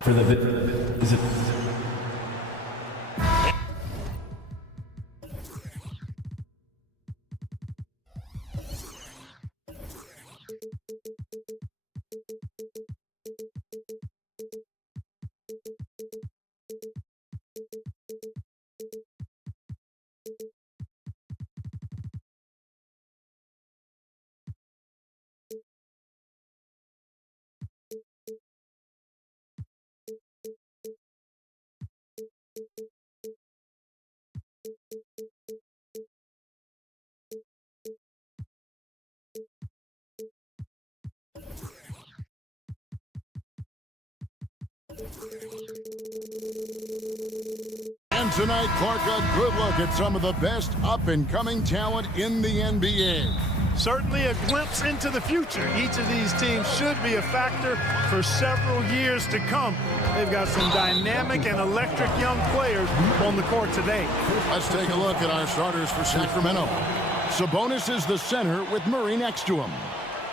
For the is it? And tonight, Clark, a good look at some of the best up-and-coming talent in the NBA. Certainly a glimpse into the future. Each of these teams should be a factor for several years to come. They've got some dynamic and electric young players on the court today. Let's take a look at our starters for Sacramento. Sabonis is the center with Murray next to him.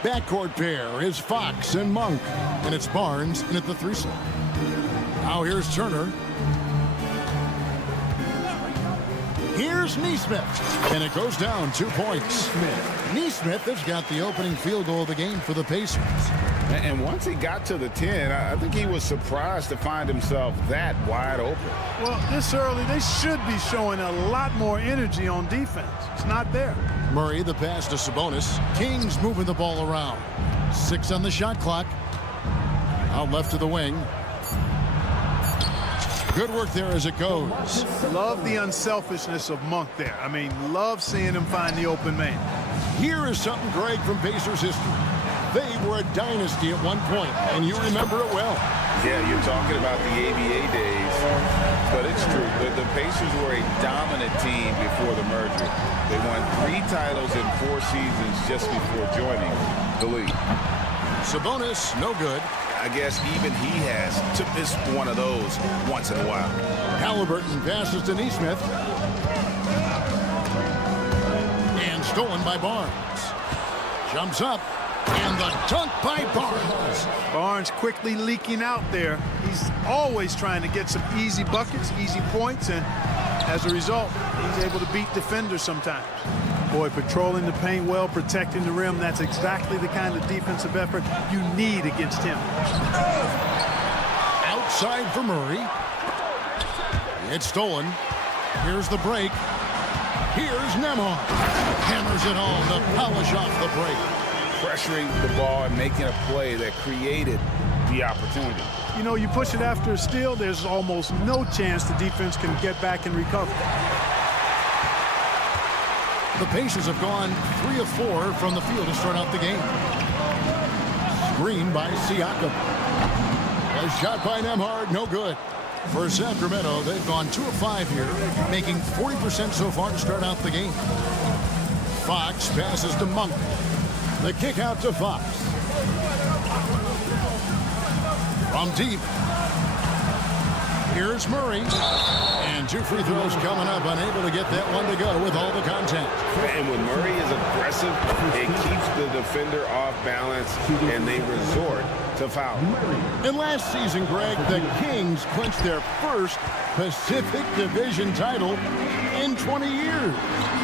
Backcourt pair is Fox and Monk, and it's Barnes in at the threesome. Now here's Turner. Here's Nesmith, and it goes down 2 points. Nesmith has got the opening field goal of the game for the Pacers. And once he got to the 10, I think he was surprised to find himself that wide open. Well, this early, they should be showing a lot more energy on defense. It's not there. Murray, the pass to Sabonis. Kings moving the ball around. 6 on the shot clock. Out left to the wing. Good work there as it goes. Love the unselfishness of Monk there. I mean, love seeing him find the open man. Here is something, Greg, from Pacers history. They were a dynasty at one point, and you remember it well. Yeah, you're talking about the ABA days, but it's true. The Pacers were a dominant team before the merger. They won 3 titles in 4 seasons just before joining the league. Sabonis, no good. I guess even he has to miss one of those once in a while. Halliburton passes to Nesmith. And stolen by Barnes. Jumps up. And the dunk by Barnes. Barnes quickly leaking out there. He's always trying to get some easy buckets, easy points, and as a result, he's able to beat defenders sometimes. Boy, patrolling the paint well, protecting the rim, that's exactly the kind of defensive effort you need against him. Outside for Murray. It's stolen. Here's the break. Here's Nemo. Hammers it home to polish off the break. Pressuring the ball and making a play that created the opportunity. You know, you push it after a steal, there's almost no chance the defense can get back and recover. The Pacers have gone 3 of 4 from the field to start out the game. Screen by Siakam. A shot by Nembhard, no good. For Sacramento, they've gone 2 of 5 here, making 40% so far to start out the game. Fox passes to Monk. The kick out to Fox. From deep. Here's Murray. And 2 free throws coming up, unable to get that one to go with all the contact. And when Murray is aggressive, it keeps the defender off balance, and they resort to foul. And last season, Greg, the Kings clinched their first Pacific Division title in 20 years.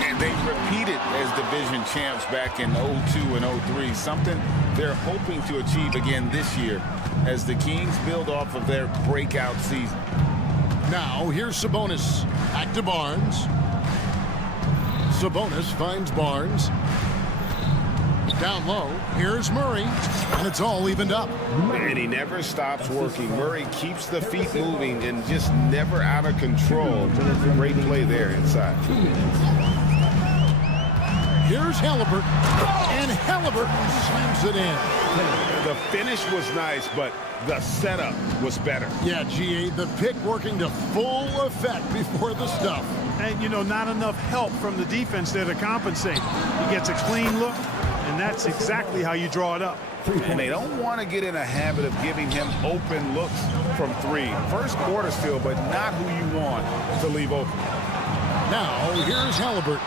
And they repeated as division champs back in 02 and 03, something they're hoping to achieve again this year as the Kings build off of their breakout season. Now, here's Sabonis. Back to Barnes. Sabonis finds Barnes. Down low. Here's Murray. And it's all evened up. And he never stops working. Murray keeps the feet moving and just never out of control. Great play there inside. Here's Halliburton. And Halliburton slams it in. The finish was nice, but the setup was better. Yeah, GA, the pick working to full effect before the stuff. And, you know, not enough help from the defense there to compensate. He gets a clean look, And that's exactly how you draw it up. And they don't want to get in a habit of giving him open looks from three. First quarter still, but not who you want to leave open. Now, here's Halliburton.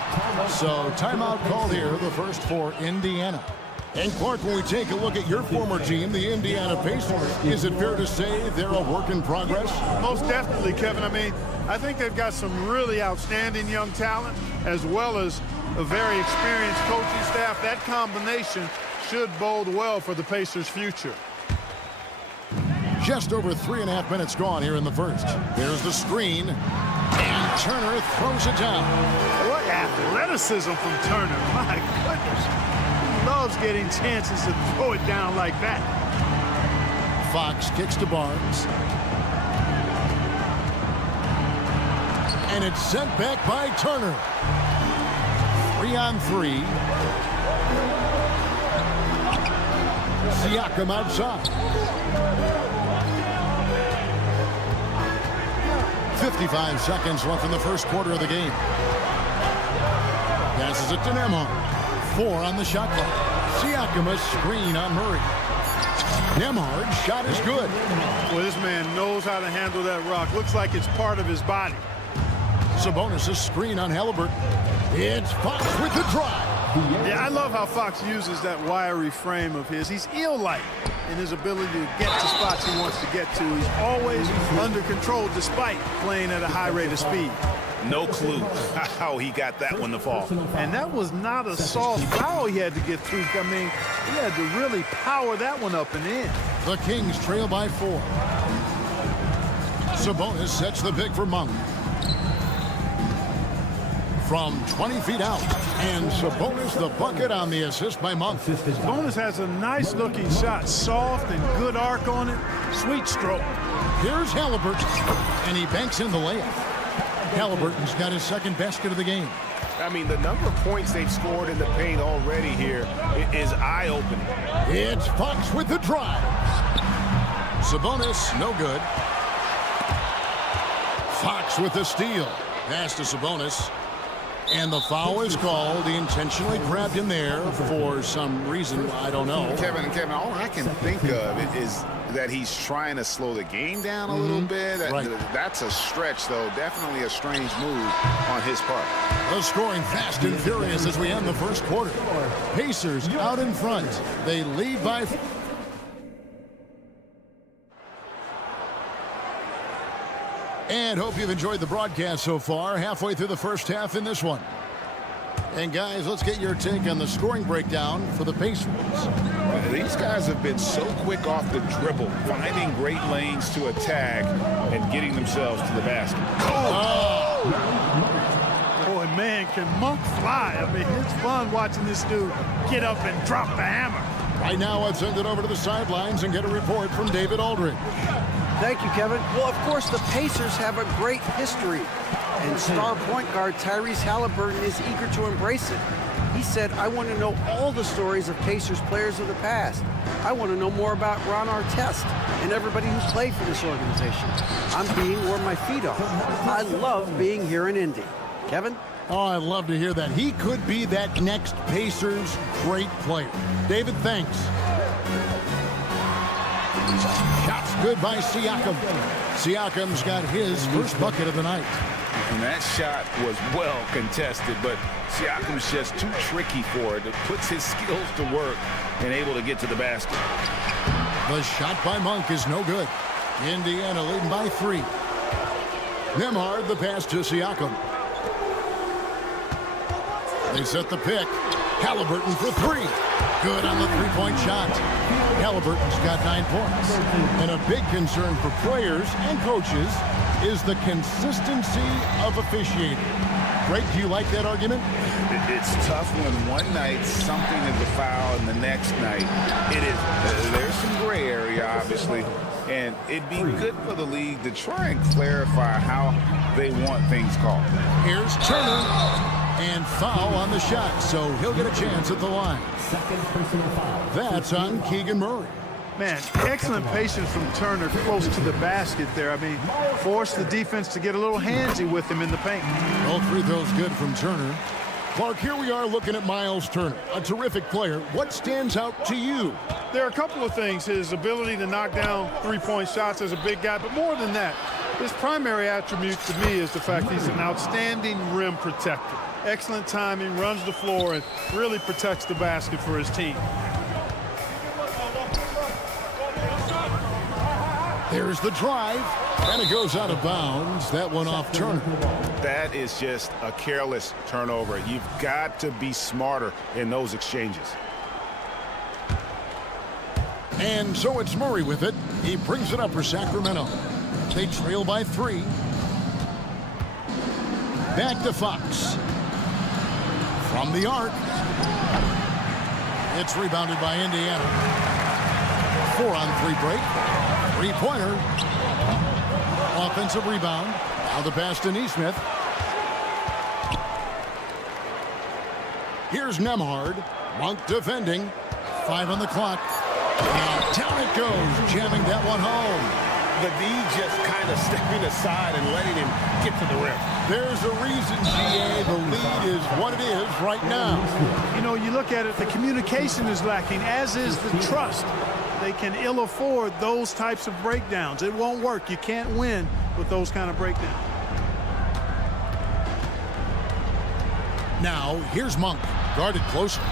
So, timeout called here, the first for Indiana. And Clark, when we take a look at your former team, the Indiana Pacers, is it fair to say they're a work in progress? Most definitely, Kevin. I mean, I think they've got some really outstanding young talent, as well as a very experienced coaching staff. That combination should bode well for the Pacers' future. Just over 3.5 minutes gone here in the first. There's the screen, and Turner throws it down. What athleticism from Turner. My goodness. He loves getting chances to throw it down like that. Fox kicks to Barnes. And it's sent back by Turner. 3-on-3. Siakam outside. 55 seconds left in the first quarter of the game. Passes it to Nemo. 4 on the shot clock. Siakam a screen on Murray. Nemhard's shot is good. Well, this man knows how to handle that rock. Looks like it's part of his body. Sabonis' screen on Halliburton. It's Fox with the drive. Yeah, I love how Fox uses that wiry frame of his. He's eel-like in his ability to get to spots he wants to get to. He's always under control despite playing at a high rate of speed. No clue how he got that one to fall. And that was not a soft foul he had to get through. I mean, he had to really power that one up and in. The Kings trail by 4. Sabonis sets the pick for Monk. From 20 feet out, and Sabonis the bucket on the assist by Monk. Sabonis has a nice-looking shot, soft and good arc on it. Sweet stroke. Here's Halliburton, and he banks in the layup. Halliburton's got his second basket of the game. I mean, the number of points they've scored in the paint already here is eye-opening. It's Fox with the drive. Sabonis, no good. Fox with the steal. Pass to Sabonis. And the foul is called. He intentionally grabbed him there for some reason. I don't know. Kevin, all I can think of is that he's trying to slow the game down a little bit. Right. That's a stretch, though. Definitely a strange move on his part. The scoring fast and furious as we end the first quarter. Pacers out in front. They lead by... And hope you've enjoyed the broadcast so far. Halfway through the first half in this one. And guys, let's get your take on the scoring breakdown for the Pacers. These guys have been so quick off the dribble, finding great lanes to attack and getting themselves to the basket. Boy, man, can Monk fly. I mean, it's fun watching this dude get up and drop the hammer. Right now, I'd send it over to the sidelines and get a report from David Aldridge. Thank you, Kevin. Well, of course, the Pacers have a great history, and star point guard Tyrese Halliburton is eager to embrace it. He said, I want to know all the stories of Pacers players of the past. I want to know more about Ron Artest and everybody who played for this organization. I'm being where my feet are. I love being here in Indy. Kevin? Oh, I'd love to hear that. He could be that next Pacers great player. David, thanks. Shots good by Siakam. Siakam's got his first bucket of the night. And that shot was well contested, but Siakam's just too tricky for it. It puts his skills to work and able to get to the basket. The shot by Monk is no good. Indiana leading by 3. Nemhard the pass to Siakam. They set the pick. Halliburton for 3. Good on the three-point shot. Halliburton's got 9 points. And a big concern for players and coaches is the consistency of officiating. Greg, do you like that argument? It's tough when one night something is a foul and the next night it is. There's some gray area, obviously, and it'd be good for the league to try and clarify how they want things called. Here's Turner. And foul on the shot, so he'll get a chance at the line. That's on Keegan Murray. Man, excellent patience from Turner close to the basket there. I mean, forced the defense to get a little handsy with him in the paint. All free throws good from Turner. Clark, here we are looking at Miles Turner, a terrific player. What stands out to you? There are a couple of things. His ability to knock down three-point shots as a big guy, but more than that, his primary attribute to me is the fact he's an outstanding rim protector. Excellent timing, runs the floor, and really protects the basket for his team. There's the drive, and it goes out of bounds. That one off Turner. That is just a careless turnover. You've got to be smarter in those exchanges. And so it's Murray with it. He brings it up for Sacramento. They trail by 3. Back to Fox. From the arc. It's rebounded by Indiana. 4-on-3 break. 3-pointer. Offensive rebound. Now the pass to Nesmith. Here's Nembhard. Monk defending. 5 on the clock. And down it goes. Jamming that one home. The D just kind of stepping aside and letting him get to the rim. There's a reason, GA. The lead is what it is right now. You know, you look at it, the communication is lacking, as is the trust. They can ill afford those types of breakdowns. It won't work. You can't win with those kind of breakdowns. Now, here's Monk. Guarded closely.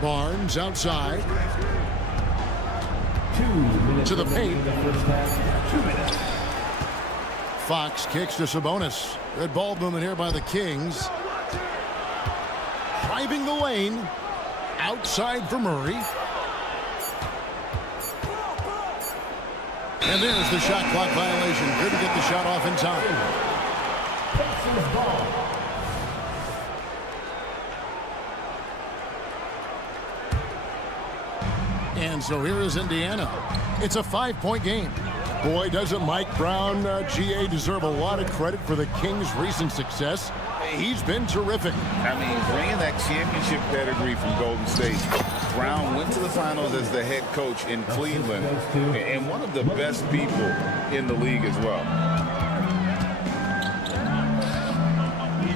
Barnes outside. To the paint. Fox kicks to Sabonis. Good ball movement here by the Kings. Driving the lane. Outside for Murray. And there's the shot clock violation. Good to get the shot off in time. And so here is Indiana. It's a 5-point game. Boy, doesn't Mike Brown, GA, deserve a lot of credit for the Kings' recent success. He's been terrific. I mean, bringing that championship pedigree from Golden State. Brown went to the finals as the head coach in Cleveland and one of the best people in the league as well.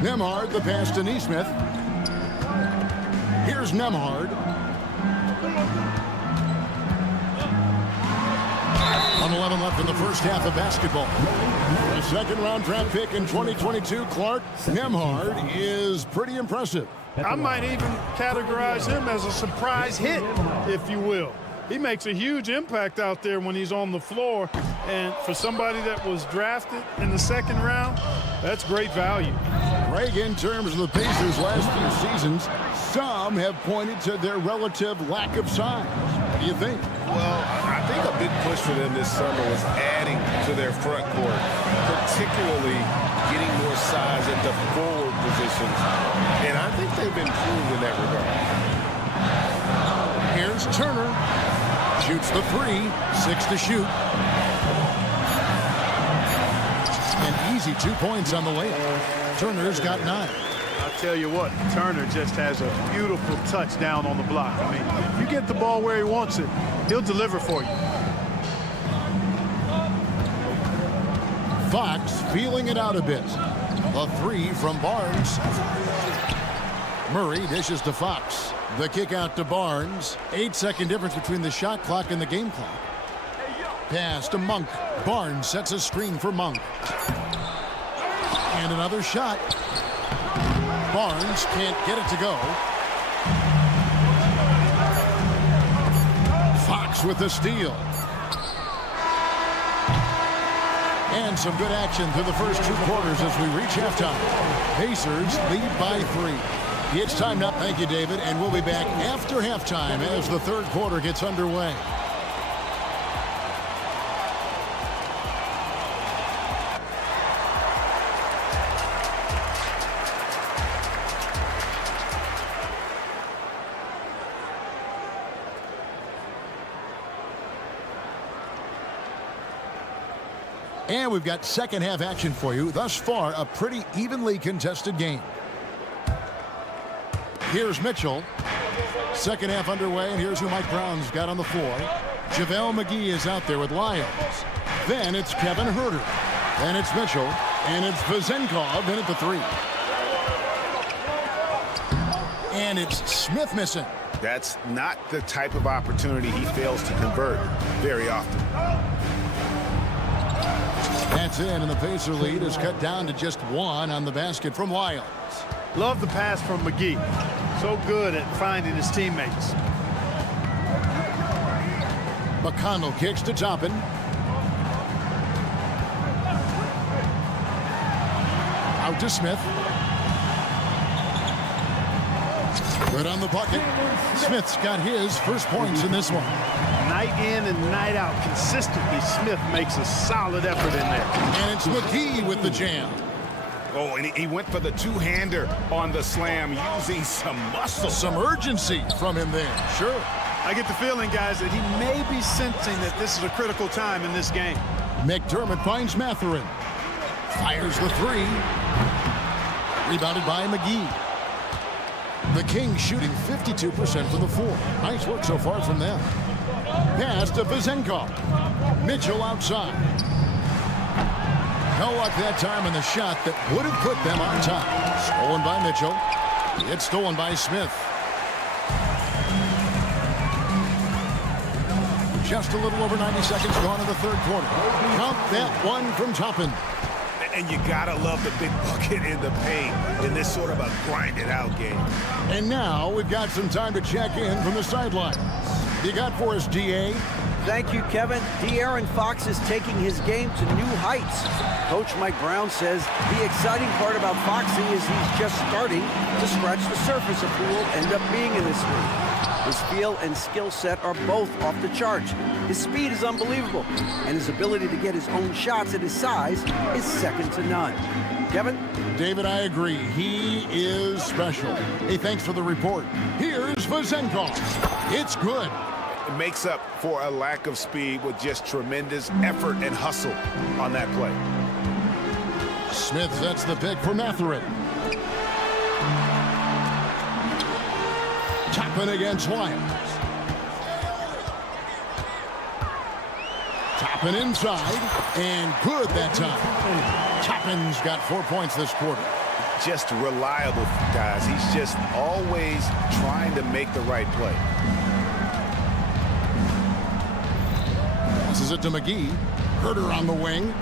Nembhard, the pass to Nesmith. Here's Nembhard. 1:11 left in the first half of basketball. The second-round draft pick in 2022, Clark, Nembhard is pretty impressive. I might even categorize him as a surprise hit, if you will. He makes a huge impact out there when he's on the floor. And for somebody that was drafted in the second round, that's great value. Greg, in terms of the Pacers' last few seasons, some have pointed to their relative lack of size. What do you think? Well, I think a big push for them this summer was adding to their front court, particularly getting more size at the forward positions. And I think they've improved in that regard. Here's Turner. Shoots the 3. 6 to shoot. An easy 2 points on the layup. Turner's got 9. I'll tell you what, Turner just has a beautiful touch down on the block. I mean, you get the ball where he wants it, he'll deliver for you. Fox feeling it out a bit. A 3 from Barnes. Murray dishes to Fox. The kick out to Barnes. 8-second difference between the shot clock and the game clock. Pass to Monk. Barnes sets a screen for Monk. And another shot. Barnes can't get it to go. Fox with the steal. And some good action through the first 2 quarters as we reach halftime. Pacers lead by 3. It's time now. Thank you, David. And we'll be back after halftime as the third quarter gets underway. And we've got second half action for you. Thus far, a pretty evenly contested game. Here's Mitchell. Second half underway, and here's who Mike Brown's got on the floor. JaVale McGee is out there with Lyons. Then it's Kevin Huerter. Then it's Mitchell. And it's Vezenkov in at the 3. And it's Smith missing. That's not the type of opportunity he fails to convert very often. That's in, and the Pacer lead is cut down to just 1 on the basket from Wiles. Love the pass from McGee. So good at finding his teammates. McConnell kicks to Toppin. Out to Smith. Good on the bucket. Smith's got his first points in this one. Night in and night out, consistently, Smith makes a solid effort in there. And it's McGee with the jam. Oh, and he went for the two-hander on the slam, using some muscle. Some urgency from him there. Sure. I get the feeling, guys, that he may be sensing that this is a critical time in this game. McDermott finds Mathurin. Fires the 3. Rebounded by McGee. The Kings shooting 52% from the 4. Nice work so far from them. Pass to Vezenkov. Mitchell outside. No luck that time in the shot that would have put them on top. Stolen by Mitchell. It's stolen by Smith. Just a little over 90 seconds gone in the third quarter. Count that one from Toppin. And you gotta love the big bucket in the paint in this sort of a grind-it-out game. And now we've got some time to check in from the sidelines. You got for us, D.A.? Thank you, Kevin. De'Aaron Fox is taking his game to new heights. Coach Mike Brown says the exciting part about Foxy is he's just starting to scratch the surface of who will end up being in this league. His feel and skill set are both off the charts. His speed is unbelievable, and his ability to get his own shots at his size is second to none. Kevin? David, I agree. He is special. Hey, thanks for the report. Here's Vezenkov. It's good. It makes up for a lack of speed with just tremendous effort and hustle on that play. Smith sets the pick for Mathurin. Toppin against Wiles. Toppin inside, and good that time. Toppin's got 4 points this quarter. Just reliable, guys. He's just always trying to make the right play. Passes it to McGee. Herter on the wing.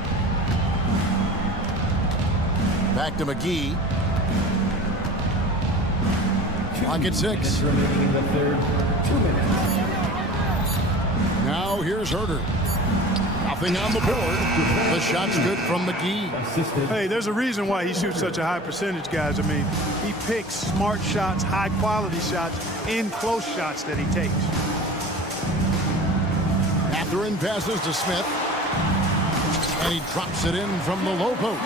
Back to McGee. Clock at 6. Remaining in the third, 2 minutes. Now here's Herter. Nothing on the board. The shot's good from McGee. Hey, there's a reason why he shoots such a high percentage, guys. I mean, he picks smart shots, high-quality shots, in close shots that he takes. Mathurin passes to Smith. And he drops it in from the low post.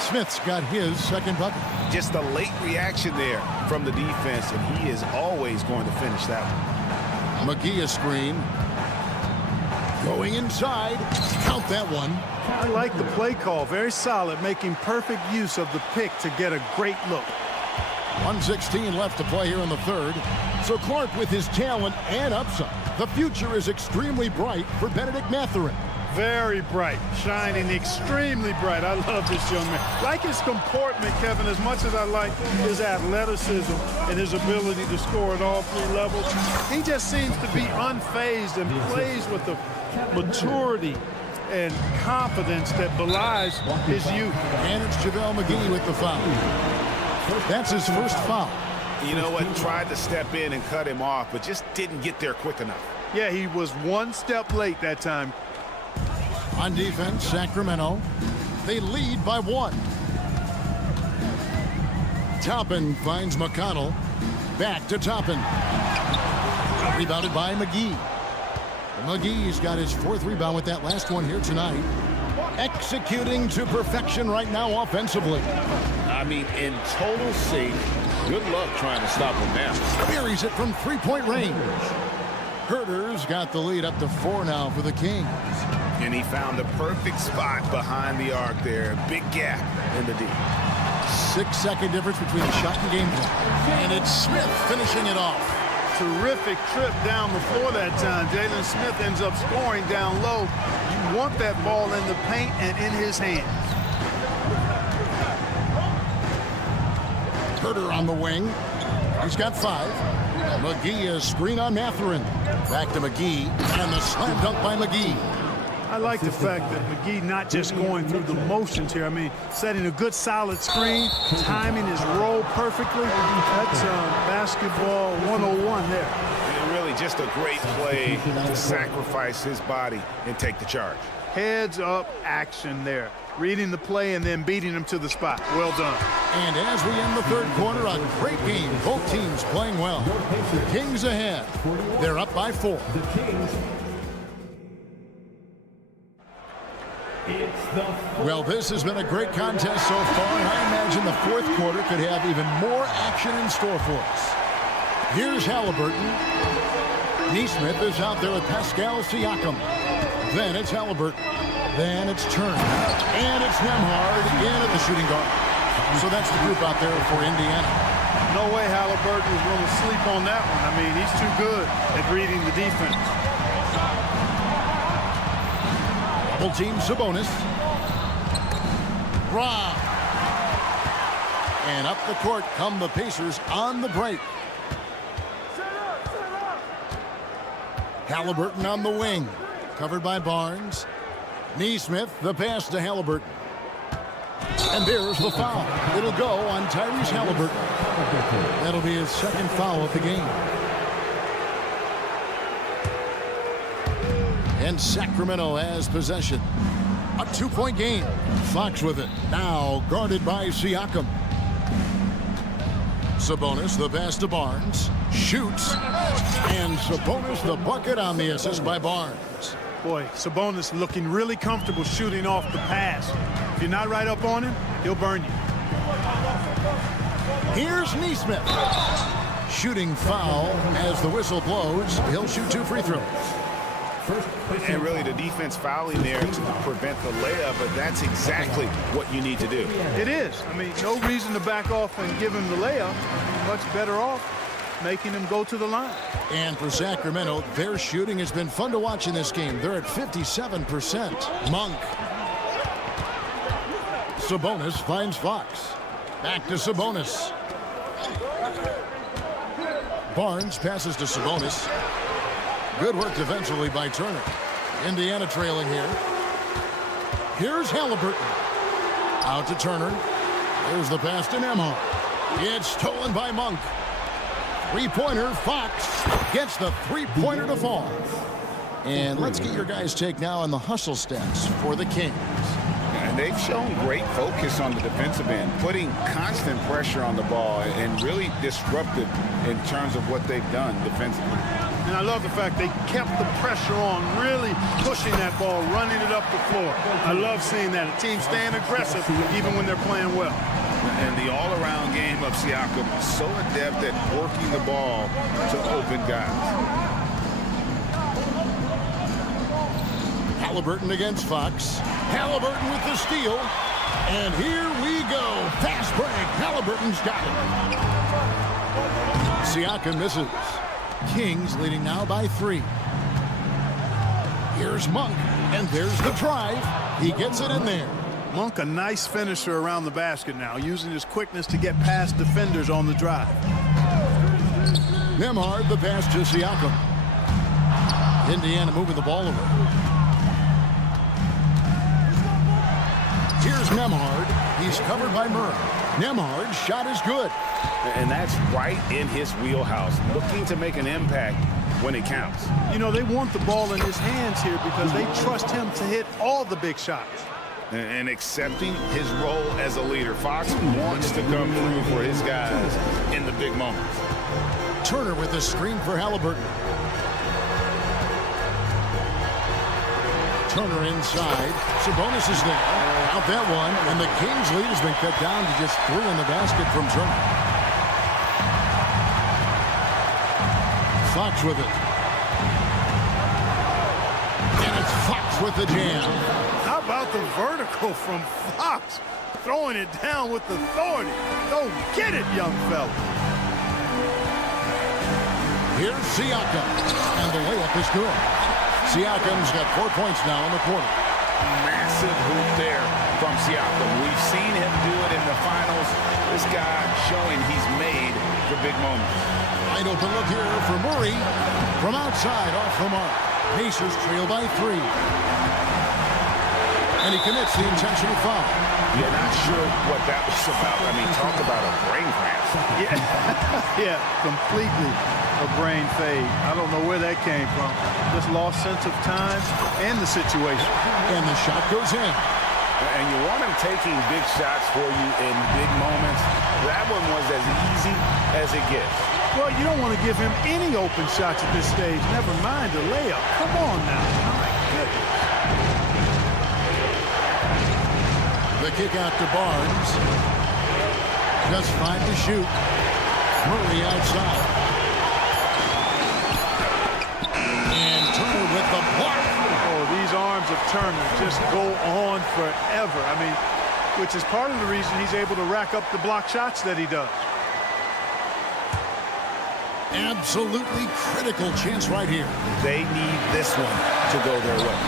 Smith's got his second bucket. Just a late reaction there from the defense, and he is always going to finish that one. McGee a screen. Going inside. Count that one. I like the play call. Very solid, making perfect use of the pick to get a great look. 1:16 left to play here in the third. So Clark, with his talent and upside, the future is extremely bright for Benedict Mathurin. Very bright, shining extremely bright. I love this young man. Like his comportment, Kevin, as much as I like his athleticism and his ability to score at all 3 levels, he just seems to be unfazed and plays with the maturity and confidence that belies his youth. And it's JaVale McGee with the foul. That's his first foul. You know what? Tried to step in and cut him off, but just didn't get there quick enough. Yeah, he was 1 step late that time. On defense, Sacramento. They lead by 1. Toppin finds McConnell. Back to Toppin. Rebounded by McGee. McGee's got his 4th rebound with that last one here tonight. Executing to perfection right now offensively. I mean, in total sync. Good luck trying to stop him now. Buries it from 3-point range. Herter's got the lead up to 4 now for the Kings. And he found the perfect spot behind the arc there. Big gap in the D. 6-second difference between the shot and game clock. And it's Smith finishing it off. Terrific trip down the floor that time. Jalen Smith ends up scoring down low. You want that ball in the paint and in his hands. Turner on the wing. He's got 5. McGee is screen on Matherin. Back to McGee, and the slam dunk by McGee. I like the fact that McGee not just going through the motions here. I mean, setting a good solid screen, timing his roll perfectly. That's basketball 101 there. And really just a great play to sacrifice his body and take the charge. Heads up action there. Reading the play and then beating him to the spot. Well done. And as we end the third quarter, a great game. Both teams playing well. Kings ahead. They're up by 4. The Kings. Well, this has been a great contest so far, and I imagine the fourth quarter could have even more action in store for us. Here's Halliburton. Neesmith is out there with Pascal Siakam. Then it's Halliburton. Then it's Turner. And it's Nembhard in at the shooting guard. So that's the group out there for Indiana. No way Halliburton is going to sleep on that one. I mean, he's too good at reading the defense. Double team Sabonis. Rob. And up the court come the Pacers on the break. Halliburton on the wing. Covered by Barnes. Neesmith, the pass to Halliburton. And there's the foul. It'll go on Tyrese Halliburton. That'll be his second foul of the game. And Sacramento has possession. A 2-point game. Fox with it. Now guarded by Siakam. Sabonis, the pass to Barnes. Shoots. And Sabonis, the bucket on the assist by Barnes. Boy, Sabonis looking really comfortable shooting off the pass. If you're not right up on him, he'll burn you. Here's Neesmith. Shooting foul as the whistle blows. He'll shoot 2 free throws. And really the defense fouling there to prevent the layup, but that's exactly what you need to do. It is. I mean, no reason to back off and give him the layup. Much better off making him go to the line. And for Sacramento, their shooting has been fun to watch in this game. They're at 57%. Monk. Sabonis finds Fox. Back to Sabonis. Barnes passes to Sabonis. Good work defensively by Turner. Indiana trailing here. Here's Halliburton. Out to Turner. There's the pass to Nemo. It's stolen by Monk. Three-pointer, Fox gets the three-pointer to fall. And let's get your guys' take now on the hustle stats for the Kings. And they've shown great focus on the defensive end, putting constant pressure on the ball and really disruptive in terms of what they've done defensively. And I love the fact they kept the pressure on, really pushing that ball, running it up the floor. I love seeing that. A team staying aggressive even when they're playing well. And the all-around game of Siakam is so adept at working the ball to open guys. Halliburton against Fox. Halliburton with the steal. And here we go. Fast break. Halliburton's got it. Siakam misses. Kings leading now by 3. Here's Monk. And there's the drive. He gets it in there. Monk, a nice finisher around the basket now, using his quickness to get past defenders on the drive. Nembhard, the pass to Siakam. Indiana moving the ball over. Here's Nembhard. He's covered by Murray. Nembhard's shot is good. And that's right in his wheelhouse, looking to make an impact when it counts. You know, they want the ball in his hands here because they trust him to hit all the big shots. And accepting his role as a leader. Fox wants to come through for his guys in the big moments. Turner with the screen for Halliburton. Turner inside. Sabonis is there. Out that one. And the Kings lead has been cut down to just 3 in the basket from Turner. Fox with it. And it's Fox with the jam. How about the vertical from Fox? Throwing it down with authority. Go get it, young fella. Here's Siakam. And the layup is good. Siakam's got 4 points now in the quarter. Massive hoop there from Siakam. We've seen him do it in the finals. This guy showing he's made for big moments. Wide open look here for Murray. From outside, off the mark. Pacers trail by 3. And he commits the intentional foul. Yeah, not sure what that was about. I mean, talk about a brain cramp. Yeah, completely a brain fade. I don't know where that came from. Just lost sense of time and the situation. And the shot goes in. And you want him taking big shots for you in big moments. That one was as easy as it gets. Well, you don't want to give him any open shots at this stage. Never mind a layup. Come on now. My goodness. The kick out to Barnes. Just 5 to shoot. Murray outside. And Turner with the block. Oh, these arms of Turner just go on forever. I mean, which is part of the reason he's able to rack up the block shots that he does. Absolutely critical chance right here. They need this one to go their way.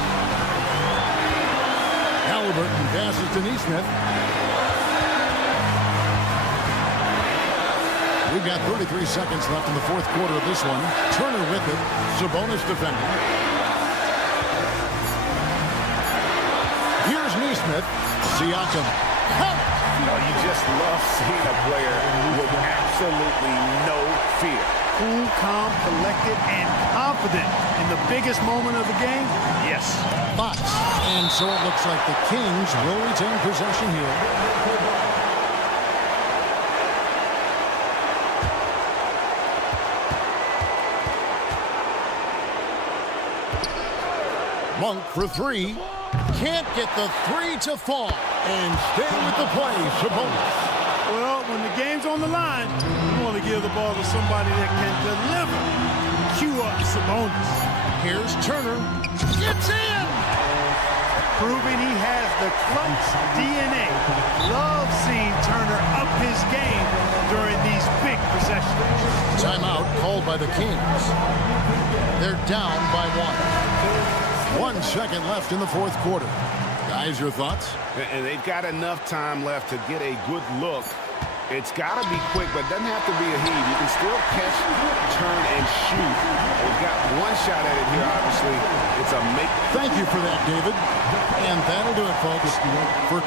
Halliburton passes to Nesmith. We've got 33 seconds left in the fourth quarter of this one. Turner with it. Sabonis defending. Here's Nesmith. Siakam. You know, you just love seeing a player with absolutely no fear. Cool, calm, collected, and confident in the biggest moment of the game. Yes. Fox. And so it looks like the Kings will retain possession here. Monk for 3. Can't get the 3 to fall. And stay with the play, Sabonis. Well, when the game's on the line, you want to give the ball to somebody that can deliver. Cue up Sabonis. Here's Turner. Gets in! Proving he has the clutch DNA. Love seeing Turner up his game during these big possessions. Timeout called by the Kings. They're down by 1. 1 second left in the fourth quarter. Guys, your thoughts? And they've got enough time left to get a good look. It's got to be quick, but doesn't have to be a heave. You can still catch, turn, and shoot. They've got one shot at it here, obviously. It's a make. Thank you for that, David. And that'll do it, folks. For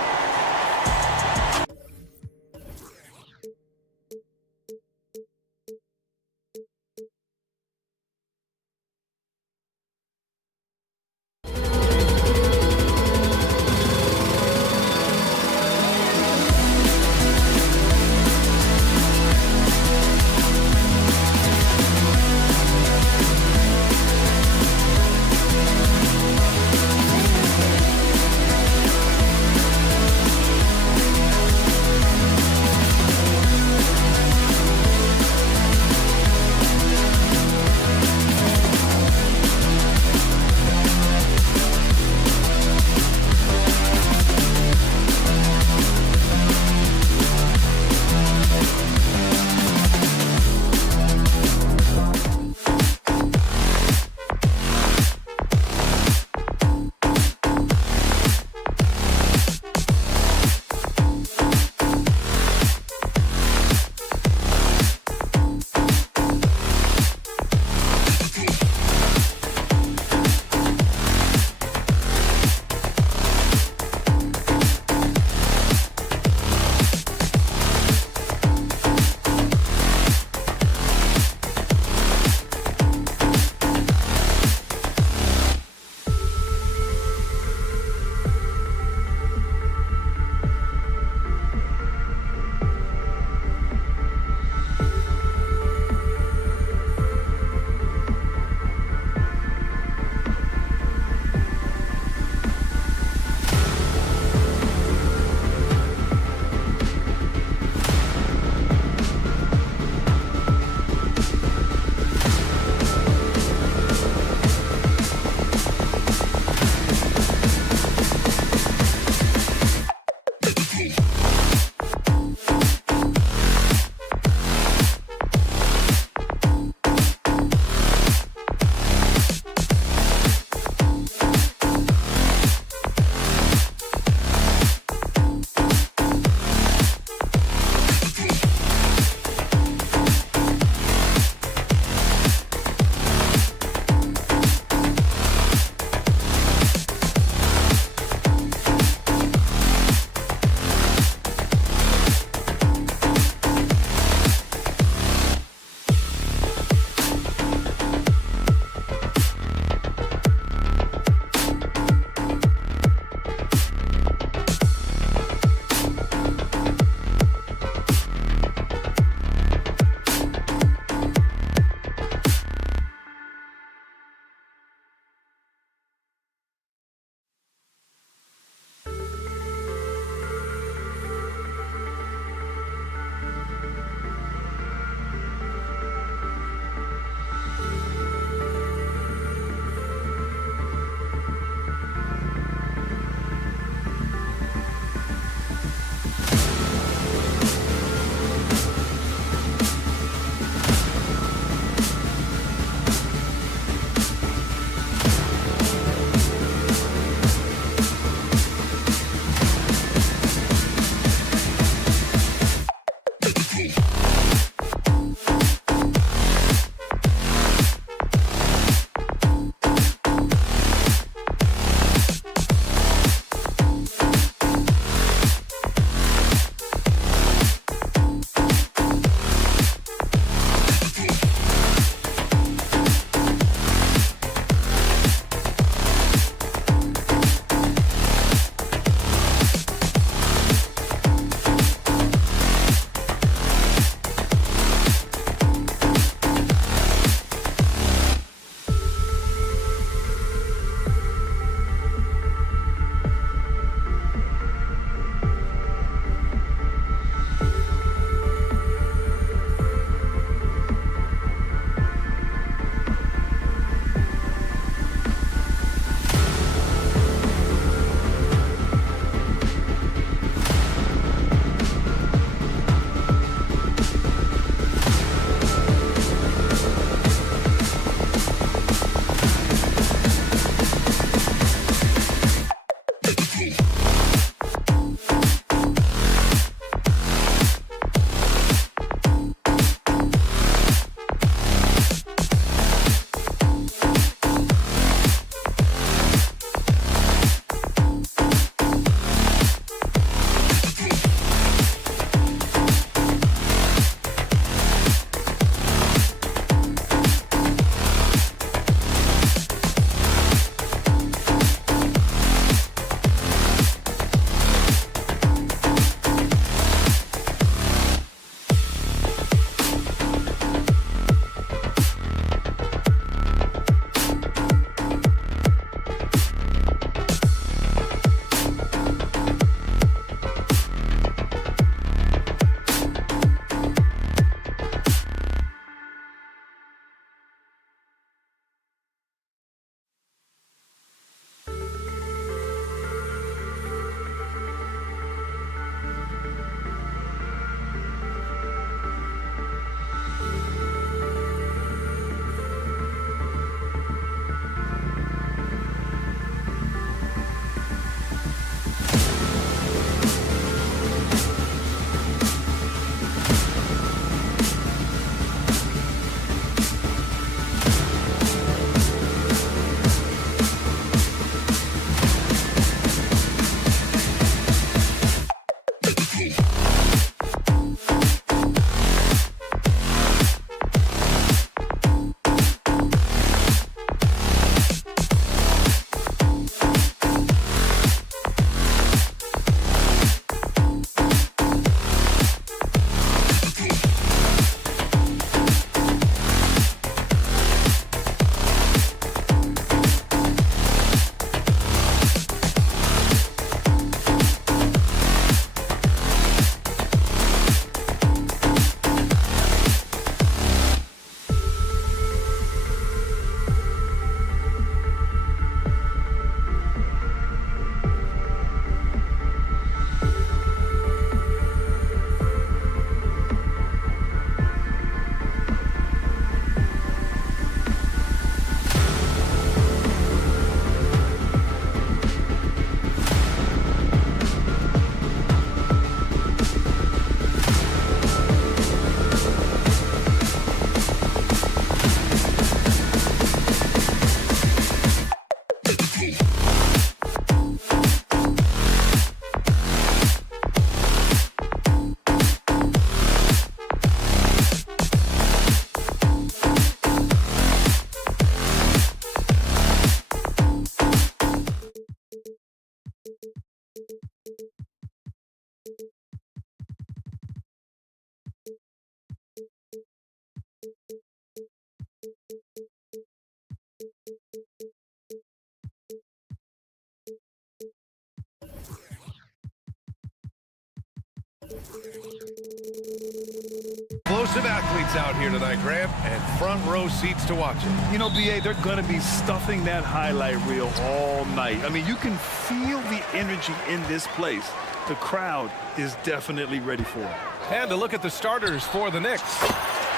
Explosive athletes out here tonight, Graham, and front row seats to watch it. You know, BA, they're going to be stuffing that highlight reel all night. I mean, you can feel the energy in this place. The crowd is definitely ready for it. And to look at the starters for the Knicks.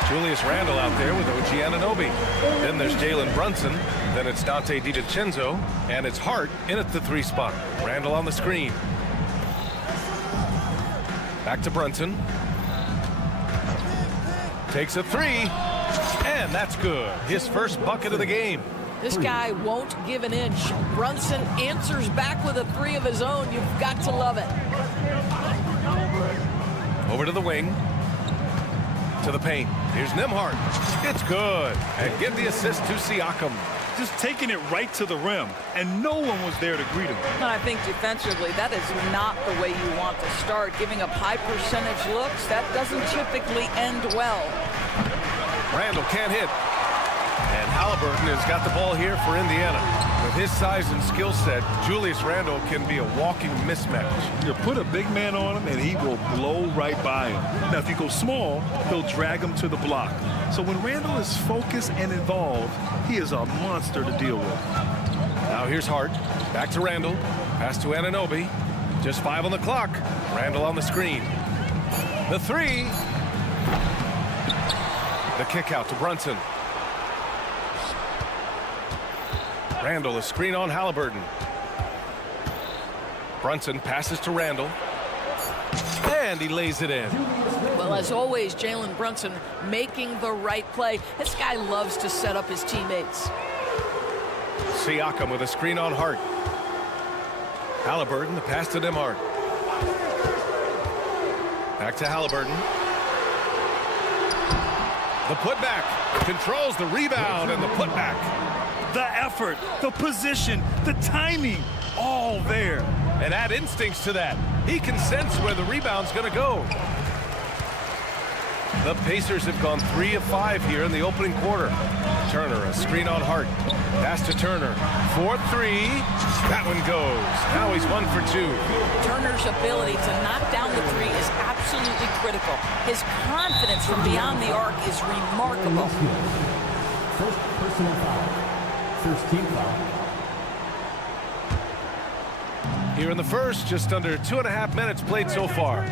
Julius Randle out there with OG Anunoby. Then there's Jalen Brunson. Then it's Dante DiVincenzo. And it's Hart in at the 3 spot. Randle on the screen. Back to Brunson. Takes a 3. And that's good. His first bucket of the game. This guy won't give an inch. Brunson answers back with a 3 of his own. You've got to love it. Over to the wing. To the paint. Here's Nembhard. It's good. And give the assist to Siakam. Just taking it right to the rim, and no one was there to greet him. And I think defensively, that is not the way you want to start. Giving up high percentage looks, that doesn't typically end well. Randle can't hit. And Halliburton has got the ball here for Indiana. With his size and skill set, Julius Randle can be a walking mismatch. You put a big man on him, and he will blow right by him. Now, if you go small, he'll drag him to the block. So when Randle is focused and involved, he is a monster to deal with. Now here's Hart. Back to Randle. Pass to Anunoby. Just 5 on the clock. Randle on the screen. The 3. The kick out to Brunson. Randle, a screen on Halliburton. Brunson passes to Randle. And he lays it in. Well, as always, Jalen Brunson making the right play. This guy loves to set up his teammates. Siakam with a screen on Hart. Halliburton, the pass to Nembhard. Back to Halliburton. The putback. Controls the rebound and the putback. The effort, the position, the timing, all there. And add instincts to that. He can sense where the rebound's going to go. The Pacers have gone 3 of 5 here in the opening quarter. Turner, a screen on Hart. Pass to Turner. 4-3. That one goes. Now he's 1 for 2. Turner's ability to knock down the 3 is absolutely critical. His confidence from beyond the arc is remarkable. First personal foul. First team foul. Here in the first, just under 2.5 minutes played so far.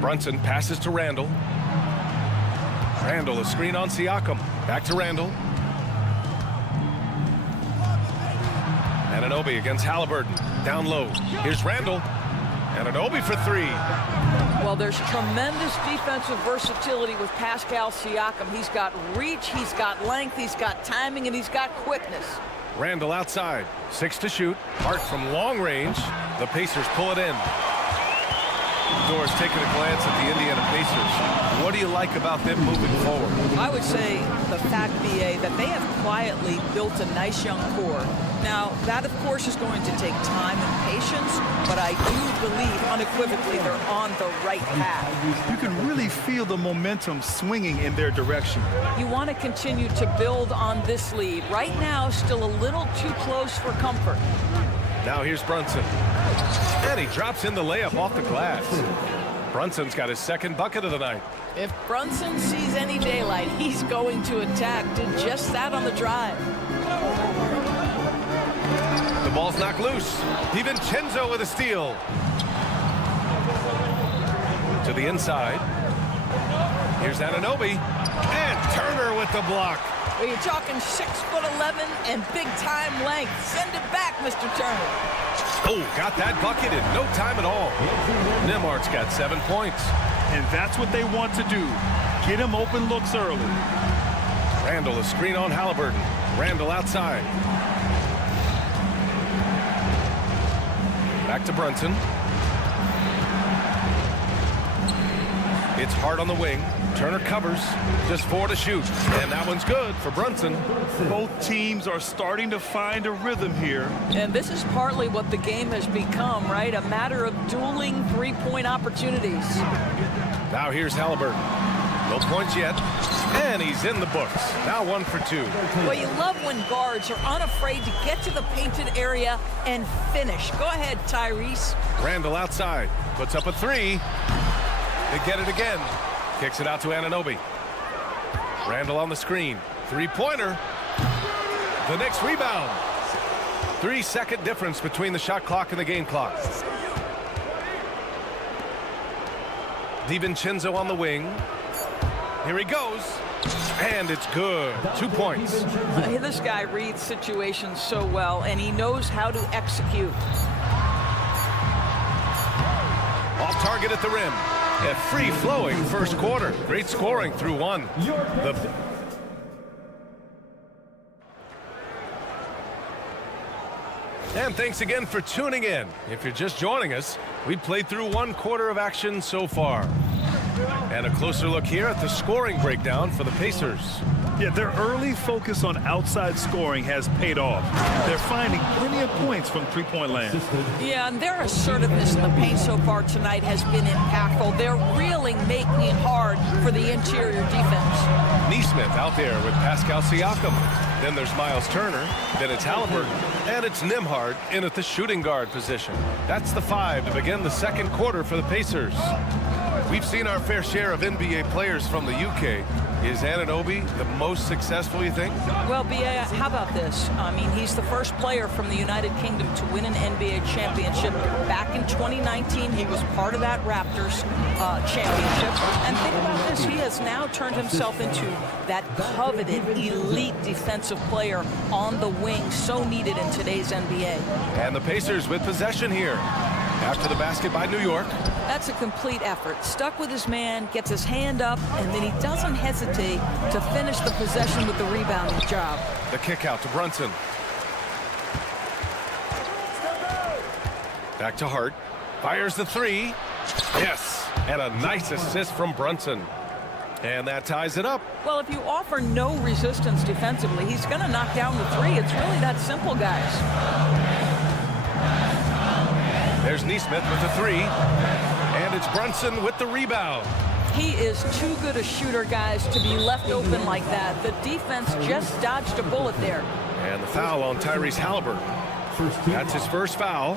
Brunson passes to Randle. Randle, a screen on Siakam. Back to Randle. Anunoby against Halliburton. Down low. Here's Randle. Anunoby for 3. Well, there's tremendous defensive versatility with Pascal Siakam. He's got reach, he's got length, he's got timing, and he's got quickness. Randle outside. 6 to shoot. Hart from long range. The Pacers pull it in. Doors taking a glance at the Indiana Pacers. What do you like about them moving forward? I would say the fact, BA, that they have quietly built a nice young core. Now, that, of course, is going to take time and patience, but I do believe unequivocally they're on the right path. You can really feel the momentum swinging in their direction. You want to continue to build on this lead. Right now, still a little too close for comfort. Now here's Brunson. And he drops in the layup off the glass. Brunson's got his second bucket of the night. If Brunson sees any daylight, he's going to attack. Did just that on the drive. The ball's knocked loose. DiVincenzo with a steal. To the inside. Here's Anunoby. And Turner with the block. Well, you're talking 6'11" and big-time length. Send it back, Mr. Turner. Oh, got that bucket in no time at all. Nembhard's got 7 points. And that's what they want to do. Get him open looks early. Randle, a screen on Halliburton. Randle outside. Back to Brunson. It's Hart on the wing. Turner covers. Just 4 to shoot. And that one's good for Brunson. Both teams are starting to find a rhythm here. And this is partly what the game has become, right? A matter of dueling three-point opportunities. Now here's Halliburton. No points yet. And he's in the books. Now 1 for 2. Well, you love when guards are unafraid to get to the painted area and finish. Go ahead, Tyrese. Randall outside. Puts up a 3. They get it again. Kicks it out to Anunoby. Randall on the screen. 3-pointer. The Knicks rebound. 3-second difference between the shot clock and the game clock. DiVincenzo on the wing. Here he goes. And it's good. 2 points. This guy reads situations so well, and he knows how to execute. Off target at the rim. A free-flowing first quarter. Great scoring through 1. And thanks again for tuning in. If you're just joining us, we played through 1 quarter of action so far. And a closer look here at the scoring breakdown for the Pacers. Yeah, their early focus on outside scoring has paid off. They're finding plenty of points from three-point land. Yeah, and their assertiveness in the paint so far tonight has been impactful. They're really making it hard for the interior defense. Nesmith out there with Pascal Siakam. Then there's Miles Turner. Then it's Halliburton. And it's Nembhard in at the shooting guard position. That's the 5 to begin the second quarter for the Pacers. We've seen our fair share of NBA players from the UK. Is Anunoby the most successful, you think? Well, B.A., how about this? I mean, he's the first player from the United Kingdom to win an NBA championship. Back in 2019, he was part of that Raptors championship. And think about this. He has now turned himself into that coveted elite defensive player on the wing, so needed in today's NBA. And the Pacers with possession here. After the basket by New York. That's a complete effort. Stuck with his man, gets his hand up, and then he doesn't hesitate to finish the possession with the rebounding job. The kick out to Brunson. Back to Hart. Fires the 3. Yes. And a nice assist from Brunson. And that ties it up. Well, if you offer no resistance defensively, he's going to knock down the 3. It's really that simple, guys. There's Nesmith with the 3. And it's Brunson with the rebound. He is too good a shooter, guys, to be left open like that. The defense just dodged a bullet there. And the foul on Tyrese Halliburton. That's his first foul.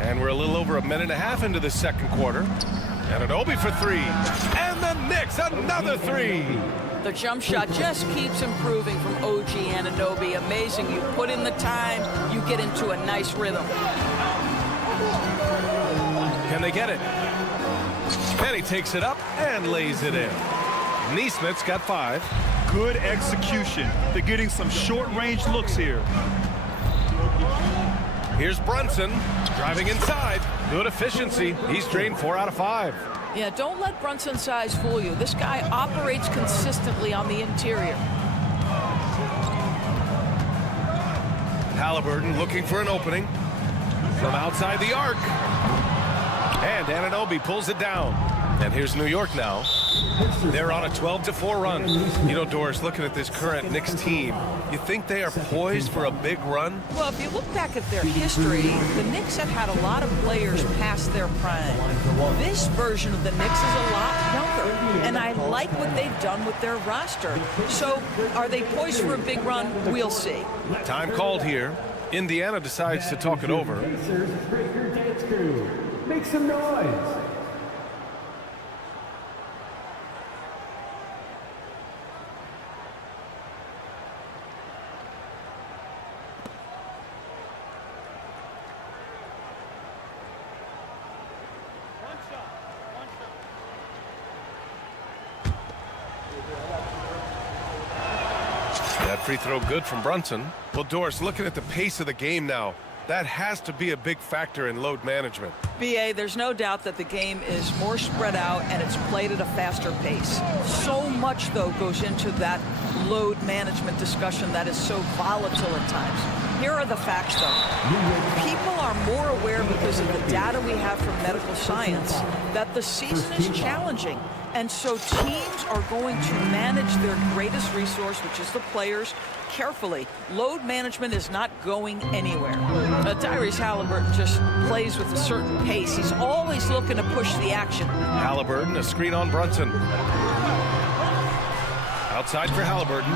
And we're a little over a minute and a half into the second quarter. Anunoby for 3. And the Knicks, another 3. The jump shot just keeps improving from OG Anunoby. Amazing. You put in the time, you get into a nice rhythm. Can they get it? And he takes it up and lays it in. Nesmith's got 5. Good execution. They're getting some short-range looks here. Here's Brunson driving inside. Good efficiency. He's drained 4 out of 5. Yeah, don't let Brunson's size fool you. This guy operates consistently on the interior. Halliburton looking for an opening from outside the arc. And Anunoby pulls it down. And here's New York now. They're on a 12-4 run. You know, Doris, looking at this current Knicks team, you think they are poised for a big run? Well, if you look back at their history, the Knicks have had a lot of players past their prime. This version of the Knicks is a lot younger, and I like what they've done with their roster. So, are they poised for a big run? We'll see. Time called here. Indiana decides to talk it over. Make some noise. That free throw good from Brunson. Well, Doris, looking at the pace of the game now, that has to be a big factor in load management. B.A., there's no doubt that the game is more spread out and it's played at a faster pace. So much, though, goes into that load management discussion that is so volatile at times. Here are the facts, though. People are more aware because of the data we have from medical science that the season is challenging. And so teams are going to manage their greatest resource, which is the players, carefully. Load management is not going anywhere. Tyrese Halliburton just plays with a certain pace. He's always looking to push the action. Halliburton, a screen on Brunson. Outside for Halliburton.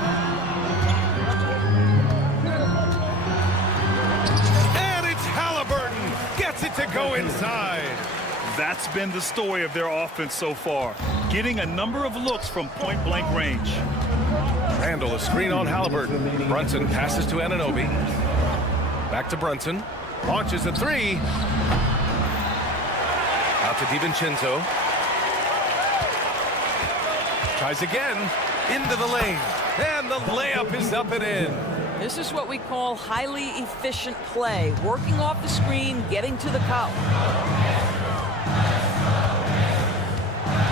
And it's Halliburton. Gets it to go inside. That's been the story of their offense so far, getting a number of looks from point-blank range. Randall, a screen on Halliburton. Brunson passes to Anunoby. Back to Brunson. Launches a three. Out to DiVincenzo. Tries again. Into the lane. And the layup is up and in. This is what we call highly efficient play. Working off the screen, getting to the cup.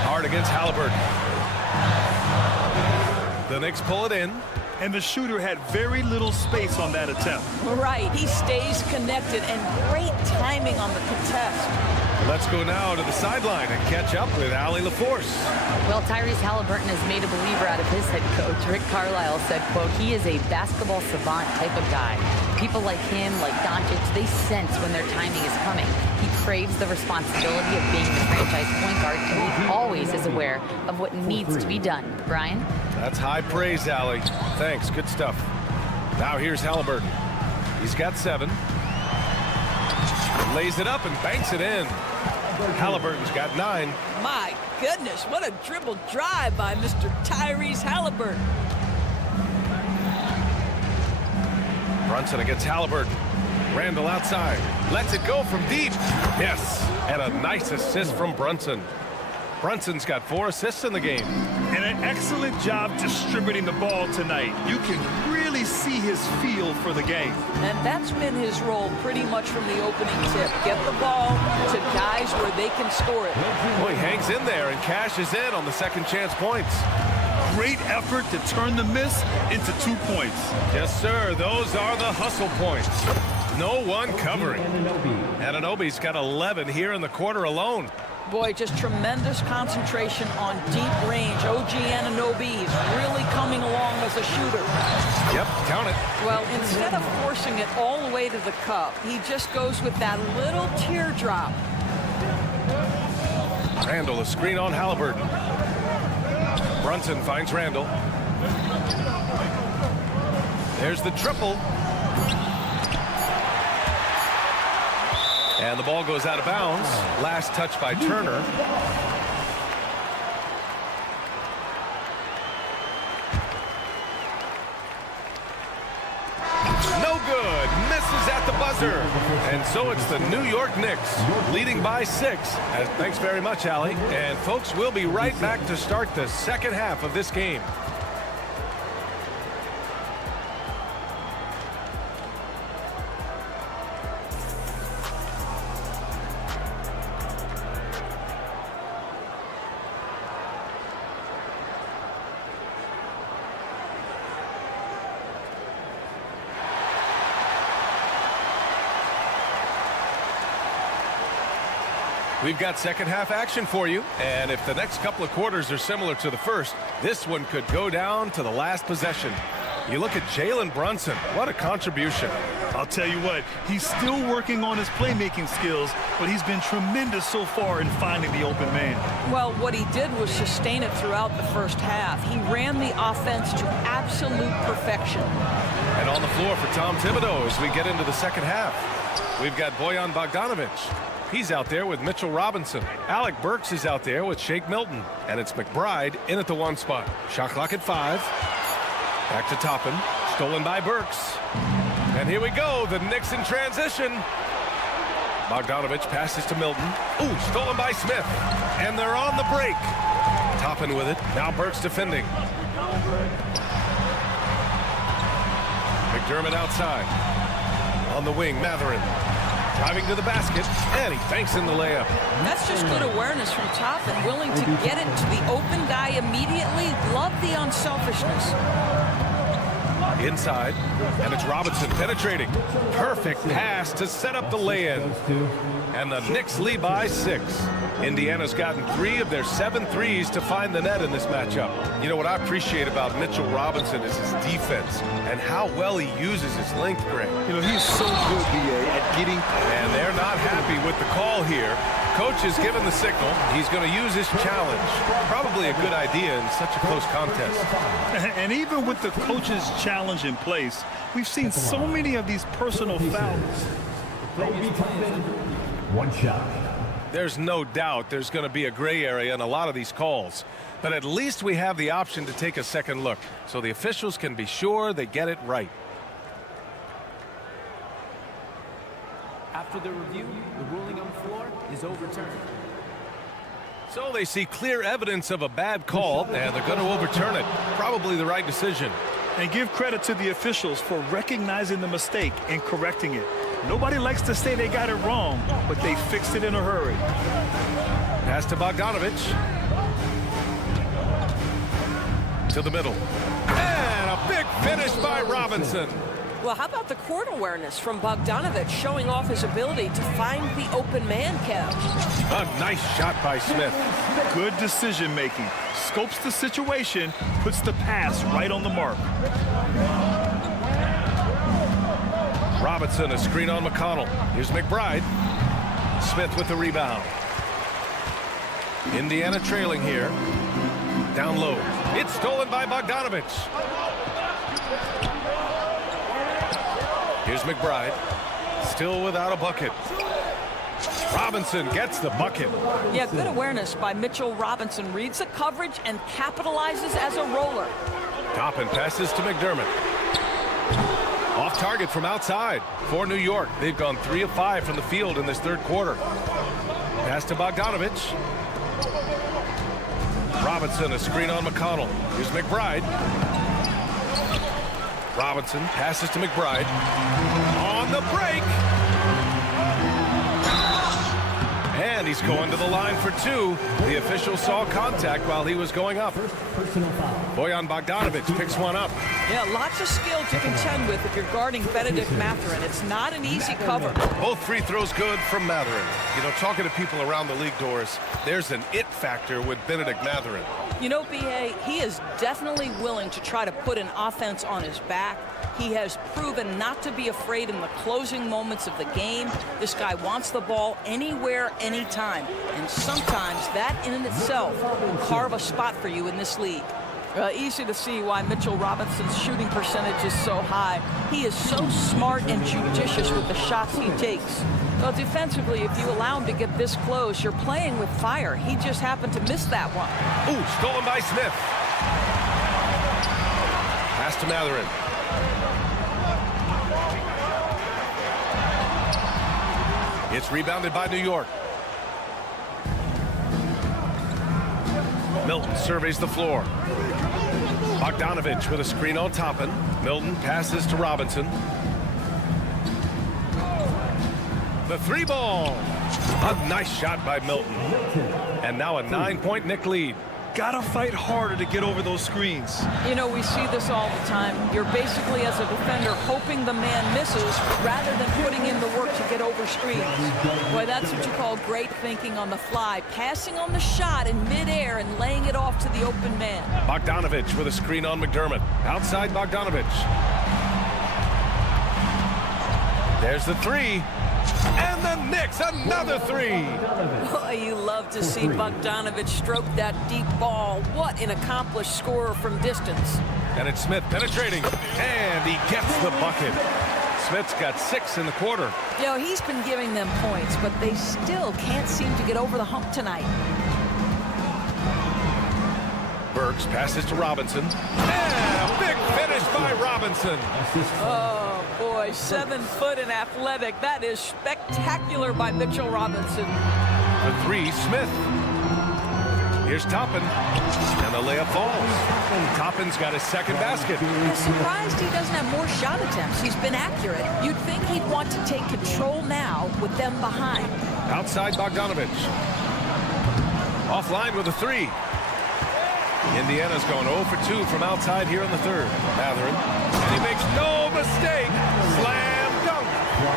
Hard against Halliburton. The Knicks pull it in. And the shooter had very little space on that attempt. Right, he stays connected and great timing on the contest. Let's go now to the sideline and catch up with Allie LaForce. Well, Tyrese Halliburton has made a believer out of his head coach. Rick Carlisle said, quote, he is a basketball savant type of guy. People like him, like Doncic, they sense when their timing is coming. He craves the responsibility of being the franchise point guard, and he always is aware of what needs to be done. Brian? That's high praise, Allie. Thanks, good stuff. Now here's Halliburton. He's got 7. Lays it up and banks it in. Halliburton's got 9. My goodness, what a dribble drive by Mr. Tyrese Halliburton. Brunson against Halliburton. Randall outside. Lets it go from deep. Yes, and a nice assist from Brunson. Brunson's got 4 assists in the game. And an excellent job distributing the ball tonight. You can really see his feel for the game. And that's been his role pretty much from the opening tip. Get the ball to guys where they can score it. Boy, he hangs in there and cashes in on the second chance points. Great effort to turn the miss into 2 points. Yes, sir. Those are the hustle points. No one covering. Anunoby's got 11 here in the quarter alone. Boy, just tremendous concentration on deep range. OG Anunoby is really coming along as a shooter. Yep, count it. Well, instead of forcing it all the way to the cup, he just goes with that little teardrop. Randall, a screen on Halliburton. Brunson finds Randall. There's the triple. And the ball goes out of bounds. Last touch by Turner. No good. Misses at the buzzer. And so it's the New York Knicks leading by 6. Thanks very much, Allie. And folks, we'll be right back to start the second half of this game. We've got second half action for you, and if the next couple of quarters are similar to the first, this one could go down to the last possession. You look at Jalen Brunson, what a contribution. I'll tell you what, he's still working on his playmaking skills, but he's been tremendous so far in finding the open man. Well, what he did was sustain it throughout the first half. He ran the offense to absolute perfection. And on the floor for Tom Thibodeau as we get into the second half, we've got Bojan Bogdanovic. He's out there with Mitchell Robinson. Alec Burks is out there with Shake Milton. And it's McBride in at the 1 spot. Shot clock at 5. Back to Toppin. Stolen by Burks. And here we go. The Knicks in transition. Bogdanovic passes to Milton. Ooh, stolen by Smith. And they're on the break. Toppin with it. Now Burks defending. McDermott outside. On the wing, Matherin. Driving to the basket, and he banks in the layup. That's just good awareness from Toppin, willing to get it to the open guy immediately. Love the unselfishness. Inside, and it's Robinson penetrating. Perfect pass to set up the lay-in. And the Knicks lead by 6. Indiana's gotten 3 of their 7 threes to find the net in this matchup. You know what I appreciate about Mitchell Robinson is his defense and how well he uses his length, Greg. You know, he's so good, B.A., at getting... And they're not happy with the call here. Coach has given the signal. He's going to use his challenge. Probably a good idea in such a close contest. And even with the coach's challenge in place, we've seen so many of these personal fouls. One shot. There's no doubt there's going to be a gray area in a lot of these calls. But at least we have the option to take a second look, so the officials can be sure they get it right. After the review, the ruling on the floor is overturned. So they see clear evidence of a bad call, and they're going to overturn it. Probably the right decision. And give credit to the officials for recognizing the mistake and correcting it. Nobody likes to say they got it wrong, but they fixed it in a hurry. Pass to Bogdanovich. To the middle. And a big finish by Robinson. Well, how about the court awareness from Bogdanovich showing off his ability to find the open man, Kev? A nice shot by Smith. Good decision making. Scopes the situation, puts the pass right on the mark. Robinson, a screen on McConnell. Here's McBride. Smith with the rebound. Indiana trailing here. Down low. It's stolen by Bogdanovich. Here's McBride. Still without a bucket. Robinson gets the bucket. Yeah, good awareness by Mitchell Robinson. Reads the coverage and capitalizes as a roller. Toppin passes to McDermott. Off target from outside for New York. They've gone 3 of 5 from the field in this third quarter. Pass to Bogdanovich. Robinson, a screen on McConnell. Here's McBride. Robinson passes to McBride. On the break. And he's going to the line for 2. The official saw contact while he was going up. Bojan Bogdanovich picks one up. Yeah, lots of skill to contend with if you're guarding Benedict Mathurin. It's not an easy cover. Both free throws good from Mathurin. You know, talking to people around the league, Doris, there's an it factor with Benedict Mathurin. You know, B.A., he is definitely willing to try to put an offense on his back. He has proven not to be afraid in the closing moments of the game. This guy wants the ball anywhere, anytime. And sometimes that in itself will carve a spot for you in this league. Easy to see why Mitchell Robinson's shooting percentage is so high. He is so smart and judicious with the shots he takes. So defensively, if you allow him to get this close, you're playing with fire. He just happened to miss that one. Ooh, stolen by Smith. Pass to Mathurin. It's rebounded by New York. Milton surveys the floor. Bogdanovich with a screen on Toppin. Milton passes to Robinson. The 3 ball. A nice shot by Milton. And now a 9-point Knick lead. Gotta fight harder to get over those screens. You know, we see this all the time. You're basically, as a defender, hoping the man misses rather than putting in the work to get over screens. Boy, that's what you call great thinking on the fly. Passing on the shot in midair and laying it off to the open man. Bogdanovich with a screen on McDermott. Outside Bogdanovich. There's the 3. And the Knicks, another 3. Boy, you love to see Bogdanovich stroke that deep ball. What an accomplished scorer from distance. And it's Smith penetrating. And he gets the bucket. Smith's got 6 in the quarter. You know, he's been giving them points, but they still can't seem to get over the hump tonight. Burks passes to Robinson. And a big finish by Robinson. Oh, boy, 7 foot and athletic. That is spectacular by Mitchell Robinson. The 3, Smith. Here's Toppin. And the layup falls. Toppin's got his second basket. I'm surprised he doesn't have more shot attempts. He's been accurate. You'd think he'd want to take control now with them behind. Outside Bogdanovich. Offline with a 3. Indiana's going 0 for 2 from outside here in the third. Mathurin, and he makes no mistake. Slam dunk.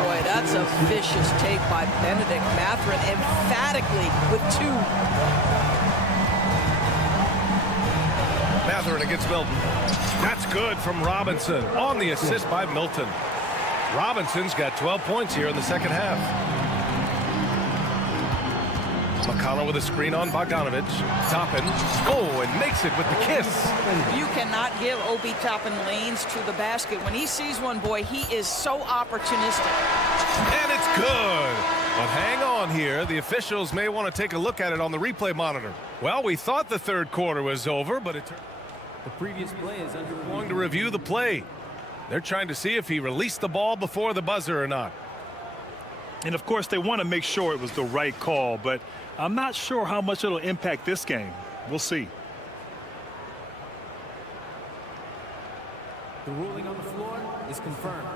Boy, that's a vicious take by Benedict Mathurin, emphatically with 2. Mathurin against Milton. That's good from Robinson on the assist by Milton. Robinson's got 12 points here in the second half. McConnell with a screen on Bogdanovich. Toppin. Oh, and makes it with the kiss. You cannot give Obi Toppin lanes to the basket. When he sees one, boy, he is so opportunistic. And it's good. But hang on here. The officials may want to take a look at it on the replay monitor. Well, we thought the third quarter was over, but it's The previous play is under going to review the play. They're trying to see if he released the ball before the buzzer or not. And, of course, they want to make sure it was the right call, but I'm not sure how much it'll impact this game. We'll see. The ruling on the floor is confirmed.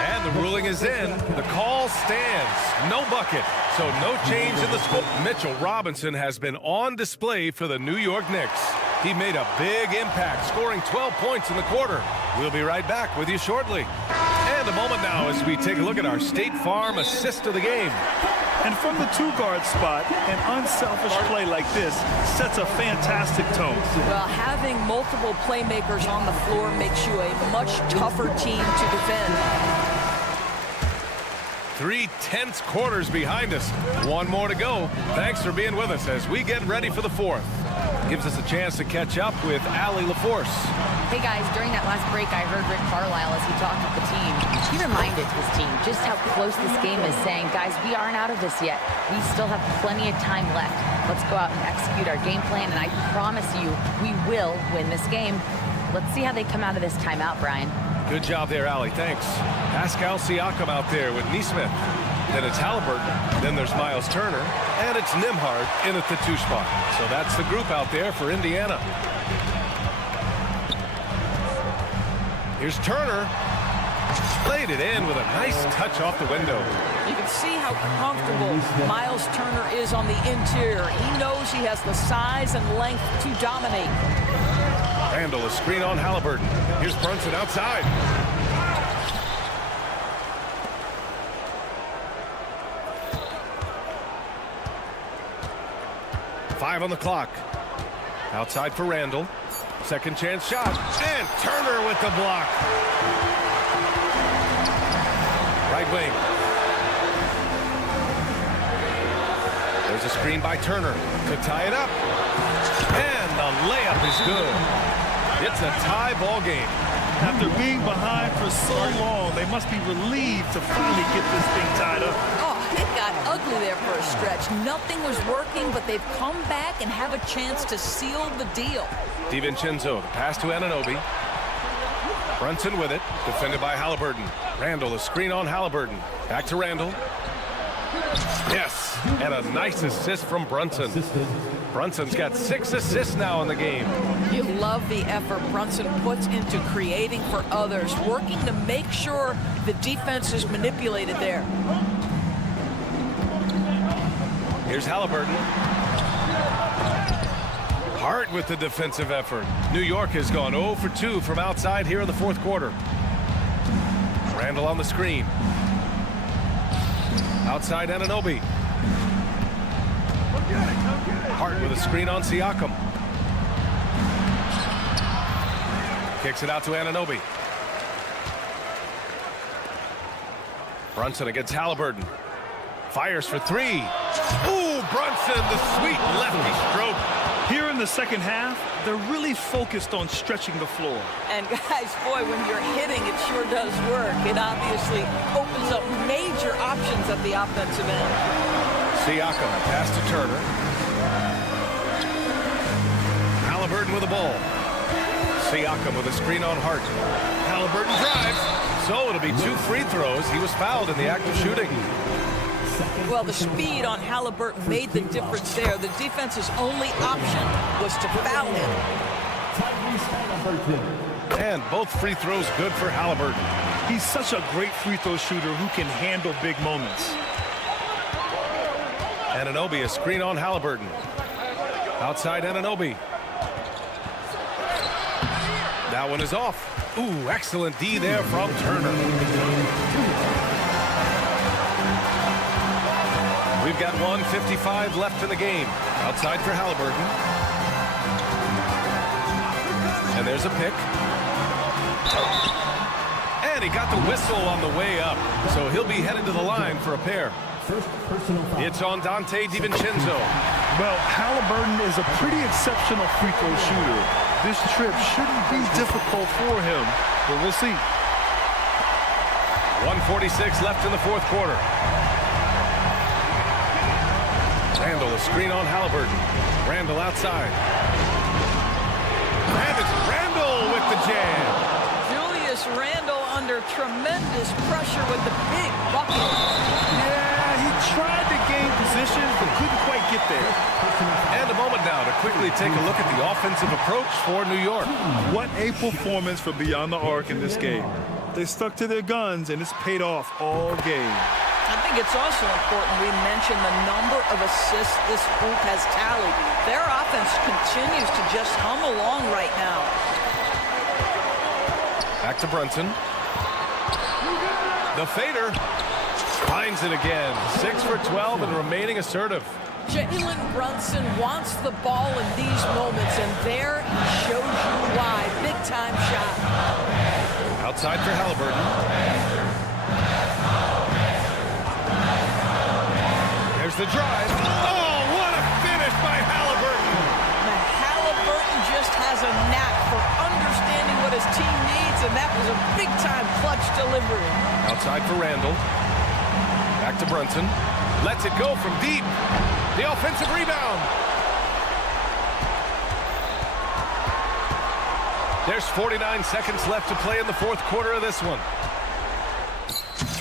And the ruling is in. The call stands. No bucket. So no change in the score. Mitchell Robinson has been on display for the New York Knicks. He made a big impact, scoring 12 points in the quarter. We'll be right back with you shortly. And a moment now as we take a look at our State Farm assist of the game. And from the two-guard spot, an unselfish play like this sets a fantastic tone. Well, having multiple playmakers on the floor makes you a much tougher team to defend. 3 tense quarters behind us. One more to go. Thanks for being with us as we get ready for the fourth. Gives us a chance to catch up with Allie LaForce. Hey guys, during that last break, I heard Rick Carlisle as he talked with the team. He reminded his team just how close this game is, saying, guys, we aren't out of this yet. We still have plenty of time left. Let's go out and execute our game plan, and I promise you, we will win this game. Let's see how they come out of this timeout, Brian. Good job there, Allie. Thanks. Pascal Siakam out there with Neesmith. Then it's Halliburton. Then there's Miles Turner. And it's Nembhard in at the 2 spot. So that's the group out there for Indiana. Here's Turner. Played it in with a nice touch off the window. You can see how comfortable Miles Turner is on the interior. He knows he has the size and length to dominate. Randall, a screen on Halliburton. Here's Brunson outside. Five on the clock. Outside for Randall. Second chance shot. And Turner with the block. Right wing. There's a screen by Turner to tie it up. And the layup is good. It's a tie ball game. After being behind for so long, they must be relieved to finally get this thing tied up. Oh, it got ugly there for a stretch. Nothing was working, but they've come back and have a chance to seal the deal. DiVincenzo, the pass to Anunoby. Brunson with it, defended by Halliburton. Randall, a screen on Halliburton. Back to Randall. Yes, and a nice assist from Brunson. Brunson's got 6 assists now in the game. You love the effort Brunson puts into creating for others, working to make sure the defense is manipulated there. Here's Halliburton. Hart with the defensive effort. New York has gone 0 for 2 from outside here in the fourth quarter. Randall on the screen. Outside Anunoby. Hart with a screen on Siakam. Kicks it out to Anunoby. Brunson against Halliburton. Fires for 3. Ooh, Brunson, the sweet lefty stroke. Here in the second half, they're really focused on stretching the floor. And guys, boy, when you're hitting, it sure does work. It obviously opens up major options at the offensive end. Siakam, pass to Turner. Halliburton with the ball. Siakam with a screen on Hart. Halliburton drives. So it'll be 2 free throws. He was fouled in the act of shooting. Well, the speed on Halliburton made the difference there. The defense's only option was to foul him. And both free throws good for Halliburton. He's such a great free throw shooter who can handle big moments. Anunoby, a screen on Halliburton. Outside Anunoby. That one is off. Ooh, excellent D there from Turner. We've got 1:55 left in the game. Outside for Halliburton. And there's a pick. And he got the whistle on the way up. So he'll be headed to the line for a pair. It's on Dante DiVincenzo. Well, Halliburton is a pretty exceptional free throw shooter. This trip shouldn't be difficult for him, but we'll see. 1:46 left in the fourth quarter. Randall, a screen on Halliburton. Randall outside. And it's Randall with the jam. Julius Randall under tremendous pressure with the big bucket. Yeah, he tried to gain position, but couldn't quite get there. And a moment now to quickly take a look at the offensive approach for New York. What a performance from beyond the arc in this game. They stuck to their guns, and it's paid off all game. I think it's also important we mention the number of assists this group has tallied. Their offense continues to just hum along right now. Back to Brunson. The fader finds it again. 6 for 12 and remaining assertive. Jalen Brunson wants the ball in these moments, and there he shows you why. Big-time shot. Outside for Halliburton. There's the drive. Oh, what a finish by Halliburton. Now, Halliburton just has a knack for understanding what his team needs, and that was a big-time clutch delivery. Outside for Randall. Back to Brunson. Lets it go from deep. The offensive rebound. There's 49 seconds left to play in the fourth quarter of this one.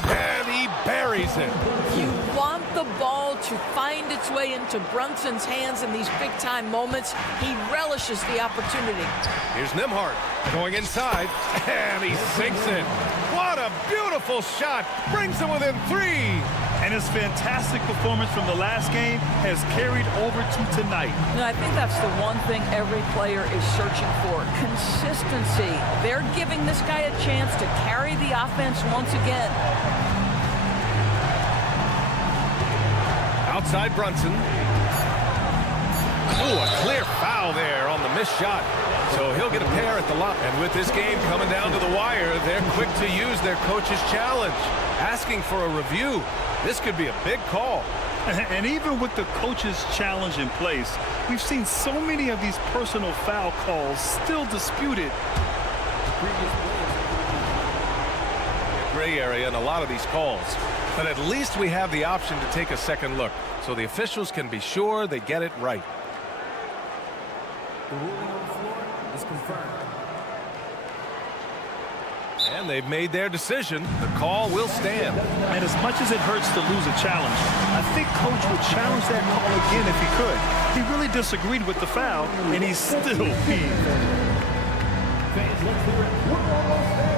And he buries it. You want the ball to find its way into Brunson's hands in these big-time moments. He relishes the opportunity. Here's Nembhard going inside, and he sinks it. What a beautiful shot. Brings him within 3. And his fantastic performance from the last game has carried over to tonight. And I think that's the one thing every player is searching for. Consistency. They're giving this guy a chance to carry the offense once again. Outside Brunson. Ooh, a clear foul there on the missed shot. So he'll get a pair at the line. And with this game coming down to the wire, they're quick to use their coach's challenge, asking for a review. This could be a big call. And even with the coach's challenge in place, we've seen so many of these personal foul calls still disputed. Gray area in a lot of these calls. But at least we have the option to take a second look, so the officials can be sure they get it right. The ruling on the floor is confirmed. And they've made their decision. The call will stand. And as much as it hurts to lose a challenge, I think Coach would challenge that call again if he could. He really disagreed with the foul, and he's still peeved. Fans, let's hear it. We're almost there.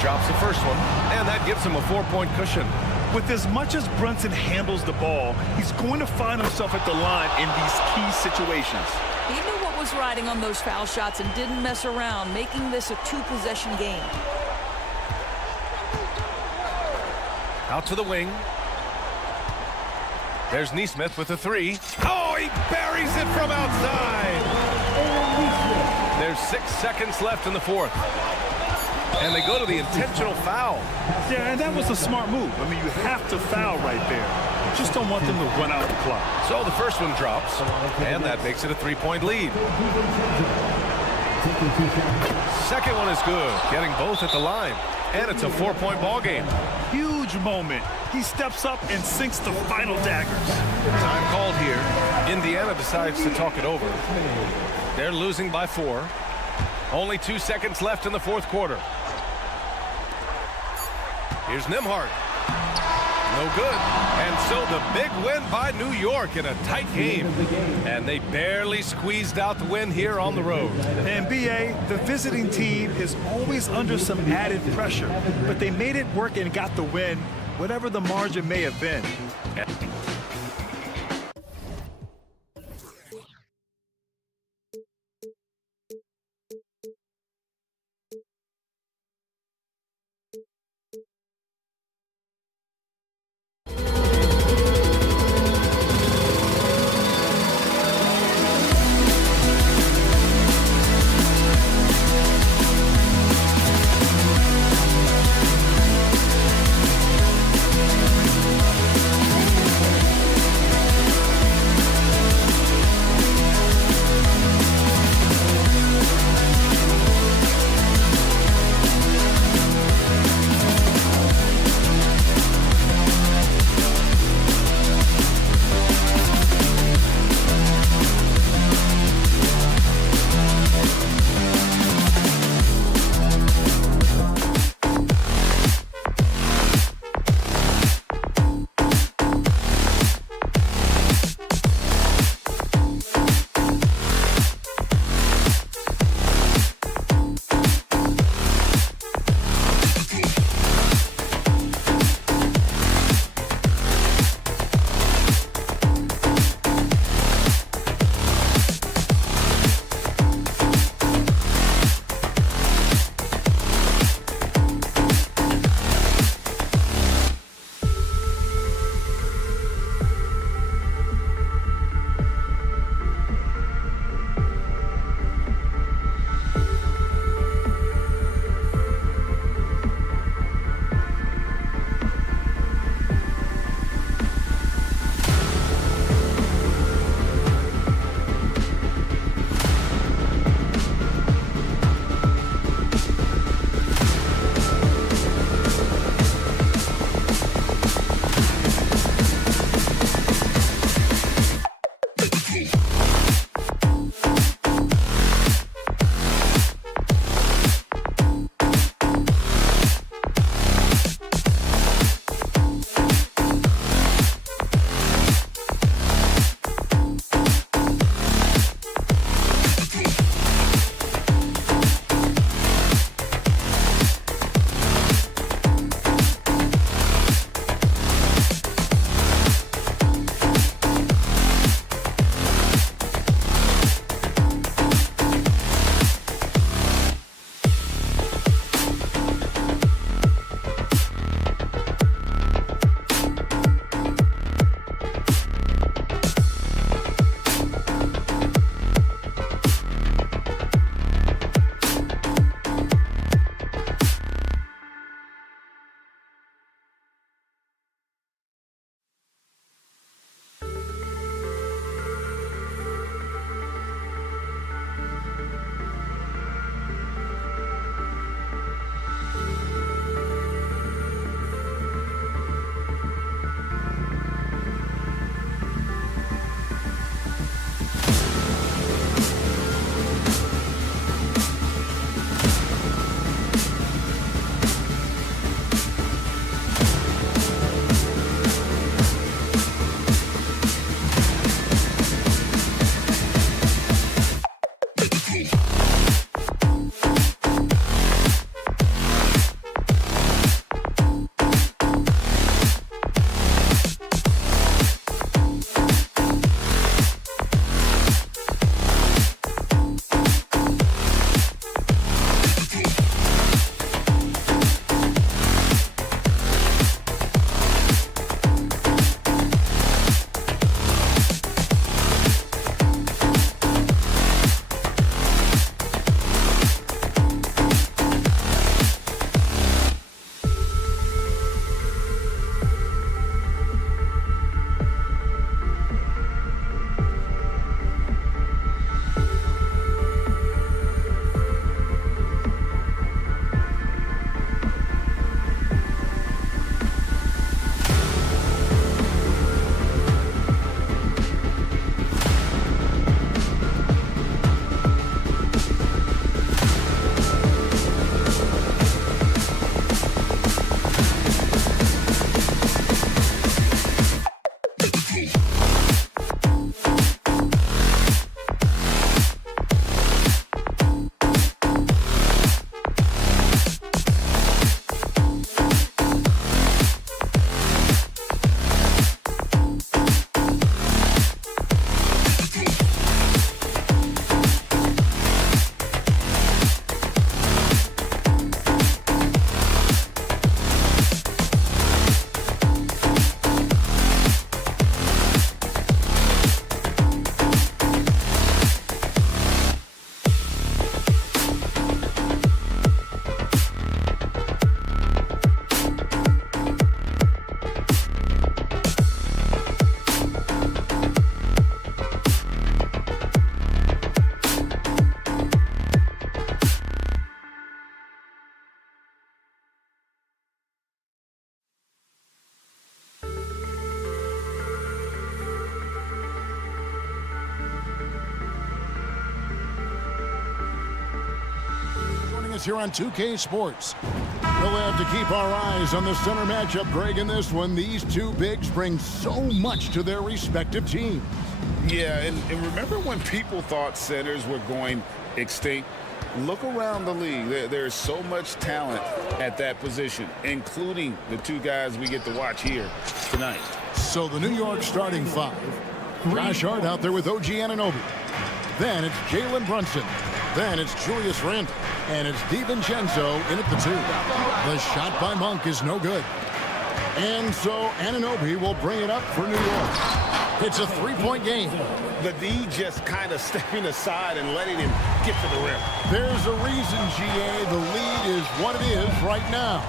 Drops the first one, and that gives him a 4-point cushion. With as much as Brunson handles the ball, he's going to find himself at the line in these key situations. He knew what was riding on those foul shots and didn't mess around, making this a 2-possession game. Out to the wing. There's Nesmith with a 3. Oh, he buries it from outside. There's 6 seconds left in the fourth. And they go to the intentional foul. Yeah, and that was a smart move. I mean, you have to foul right there. You just don't want them to run out the clock. So the first one drops, and that makes it a 3-point lead. Second one is good, getting both at the line. And it's a 4-point ball game. Huge moment. He steps up and sinks the final daggers. Time called here. Indiana decides to talk it over. They're losing by 4. Only 2 seconds left in the fourth quarter. Here's Nembhard. No good. And so the big win by New York in a tight game. And they barely squeezed out the win here on the road. And BA, the visiting team is always under some added pressure, but they made it work and got the win, whatever the margin may have been. us here on 2K Sports. We'll have to keep our eyes on the center matchup, Greg, in this one. These two bigs bring so much to their respective teams. Yeah, and remember when people thought centers were going extinct? Look around the league. There's so much talent at that position, including the two guys we get to watch here tonight. So the New York starting five. Josh Hart out there with OG Anunoby. Then it's Jalen Brunson. Then it's Julius Randle. And it's DiVincenzo in at the 2. The shot by Monk is no good. And so Anunoby will bring it up for New York. It's a 3-point game. The D just kind of stepping aside and letting him get to the rim. There's a reason, GA, the lead is what it is right now.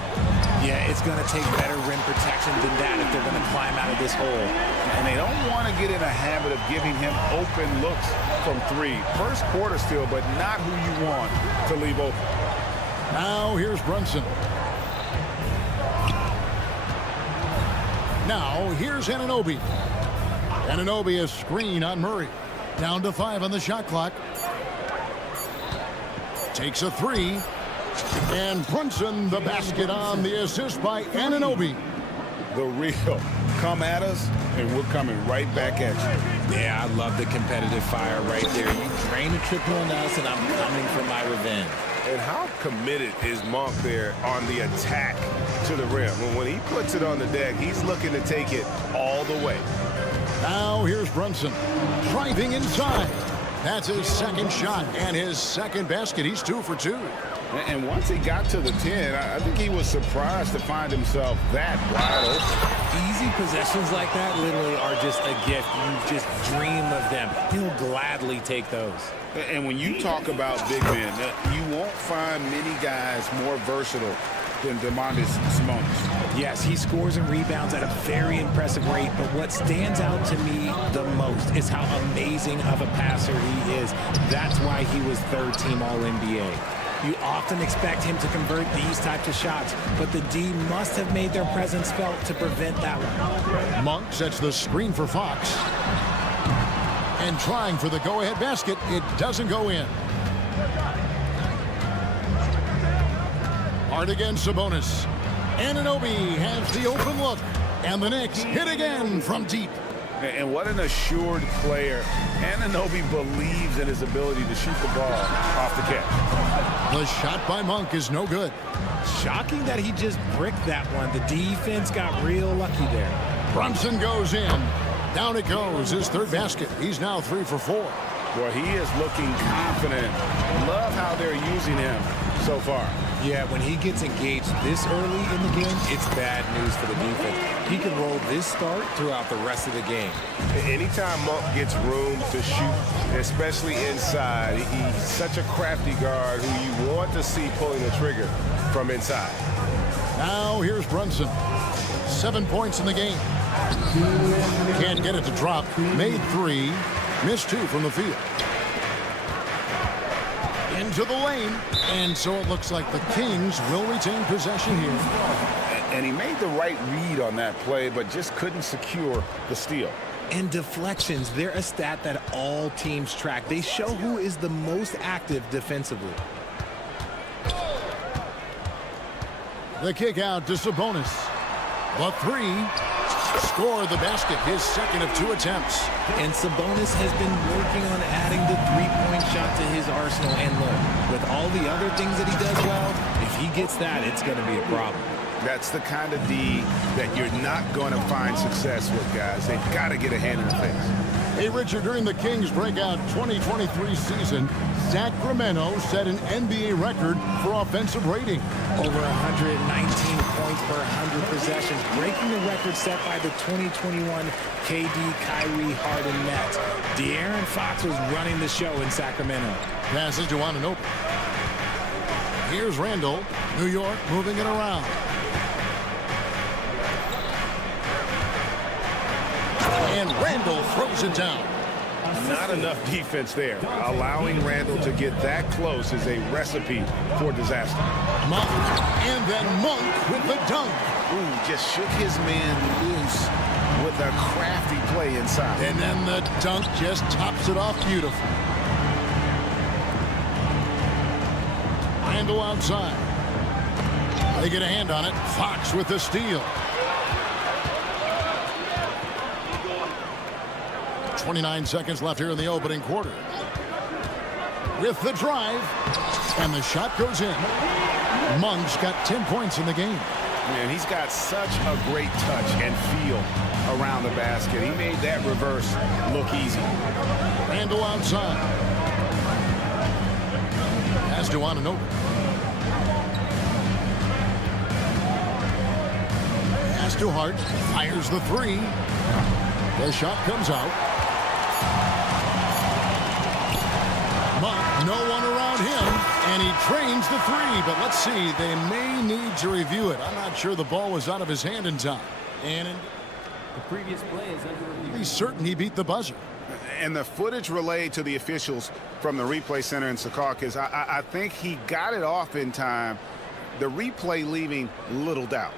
Yeah, it's going to take better rim protection than that if they're going to climb out of this hole. And they don't want to get in a habit of giving him open looks from 3. First quarter still, but not who you want to leave open. Now here's Brunson. Now here's Anunoby. Anunoby a screen on Murray. Down to 5 on the shot clock. Takes a 3. And Brunson the basket on the assist by Anunoby. The real come at us, and we're coming right back at you. Yeah, I love the competitive fire right there. You drain a triple on us, and I'm coming for my revenge. And how committed is Monk there on the attack to the rim? When he puts it on the deck, he's looking to take it all the way. Now here's Brunson driving inside. That's his second shot and his second basket. He's 2 for 2. And once he got to the 10, I think he was surprised to find himself that wide open. Easy possessions like that literally are just a gift. You just dream of them. He'll gladly take those. And when you talk about big men, you won't find many guys more versatile than Domantas Sabonis. Yes, he scores and rebounds at a very impressive rate, but what stands out to me the most is how amazing of a passer he is. That's why he was third team All-NBA. You often expect him to convert these types of shots, but the D must have made their presence felt to prevent that one. Monk sets the screen for Fox. And trying for the go-ahead basket, it doesn't go in. Hard against Sabonis. Anunoby has the open look. And the Knicks hit again from deep. And what an assured player. Anunoby believes in his ability to shoot the ball off the catch. The shot by Monk is no good. Shocking that he just bricked that one. The defense got real lucky there. Brunson goes in. Down it goes. His third basket. He's now 3 for 4. Well, he is looking confident. Love how they're using him so far. Yeah, when he gets engaged this early in the game, it's bad news for the defense. He can roll this start throughout the rest of the game. Anytime Monk gets room to shoot, especially inside, he's such a crafty guard who you want to see pulling the trigger from inside. Now here's Brunson. 7 points in the game. Can't get it to drop. Made 3. Missed 2 from the field. Into the lane. And so it looks like the Kings will retain possession here. And he made the right read on that play, but just couldn't secure the steal. And deflections, they're a stat that all teams track. They show who is the most active defensively. The kick out to Sabonis. The 3. Score the basket, his second of 2 attempts. And Sabonis has been working on adding the three-point shot to his arsenal. And look, with all the other things that he does well, if he gets that, it's going to be a problem. That's the kind of D that you're not going to find success with, guys. They've got to get a hand in the face. Hey, Richard, during the Kings breakout 2023 season, Sacramento set an NBA record for offensive rating. Over 119 points per 100 possessions, breaking the record set by the 2021 KD Kyrie Harden Nets. De'Aaron Fox was running the show in Sacramento. Passes to Anunoby. Here's Randle. New York moving it around. And Randle throws it down. Not enough defense there. Allowing Randle to get that close is a recipe for disaster. Monk, and then Monk with the dunk. Ooh, just shook his man loose with a crafty play inside. And then the dunk just tops it off beautifully. Randall outside. They get a hand on it. Fox with the steal. 29 seconds left here in the opening quarter. With the drive, and the shot goes in. Monk's got 10 points in the game. Man, he's got such a great touch and feel around the basket. He made that reverse look easy. Randall outside. Pass to Anunoby. Pass to Hart. Fires the three. The shot comes out. Monk, no one around him, and he trains the three. But let's see, they may need to review it. I'm not sure the ball was out of his hand in time. And The previous play is under review. he's certain he beat the buzzer. And the footage relayed to the officials from the replay center in Secaucus, I think he got it off in time. The replay leaving little doubt.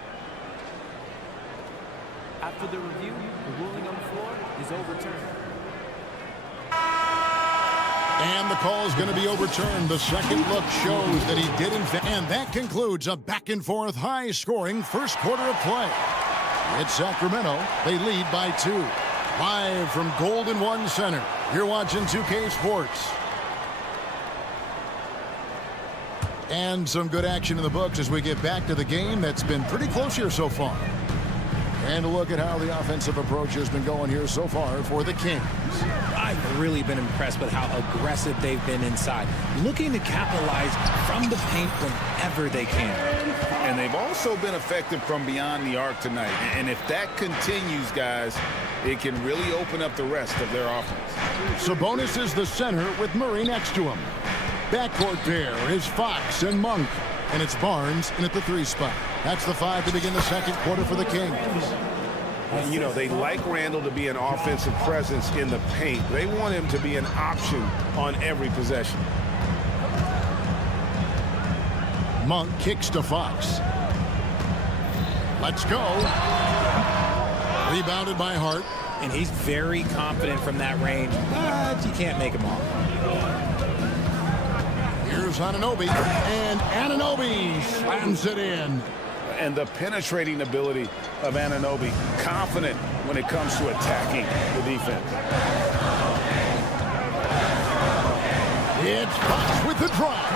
After the review, the ruling on the floor is overturned. And the call is going to be overturned. The second look shows that he did in fact. And that concludes a back-and-forth, high-scoring first quarter of play. It's Sacramento. They lead by 2. Live from Golden One Center. You're watching 2K Sports. And some good action in the books as we get back to the game that's been pretty close here so far. And a look at how the offensive approach has been going here so far for the Kings. I've really been impressed with how aggressive they've been inside, looking to capitalize from the paint whenever they can. And they've also been effective from beyond the arc tonight. And if that continues, guys, it can really open up the rest of their offense. Sabonis is the center with Murray next to him. Backcourt pair is Fox and Monk. And it's Barnes in at the 3 spot. That's the 5 to begin the second quarter for the Kings. And, you know, they like Randall to be an offensive presence in the paint. They want him to be an option on every possession. Monk kicks to Fox. Let's go. Rebounded by Hart. And he's very confident from that range, but you can't make him off. Here's Anunoby, and Anunoby slams it in. And the penetrating ability of Anunoby, confident when it comes to attacking the defense. It's Fox with the drive.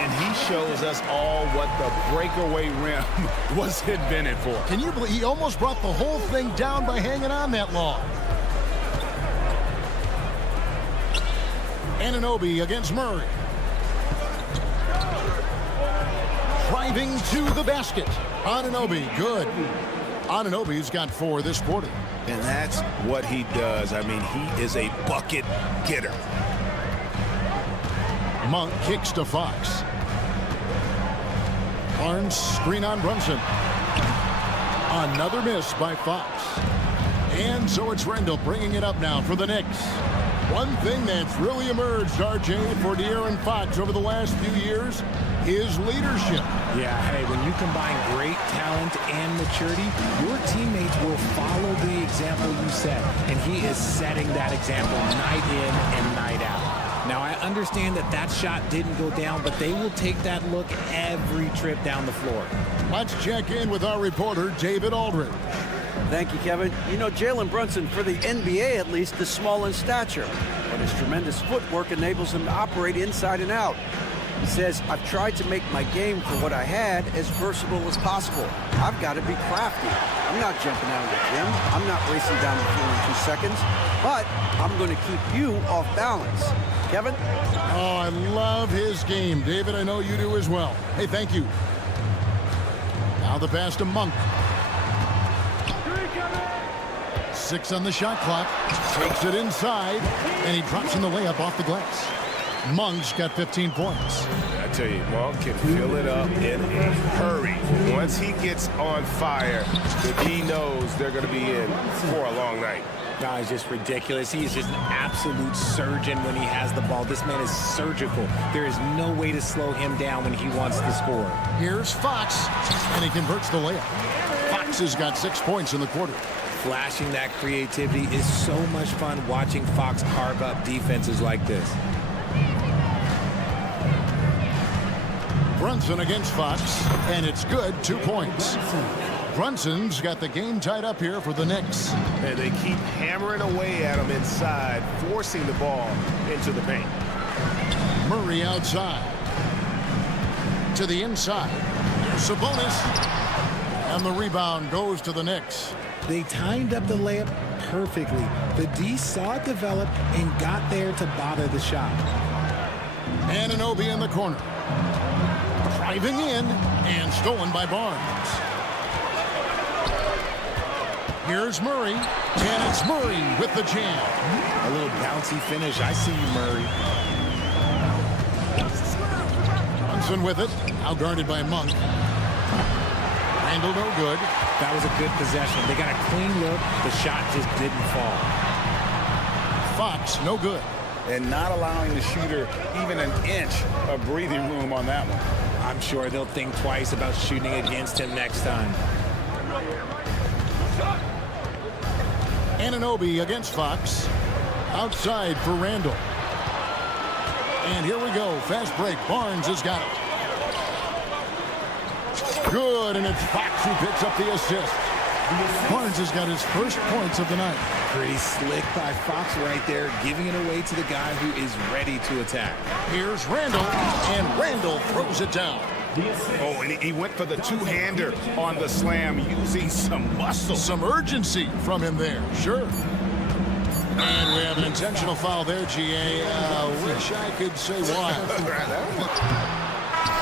And he shows us all what the breakaway rim was invented for. Can you believe he almost brought the whole thing down by hanging on that long? Anunoby against Murray. Driving to the basket. Anunoby, good. Anunoby's got 4 this quarter. And that's what he does. I mean, he is a bucket getter. Monk kicks to Fox. Barnes screen on Brunson. Another miss by Fox. And so it's Randall bringing it up now for the Knicks. One thing that's really emerged, RJ, for De'Aaron Fox over the last few years is leadership. Yeah, hey, when you combine great talent and maturity, your teammates will follow the example you set. And he is setting that example night in and night out. Now, I understand that that shot didn't go down, but they will take that look every trip down the floor. Let's check in with our reporter, David Aldridge. Thank you, Kevin. You know, Jalen Brunson, for the NBA at least, is small in stature, but his tremendous footwork enables him to operate inside and out. He says, I've tried to make my game for what I had as versatile as possible. I've got to be crafty. I'm not jumping out of the gym. I'm not racing down the floor in 2 seconds, but I'm going to keep you off balance. Kevin? Oh, I love his game. David, I know you do as well. Hey, thank you. Now the pass to Monk. 6 on the shot clock. Takes it inside, and he drops in the layup off the glass. Monk's got 15 points. I tell you, Monk can fill it up in a hurry. Once he gets on fire, he knows they're going to be in for a long night. No, it's just ridiculous. He is just an absolute surgeon when he has the ball. This man is surgical. There is no way to slow him down when he wants to score. Here's Fox, and he converts the layup. Fox has got 6 points in the quarter. Flashing that creativity is so much fun watching Fox carve up defenses like this. Brunson against Fox, and it's good, 2 points. Brunson's got the game tied up here for the Knicks. And they keep hammering away at him inside, forcing the ball into the paint. Murray outside. To the inside. Sabonis. And the rebound goes to the Knicks. They timed up the layup perfectly. The D saw it develop and got there to bother the shot. Anunoby in the corner. Driving in and stolen by Barnes. Here's Murray, and it's Murray with the jam. A little bouncy finish. I see you, Murray. Brunson with it, out guarded by Monk. Randall no good. That was a good possession. They got a clean look. The shot just didn't fall. Fox no good. And not allowing the shooter even an inch of breathing room on that one. I'm sure they'll think twice about shooting against him next time. Anunoby against Fox. Outside for Randall. And here we go. Fast break. Barnes has got it. Good, and it's Fox who picks up the assist. Barnes has got his first points of the night. Pretty slick by Fox right there, giving it away to the guy who is ready to attack. Here's Randall, and Randall throws it down. Oh, and he went for the two-hander on the slam, using some muscle. Some urgency from him there, sure. And we have an intentional foul there, GA. Wish I could say why.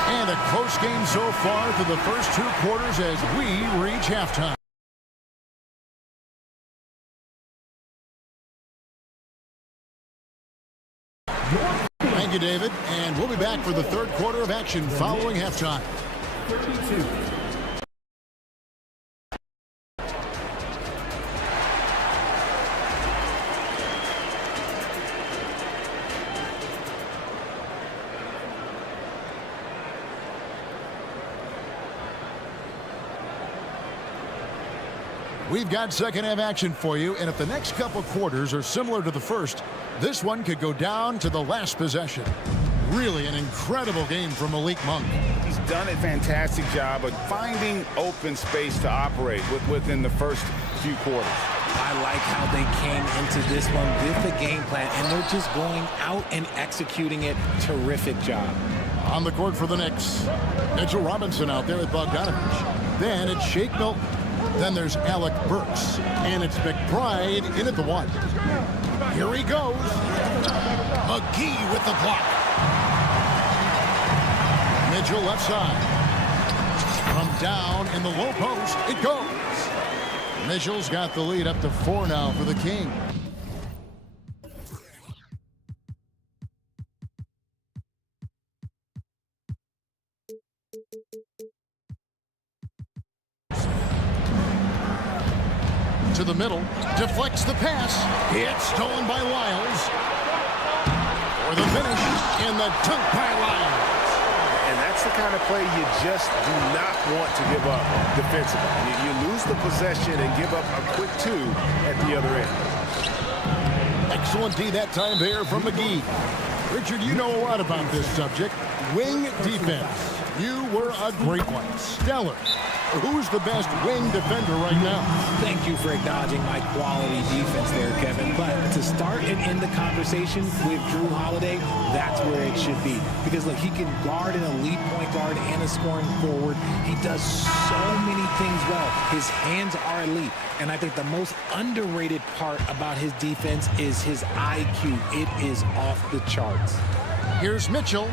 And a close game so far through the first 2 quarters as we reach halftime. Thank you, David. And we'll be back for the 3rd quarter of action following halftime. 32. We've got second half action for you, and if the next couple quarters are similar to the first, this one could go down to the last possession. Really an incredible game from Malik Monk. He's done a fantastic job of finding open space to operate within the first few quarters. I like how they came into this one with the game plan, and they're just going out and executing it. Terrific job. On the court for the Knicks, Mitchell Robinson out there with Bogdanovich. Then it's Shake Milton. Then there's Alec Burks. And it's McBride in at the 1. Here he goes. McGee with the block. Mitchell left side. From down in the low post, it goes. Mitchell's got the lead up to 4 now for the King. To the middle, deflects the pass. It's stolen by Lyles. For the finish, in the dunk by Lyles. And that's the kind of play you just do not want to give up defensively. You lose the possession and give up a quick 2 at the other end. Excellent D that time there from McGee. Richard, you know a lot about this subject. Wing defense. You were a great one. Stellar. Who's the best wing defender right now? Thank you for acknowledging my quality defense there, Kevin. But to start and end the conversation with Drew Holiday, that's where it should be. Because, look, he can guard an elite point guard and a scoring forward. He does so many things well. His hands are elite. And I think the most underrated part about his defense is his IQ. It is off the charts. Here's Mitchell.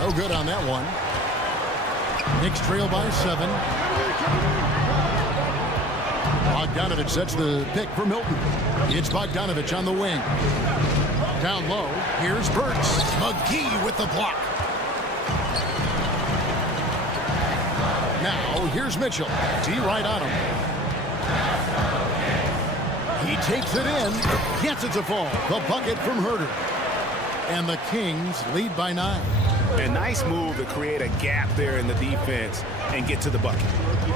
No good on that one. Knicks trail by 7. Bogdanovich sets the pick for Milton. It's Bogdanovich on the wing. Down low, here's Burks. McGee with the block. Now, here's Mitchell. D right on him. He takes it in. Gets it to fall. The bucket from Herter. And the Kings lead by 9. A nice move to create a gap there in the defense and get to the bucket.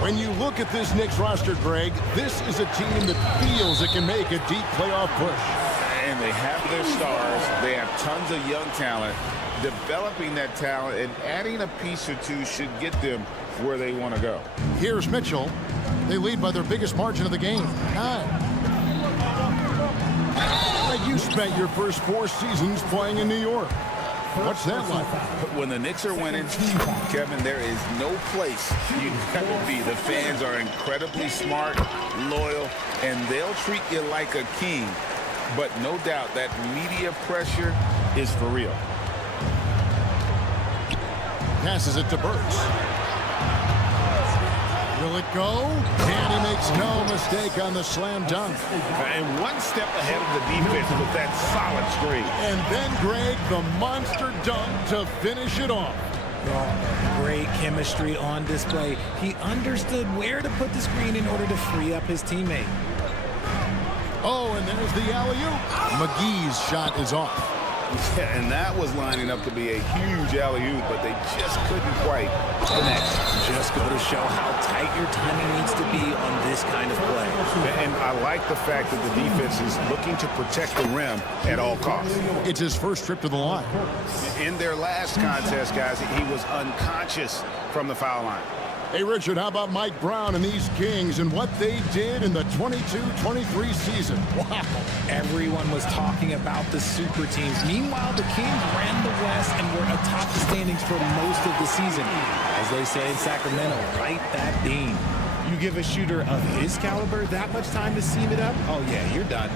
When you look at this Knicks roster, Greg, this is a team that feels it can make a deep playoff push. And they have their stars. They have tons of young talent. Developing that talent and adding a piece or two should get them where they want to go. Here's Mitchell. They lead by their biggest margin of the game, 9. You spent your first 4 seasons playing in New York. What's that like? When the Knicks are winning, Kevin, there is no place you'd rather be. The fans are incredibly smart, loyal, and they'll treat you like a king. But no doubt that media pressure is for real. Passes it to Burks. Will it go? And he makes no mistake on the slam dunk. And one step ahead of the defense with that solid screen. And then Greg, the monster dunk to finish it off. Well, great chemistry on display. He understood where to put the screen in order to free up his teammate. Oh, and there's the alley-oop. McGee's shot is off. Yeah, and that was lining up to be a huge alley-oop, but they just couldn't quite connect. Just go to show how tight your timing needs to be on this kind of play. And I like the fact that the defense is looking to protect the rim at all costs. It's his first trip to the line. In their last contest, guys, he was unconscious from the foul line. Hey, Richard, how about Mike Brown and these Kings and what they did in the 22-23 season? Wow. Everyone was talking about the super teams. Meanwhile, the Kings ran the West and were atop the standings for most of the season. As they say in Sacramento, right that beam. You give a shooter of his caliber that much time to seam it up? Oh, yeah, you're done.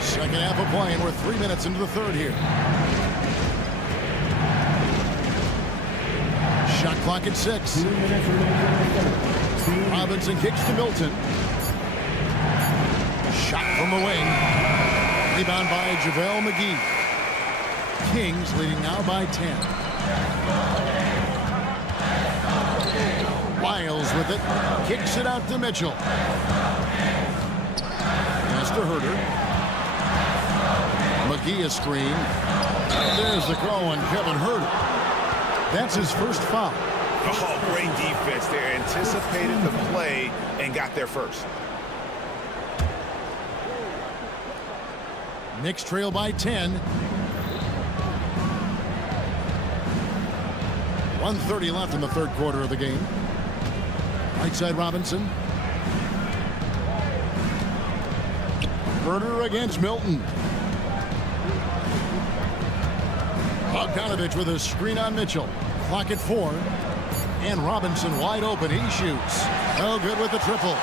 Second half of play, and we're 3 minutes into the third here. Shot clock at 6. Robinson kicks to Milton. Shot from the wing. Rebound by JaVale McGee. Kings leading now by 10. Wiles with it. Kicks it out to Mitchell. Pass to Herter. McGee a screen. There's the call on Kevin Herter. That's his first foul. Oh, great defense there. Anticipated the play and got there first. Knicks trail by 10. 1:30 left in the third quarter of the game. Right side Robinson. Herter against Milton. Bogdanovich with a screen on Mitchell. Clock at 4. And Robinson wide open. He shoots. No good with the triple.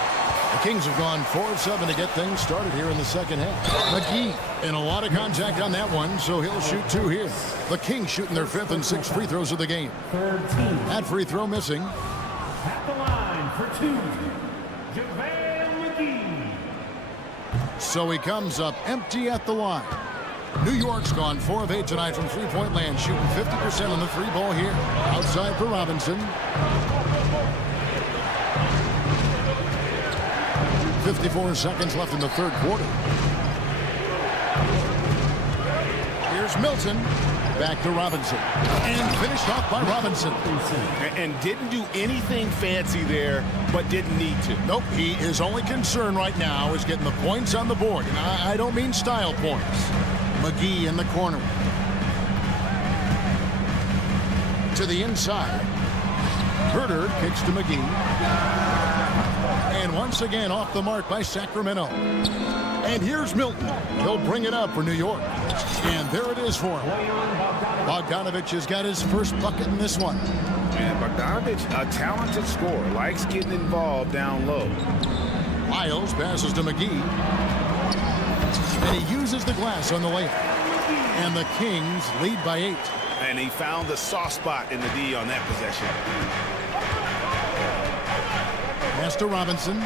The Kings have gone 4 of 7 to get things started here in the second half. McGee and a lot of contact on that one, so he'll shoot 2 here. The Kings shooting their 5th and 6th free throws of the game. That free throw missing. At the line for 2, JaVale McGee. So he comes up empty at the line. New York's gone 4 of 8 tonight from three-point land, shooting 50% on the 3-ball here. Outside for Robinson. 54 seconds left in the third quarter. Here's Milton. Back to Robinson. And finished off by Robinson. And didn't do anything fancy there, but didn't need to. Nope, his only concern right now is getting the points on the board. And I don't mean style points. McGee in the corner. To the inside. Herter kicks to McGee. And once again off the mark by Sacramento. And here's Milton. He'll bring it up for New York. And there it is for him. Bogdanovich has got his first bucket in this one. And Bogdanovich, a talented scorer, likes getting involved down low. Wiles passes to McGee. And he uses the glass on the layup. And the Kings lead by 8. And he found the soft spot in the D on that possession. Pass to Robinson.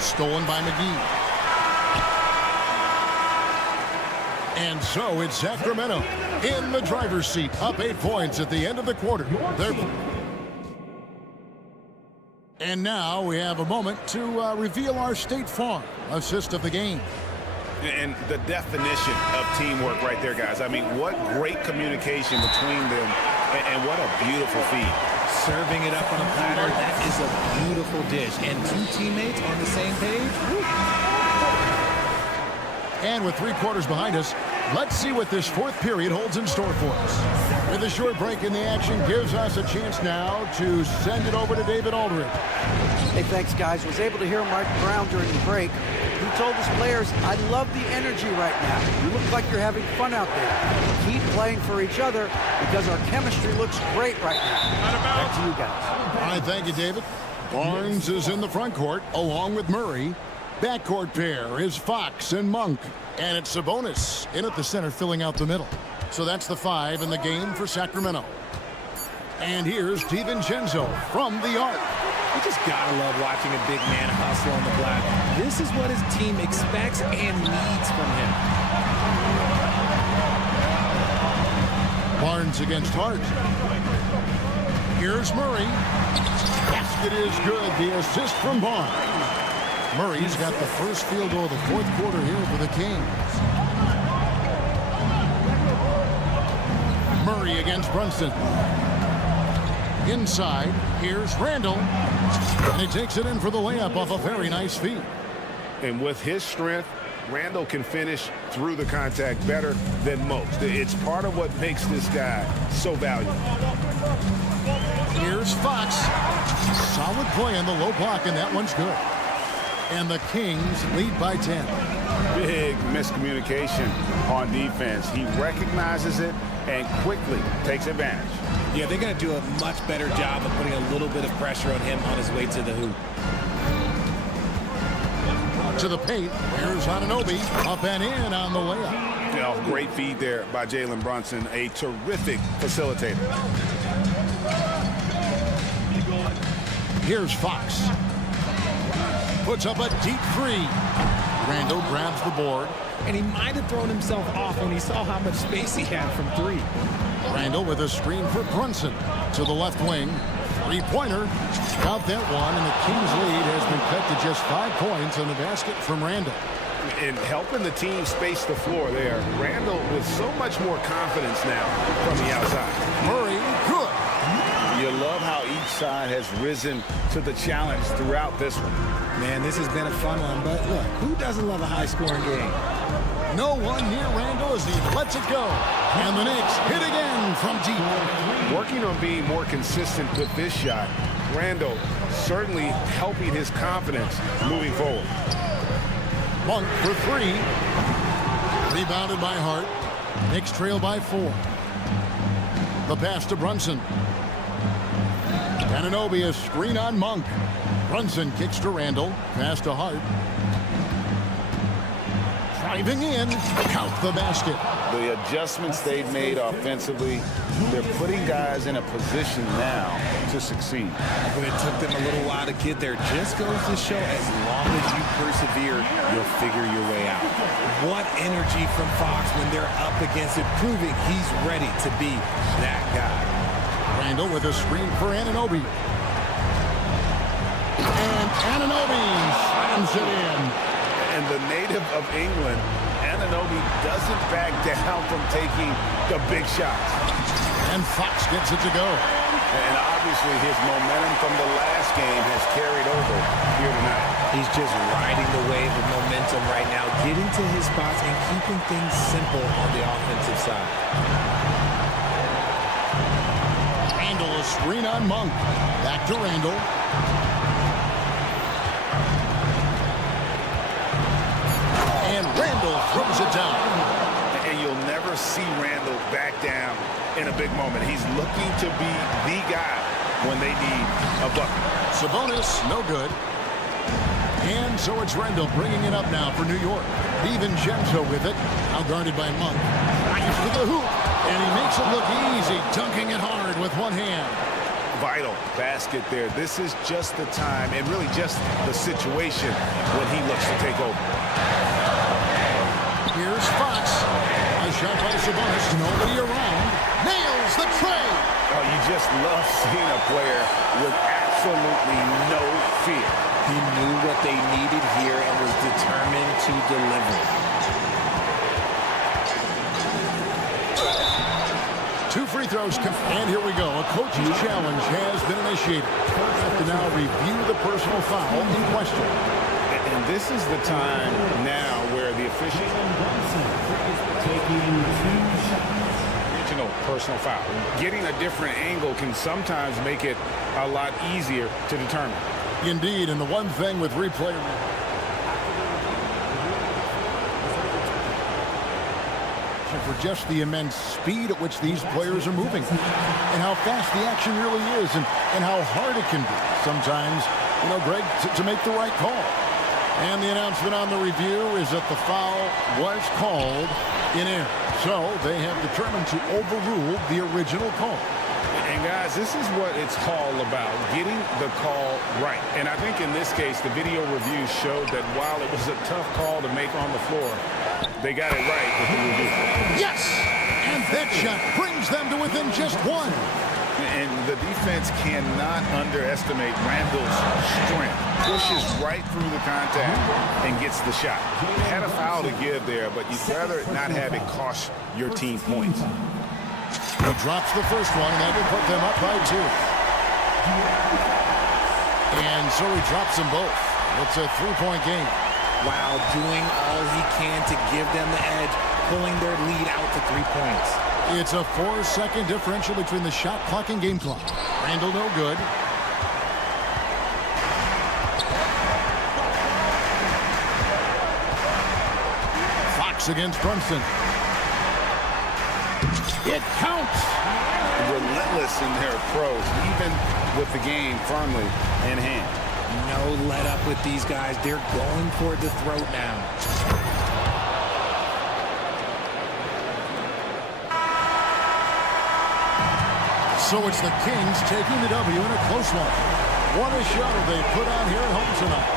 Stolen by McGee. And so it's Sacramento in the driver's seat, up 8 points at the end of the quarter. And now we have a moment to reveal our State Farm assist of the game. And the definition of teamwork right there, guys. I mean, what great communication between them. And what a beautiful feed. Serving it up on a platter, that is a beautiful dish. And two teammates on the same page. Woo. And with 3 quarters behind us, let's see what this 4th period holds in store for us. With a short break in the action gives us a chance now to send it over to David Aldridge. Hey, thanks, guys. Was able to hear Mike Brown during the break. He told his players, I love the energy right now. You look like you're having fun out there. Keep playing for each other because our chemistry looks great right now. Back to you guys. All right, thank you, David. Barnes is in the front court along with Murray. Backcourt pair is Fox and Monk. And it's Sabonis in at the center filling out the middle. So that's the 5 in the game for Sacramento. And here's DiVincenzo from the arc. You just gotta love watching a big man hustle on the block. This is what his team expects and needs from him. Barnes against Hart. Here's Murray. Basket is good. The assist from Barnes. Murray's got the first field goal of the 4th quarter here for the Kings. Murray against Brunson. Inside, here's Randall. And he takes it in for the layup off a very nice feed. And with his strength, Randall can finish through the contact better than most. It's part of what makes this guy so valuable. Here's Fox. Solid play on the low block, and that one's good. And the Kings lead by 10. Big miscommunication on defense. He recognizes it and quickly takes advantage. Yeah, they're going to do a much better job of putting a little bit of pressure on him on his way to the hoop. To the paint. Here's Anunoby. Up and in on the layup. You know, great feed there by Jalen Brunson. A terrific facilitator. Here's Fox. Puts up a deep 3. Randall grabs the board. And he might have thrown himself off when he saw how much space he had from 3. Randall with a screen for Brunson. To the left wing. 3-pointer. Count that one, and the Kings lead has been cut to just 5 points on the basket from Randall. And helping the team space the floor there. Randall with so much more confidence now from the outside. Murray, good. You love how each side has risen to the challenge throughout this one. Man, this has been a fun one, but look, who doesn't love a high-scoring game? No one near Randall as he lets it go. And the Knicks hit again from deep. Working on being more consistent with this shot, Randall certainly helping his confidence moving forward. Monk for 3. Rebounded by Hart. Knicks trail by 4. The pass to Brunson. Anunoby, a screen on Monk. Brunson kicks to Randall. Pass to Hart. Driving in. Count the basket. The adjustments they've made offensively, they're putting guys in a position now to succeed. But it took them a little while to get there. Just goes to show as long as you persevere, you'll figure your way out. What energy from Fox when they're up against it, proving he's ready to be that guy. Randall with a screen for Anunoby. And Anunoby slams it in. And the native of England, Anunoby doesn't back down from taking the big shots. And Fox gets it to go. And obviously his momentum from the last game has carried over here tonight. He's just riding the wave of momentum right now, getting to his spots and keeping things simple on the offensive side. Randall, a screen on Monk. Back to Randall. And Randall throws it down. And you'll never see Randall back down in a big moment. He's looking to be the guy when they need a bucket. Sabonis, no good. And so it's Randall bringing it up now for New York. DiVincenzo with it. Now guarded by Monk. Drives to the hoop. And he makes it look easy, dunking it hard with one hand. Vital basket there. This is just the time and really just the situation when he looks to take over. Here's Fox. A shot by Sabonis. Nobody around. Nails the tray. Oh, you just love seeing a player with absolutely no fear. He knew what they needed here and was determined to deliver. 2 free throws. And here we go. A coach's challenge has been initiated. Have to now review the personal foul in question. And this is the time now where the official original personal foul. Getting a different angle can sometimes make it a lot easier to determine. Indeed, and the one thing with replay, for just the immense speed at which these players are moving and how fast the action really is and how hard it can be sometimes, Greg, to make the right call. And the announcement on the review is that the foul was called in air. So they have determined to overrule the original call. And guys, this is what it's all about, getting the call right. And I think in this case, the video review showed that while it was a tough call to make on the floor, they got it right with the review. Yes! And that shot brings them to within just 1. And the defense cannot underestimate Randall's strength. Pushes right through the contact and gets the shot. Had a foul to give there, but you'd rather not have it cost your team points. He drops the first one, and that will put them up by 2. And so he drops them both. It's a 3-point game. While doing all he can to give them the edge, pulling their lead out to 3 points. It's a 4-second differential between the shot clock and game clock. Randall no good. Fox against Brunson. It counts. Relentless in their approach, even with the game firmly in hand. No let up with these guys. They're going for the throat now. So it's the Kings taking the W in a close one. What a show they put on here at home tonight.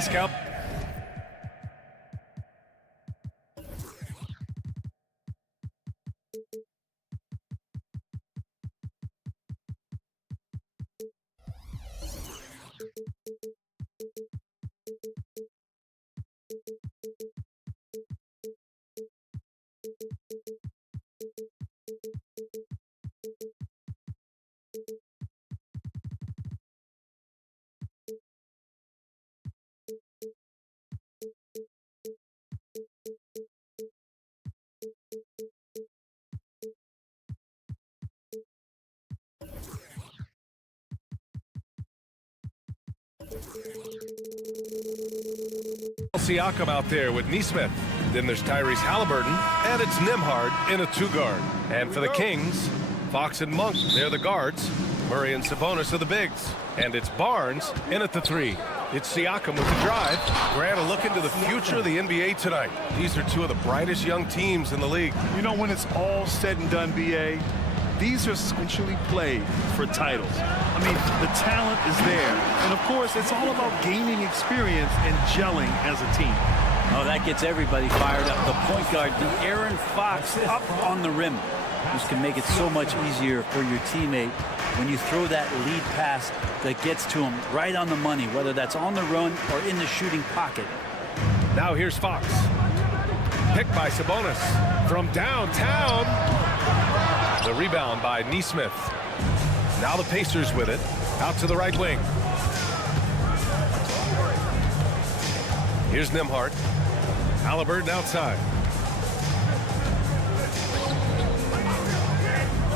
Pascal. Siakam out there with Nesmith. Then there's Tyrese Halliburton, and it's Nembhard in a 2-guard. And for the Kings, Fox and Monk, they're the guards. Murray and Sabonis are the bigs. And it's Barnes in at the 3. It's Siakam with the drive. Grant, a look into the future of the NBA tonight. These are two of the brightest young teams in the league. You know, when it's all said and done, BA, these are sequentially played for titles. I mean, the talent is there. And, of course, it's all about gaining experience and gelling as a team. Oh, that gets everybody fired up. The point guard, the Aaron Fox up on the rim. This can make it so much easier for your teammate when you throw that lead pass that gets to him right on the money, whether that's on the run or in the shooting pocket. Now here's Fox. Picked by Sabonis from downtown. The rebound by Nesmith. Now the Pacers with it. Out to the right wing. Here's Nembhard. Halliburton outside.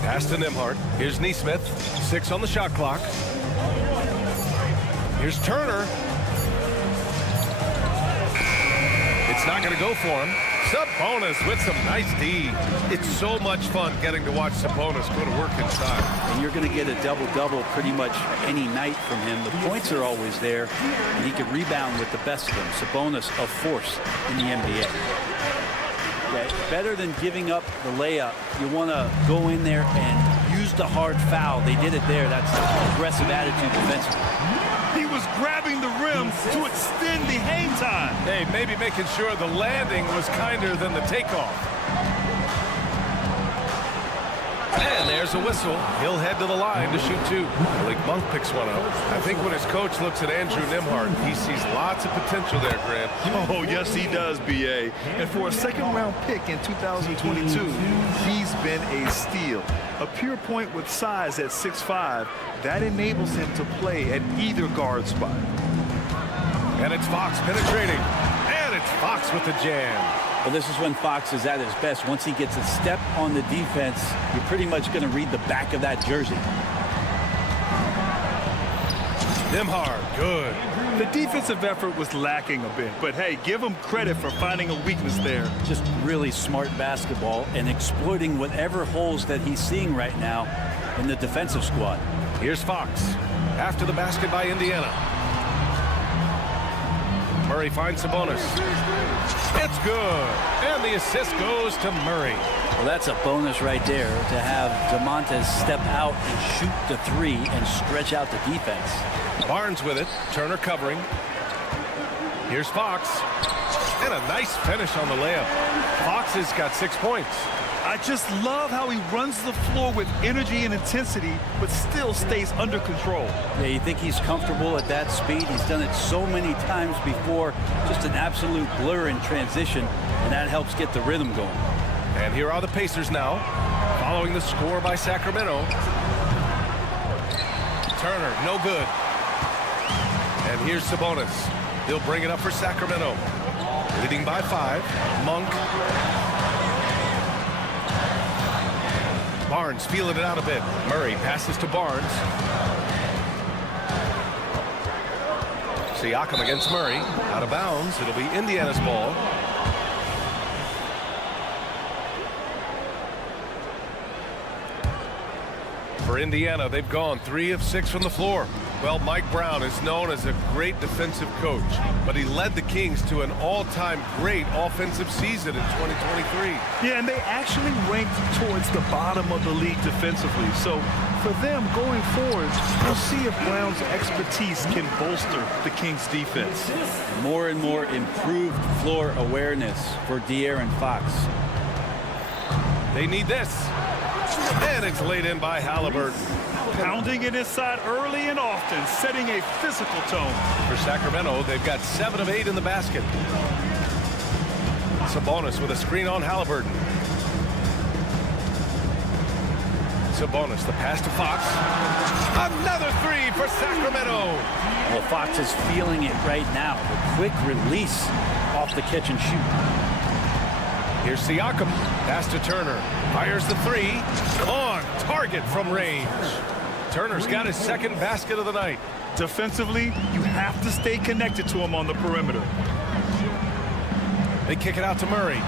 Pass to Nembhard. Here's Nesmith. 6 on the shot clock. Here's Turner. It's not going to go for him. Sabonis with some nice D. It's so much fun getting to watch Sabonis go to work inside. And you're going to get a double-double pretty much any night from him. The points are always there, and he can rebound with the best of them. Sabonis, a force in the NBA. Yeah, better than giving up the layup. You want to go in there and use the hard foul. They did it there. That's aggressive attitude defensively. He was grabbing the rim to extend the hang time. Hey, maybe making sure the landing was kinder than the takeoff. And there's a whistle. He'll head to the line to shoot 2. Malik Monk picks one up. I think when his coach looks at Andrew Nembhard, he sees lots of potential there, Grant. Oh, yes, he does, B.A. And for a second-round pick in 2022, he's been a steal. A pure point with size at 6'5", that enables him to play at either guard spot. And it's Fox penetrating. And it's Fox with the jam. Well, this is when Fox is at his best. Once he gets a step on the defense, you're pretty much going to read the back of that jersey. Nembhard, good. The defensive effort was lacking a bit, but hey, give him credit for finding a weakness there. Just really smart basketball and exploiting whatever holes that he's seeing right now in the defensive squad. Here's Fox after the basket by Indiana. Murray finds Sabonis. It's good. And the assist goes to Murray. Well, that's a bonus right there to have DeMontes step out and shoot the 3 and stretch out the defense. Barnes with it. Turner covering. Here's Fox. And a nice finish on the layup. Fox has got 6 points. I just love how he runs the floor with energy and intensity, but still stays under control. Yeah, you think he's comfortable at that speed? He's done it so many times before. Just an absolute blur in transition, and that helps get the rhythm going. And here are the Pacers now, following the score by Sacramento. Turner, no good. And here's Sabonis. He'll bring it up for Sacramento. Leading by 5. Monk. Barnes feeling it out a bit. Murray passes to Barnes. Siakam against Murray. Out of bounds. It'll be Indiana's ball. For Indiana, they've gone 3 of 6 from the floor. Well, Mike Brown is known as a great defensive coach, but he led the Kings to an all-time great offensive season in 2023. Yeah, and they actually ranked towards the bottom of the league defensively. So for them going forward, we'll see if Brown's expertise can bolster the Kings defense. More and more improved floor awareness for De'Aaron Fox. They need this. And it's laid in by Halliburton. Pounding it inside early and often, setting a physical tone. For Sacramento, they've got 7 of 8 in the basket. Sabonis with a screen on Halliburton. Sabonis, the pass to Fox. Another 3 for Sacramento. Well, Fox is feeling it right now. The quick release off the catch and shoot. Here's Siakam. Pass to Turner. Fires the 3. On target from range. Turner's got his second basket of the night. Defensively, you have to stay connected to him on the perimeter. They kick it out to Murray.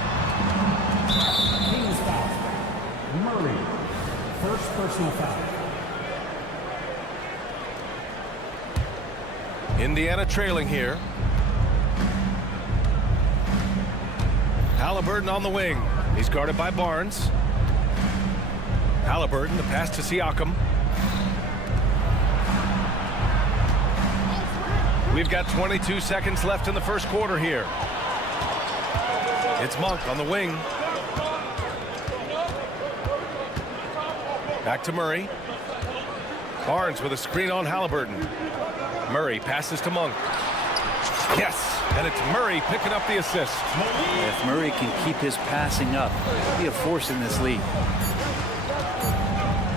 Kings foul. Murray. First personal foul. Indiana trailing here. Halliburton on the wing. He's guarded by Barnes. Halliburton, the pass to Siakam. We've got 22 seconds left in the first quarter here. It's Monk on the wing. Back to Murray. Barnes with a screen on Halliburton. Murray passes to Monk. Yes, and it's Murray picking up the assist. If Murray can keep his passing up, he'll be a force in this league.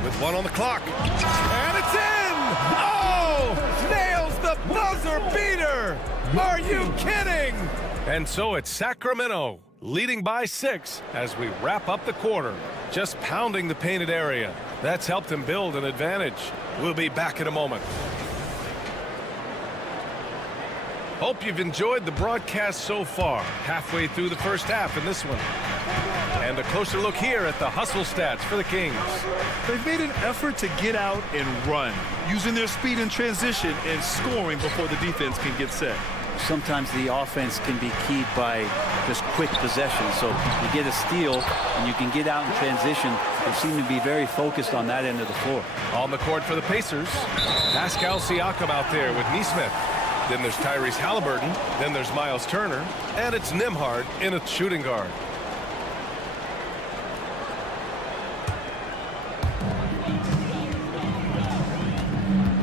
With 1 on the clock. And it's in! Oh! Nails the buzzer beater! Are you kidding? And so it's Sacramento leading by 6 as we wrap up the quarter. Just pounding the painted area. That's helped him build an advantage. We'll be back in a moment. Hope you've enjoyed the broadcast so far. Halfway through the first half in this one. And a closer look here at the hustle stats for the Kings. They've made an effort to get out and run, using their speed in transition and scoring before the defense can get set. Sometimes the offense can be keyed by just quick possession. So you get a steal and you can get out in transition. They seem to be very focused on that end of the floor. On the court for the Pacers, Pascal Siakam out there with Nesmith. Then there's Tyrese Halliburton. Then there's Miles Turner. And it's Nembhard in a shooting guard.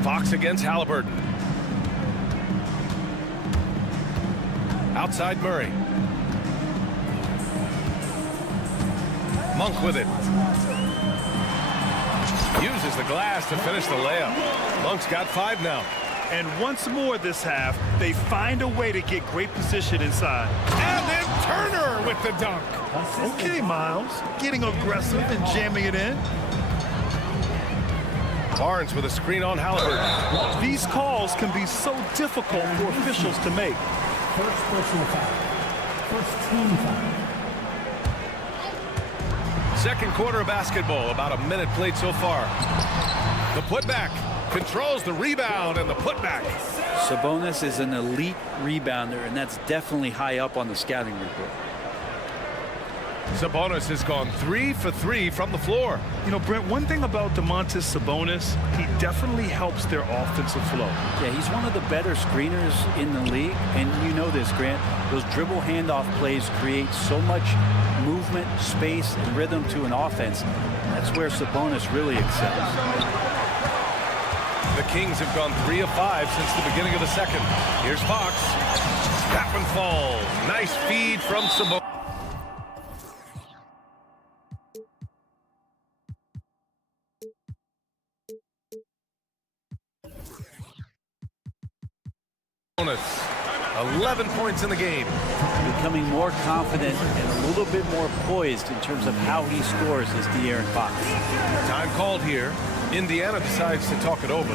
Fox against Halliburton. Outside Murray. Monk with it. Uses the glass to finish the layup. Monk's got 5 now. And once more this half, they find a way to get great position inside. And then Turner with the dunk. Okay, Miles, getting aggressive and jamming it in. Barnes with a screen on Halliburton. These calls can be so difficult for officials to make. First personal foul. First team foul. Second quarter of basketball, about a minute played so far. The putback. Controls the rebound and the putback. Sabonis is an elite rebounder, and that's definitely high up on the scouting report. Sabonis has gone 3 for 3 from the floor. You know, Brent, one thing about Domantas Sabonis, he definitely helps their offensive flow. Yeah, he's one of the better screeners in the league, and you know this, Grant. Those dribble handoff plays create so much movement, space, and rhythm to an offense. That's where Sabonis really excels. The Kings have gone 3 of 5 since the beginning of the second. Here's Fox. That one falls. Nice feed from Sabonis. Bonus. 11 points in the game. Becoming more confident and a little bit more poised in terms of how he scores as De'Aaron Fox. Time called here. Indiana decides to talk it over.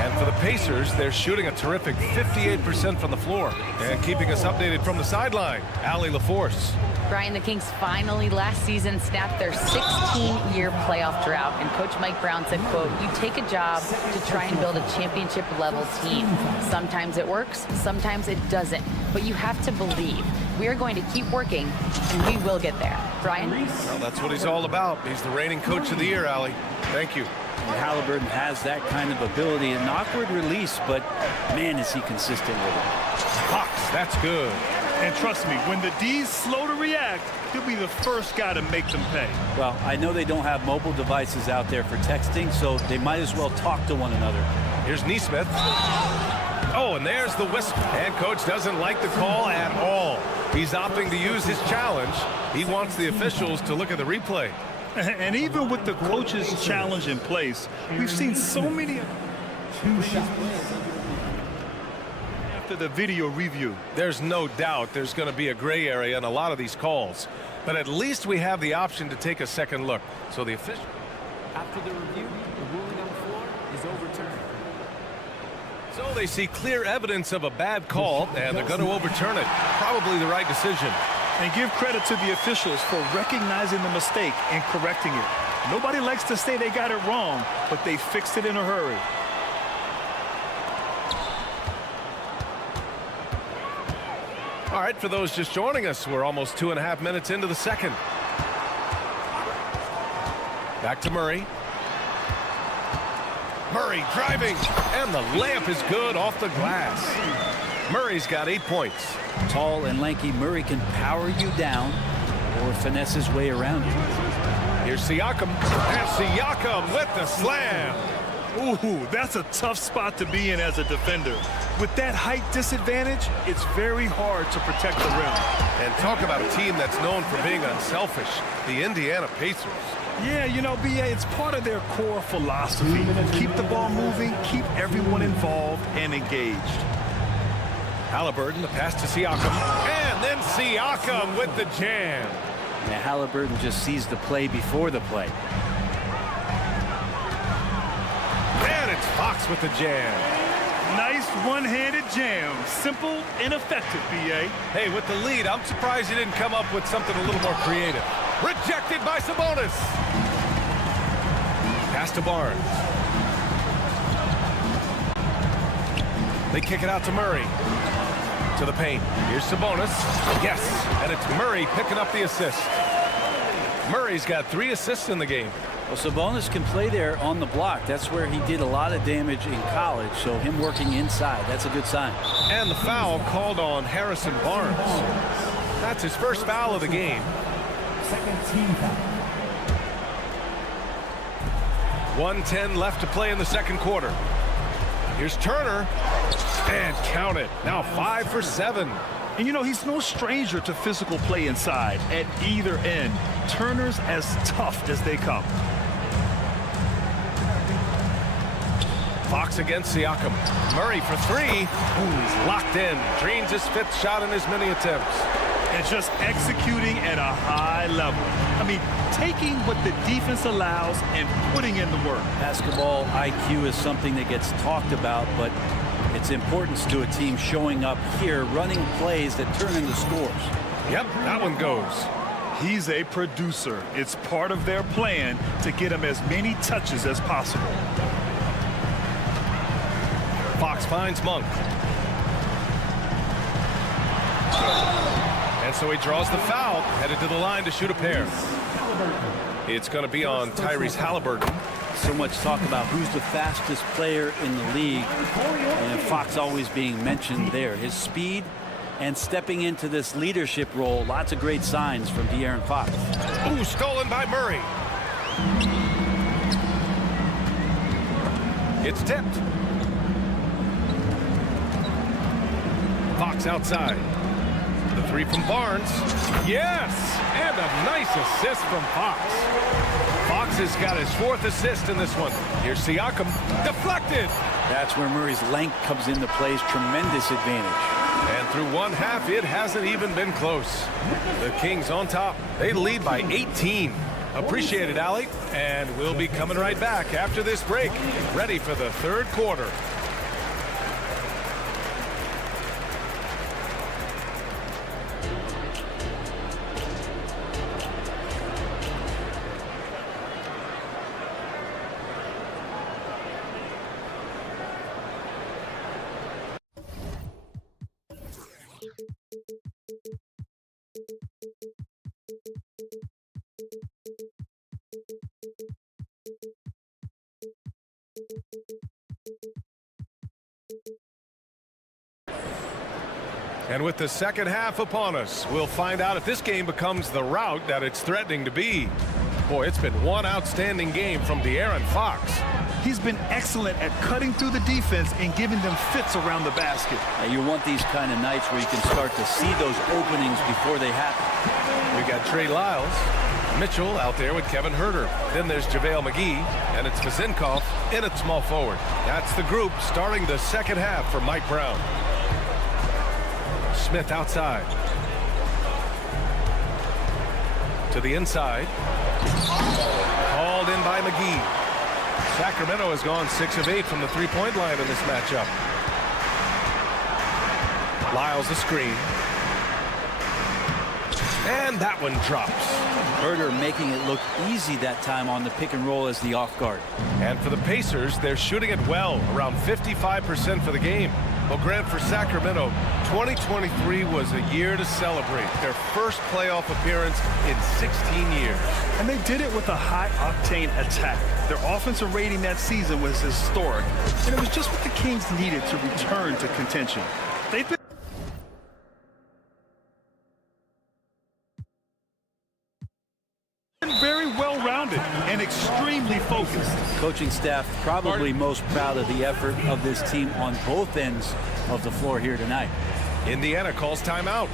And for the Pacers, they're shooting a terrific 58% from the floor. And keeping us updated from the sideline, Allie LaForce. Brian, the Kings finally last season snapped their 16-year playoff drought, and Coach Mike Brown said, quote, "You take a job to try and build a championship-level team. Sometimes it works, sometimes it doesn't, but you have to believe. We are going to keep working, and we will get there." Brian? Well, that's what he's all about. He's the reigning Coach of the Year, Allie. Thank you. And Halliburton has that kind of ability, an awkward release, but man, is he consistent with it. Fox, that's good. And trust me, when the D's slow to react, he'll be the first guy to make them pay. Well, I know they don't have mobile devices out there for texting, so they might as well talk to one another. Here's Neesmith. Oh, and there's the whistle. And Coach doesn't like the call at all. He's opting to use his challenge. He wants the officials to look at the replay. And even with the coach's challenge in place, we've seen so many after the video review. There's no doubt there's going to be a gray area in a lot of these calls, but at least we have the option to take a second look. So the official. After the review, the ruling on the floor is overturned. So they see clear evidence of a bad call, and they're going to overturn it. Probably the right decision. And give credit to the officials for recognizing the mistake and correcting it. Nobody likes to say they got it wrong, but they fixed it in a hurry. All right, for those just joining us, we're almost 2.5 minutes into the second. Back to Murray. Murray driving, and the layup is good off the glass. Murray's got 8 points. Tall and lanky Murray can power you down or finesse his way around you. Here's Siakam, and Siakam with the slam. Ooh, that's a tough spot to be in as a defender. With that height disadvantage, it's very hard to protect the rim. And talk about a team that's known for being unselfish, the Indiana Pacers. Yeah, you know, BA, it's part of their core philosophy. Keep the ball moving, keep everyone involved and engaged. Halliburton, the pass to Siakam, and then Siakam with the jam. Yeah, Halliburton just sees the play before the play. And it's Fox with the jam. Nice one-handed jam. Simple and effective, BA. Hey, with the lead, I'm surprised he didn't come up with something a little more creative. Rejected by Sabonis. Pass to Barnes. They kick it out to Murray. To the paint. Here's Sabonis. Yes, and it's Murray picking up the assist. Murray's got 3 assists in the game. Well, Sabonis can play there on the block. That's where he did a lot of damage in college, so him working inside, that's a good sign. And the foul called on Harrison Barnes. That's his first foul of the game. Second team foul. 1:10 left to play in the second quarter. Here's Turner. And count it. Now 5 for 7. And you know, he's no stranger to physical play inside at either end. Turner's as tough as they come. Fox against Siakam. Murray for 3. Ooh, he's locked in. Drains his 5th shot in as many attempts. And just executing at a high level. I mean, taking what the defense allows and putting in the work. Basketball IQ is something that gets talked about, but its importance to a team showing up here, running plays that turn into scores. Yep, that one goes. He's a producer. It's part of their plan to get him as many touches as possible. Fox finds Monk. And so he draws the foul, headed to the line to shoot a pair. It's going to be on Tyrese Halliburton. So much talk about who's the fastest player in the league, and Fox always being mentioned there. His speed and stepping into this leadership role, lots of great signs from De'Aaron Fox. Ooh, stolen by Murray. It's tipped. Fox outside. The 3 from Barnes. Yes! And a nice assist from Fox. Fox has got his 4th assist in this one. Here's Siakam. Deflected! That's where Murray's length comes into play. Tremendous advantage. And through 1/2, it hasn't even been close. The Kings on top. They lead by 18. Appreciate it, Allie. And we'll be coming right back after this break. Ready for the 3rd quarter. And with the second half upon us, we'll find out if this game becomes the rout that it's threatening to be. Boy, it's been one outstanding game from De'Aaron Fox. He's been excellent at cutting through the defense and giving them fits around the basket. You want these kind of nights where you can start to see those openings before they happen. We got Trey Lyles, Mitchell out there with Kevin Huerter. Then there's JaVale McGee, and it's Vasinkoff in at small forward. That's the group starting the second half for Mike Brown. Smith outside. To the inside. Called in by McGee. Sacramento has gone 6 of 8 from the three-point line in this matchup. Lyles a screen. And that one drops. Huerter making it look easy that time on the pick and roll as the off guard. And for the Pacers, they're shooting it well, around 55% for the game. Well, Grant, for Sacramento, 2023 was a year to celebrate. Their first playoff appearance in 16 years. And they did it with a high-octane attack. Their offensive rating that season was historic, and it was just what the Kings needed to return to contention. They've been very well-rounded and extremely focused. Coaching staff probably most proud of the effort of this team on both ends of the floor here tonight. Indiana calls timeout.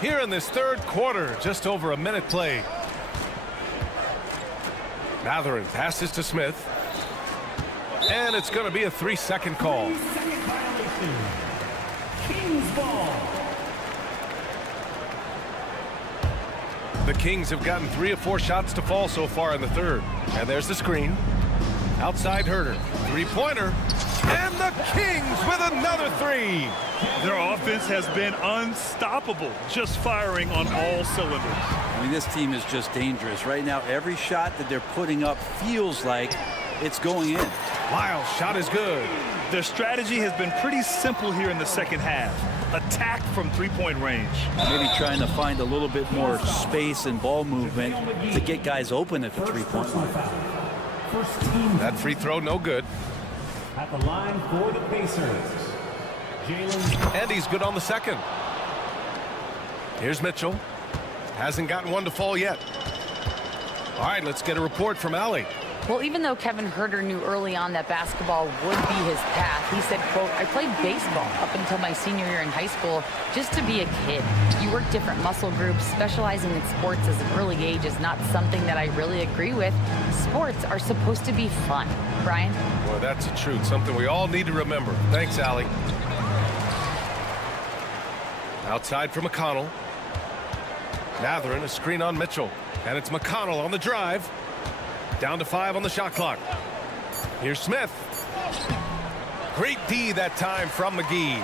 Here in this third quarter, just over a minute played. Mathurin passes to Smith. And it's going to be a 3-second call. Kings ball. The Kings have gotten 3 of 4 shots to fall so far in the third. And there's the screen. Outside Huerter. Three-pointer. And the Kings with another 3. Their offense has been unstoppable, just firing on all cylinders. I mean, this team is just dangerous. Right now, every shot that they're putting up feels like it's going in. Lyles' shot is good. Their strategy has been pretty simple here in the second half. Attack from three-point range. Maybe trying to find a little bit more space and ball movement to get guys open at the three-point line. First team That free throw, no good. at the line for the Pacers. Jalen. And he's good on the second. Here's Mitchell. Hasn't gotten one to fall yet. All right, let's get a report from Allie. Well, even though Kevin Huerter knew early on that basketball would be his path, he said, quote, I played baseball up until my senior year in high school just to be a kid. You work different muscle groups. Specializing in sports as an early age is not something that I really agree with. Sports are supposed to be fun. Brian? Well, that's the truth. Something we all need to remember. Thanks, Allie. Outside for McConnell. Mathurin, a screen on Mitchell. And it's McConnell on the drive. Down to 5 on the shot clock. Here's Smith. Great D that time from McGee.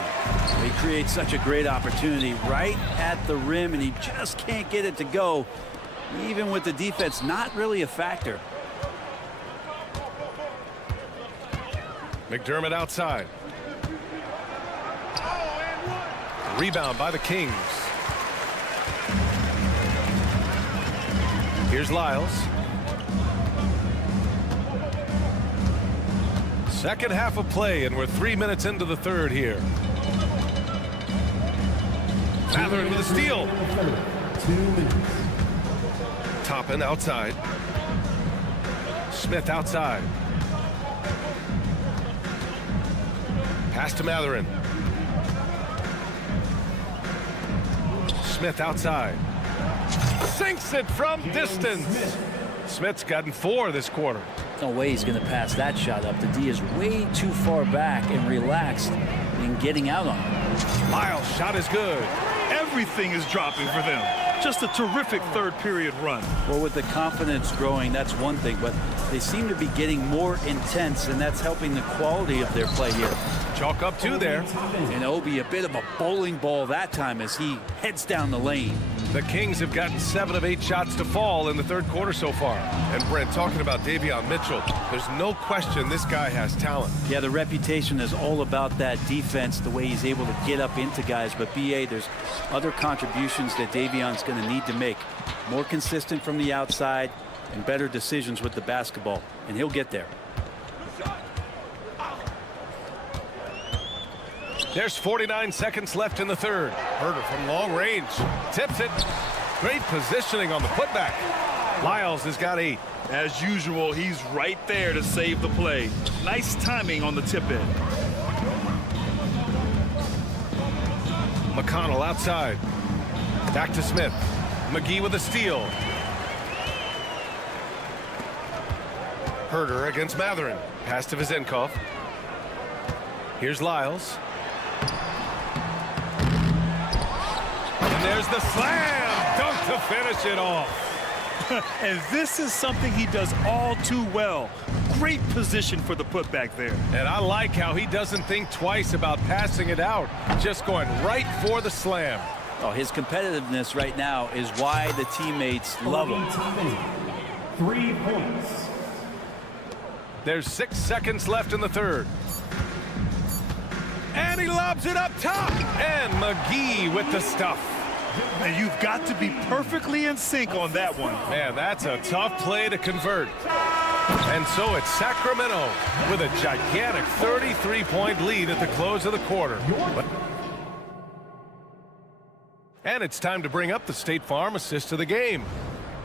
He creates such a great opportunity right at the rim, and he just can't get it to go, even with the defense not really a factor. McDermott outside. Rebound by the Kings. Here's Lyles. Second half of play, and we're 3 minutes into the third here. Mathurin with a steal. 2 minutes. Toppin outside. Smith outside. Pass to Mathurin. Smith outside. Sinks it from distance. Smith's gotten 4 this quarter. No way he's going to pass that shot up. The D is way too far back and relaxed in getting out on it. Lyles' shot is good. Everything is dropping for them. Just a terrific third period run. Well, with the confidence growing, that's one thing, but they seem to be getting more intense, and that's helping the quality of their play here. Chalk up 2 there. And Obi, a bit of a bowling ball that time as he heads down the lane. The Kings have gotten 7 of 8 shots to fall in the third quarter so far. And Brent, talking about Davion Mitchell, there's no question this guy has talent. Yeah, the reputation is all about that defense, the way he's able to get up into guys. But BA, there's other contributions that Davion's going to need to make. More consistent from the outside and better decisions with the basketball. And he'll get there. There's 49 seconds left in the third. Herder from long range. Tips it. Great positioning on the putback. Lyles has got 8. As usual, he's right there to save the play. Nice timing on the tip-in. McConnell outside. Back to Smith. McGee with a steal. Herder against Matherin. Pass to Vizenkov. Here's Lyles. And there's the slam dunk to finish it off. And this is something he does all too well. Great position for the putback there. And I like how he doesn't think twice about passing it out, just going right for the slam. Oh, his competitiveness right now is why the teammates love him. 3 points. There's 6 seconds left in the third. And he lobs it up top. And McGee with the stuff. And you've got to be perfectly in sync on that one. Man, that's a tough play to convert. And so it's Sacramento with a gigantic 33-point lead at the close of the quarter. And it's time to bring up the State Farm assist of the game.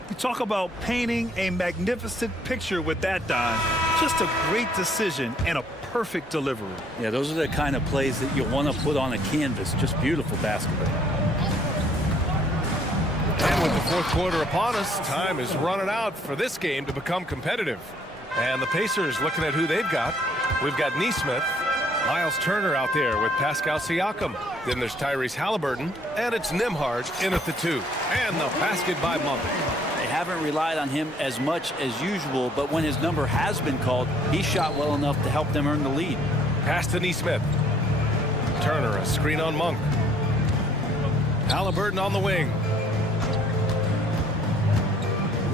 You talk about painting a magnificent picture with that, Don. Just a great decision and a perfect delivery. Yeah, those are the kind of plays that you want to put on a canvas. Just beautiful basketball. And with the fourth quarter upon us, time is running out for this game to become competitive. And the Pacers looking at who they've got. We've got Nesmith, Miles Turner out there with Pascal Siakam. Then there's Tyrese Halliburton, and it's Nembhard in at the 2. And the basket by Monk. They haven't relied on him as much as usual, but when his number has been called, he shot well enough to help them earn the lead. Pass to Nesmith. Turner, a screen on Monk. Halliburton on the wing.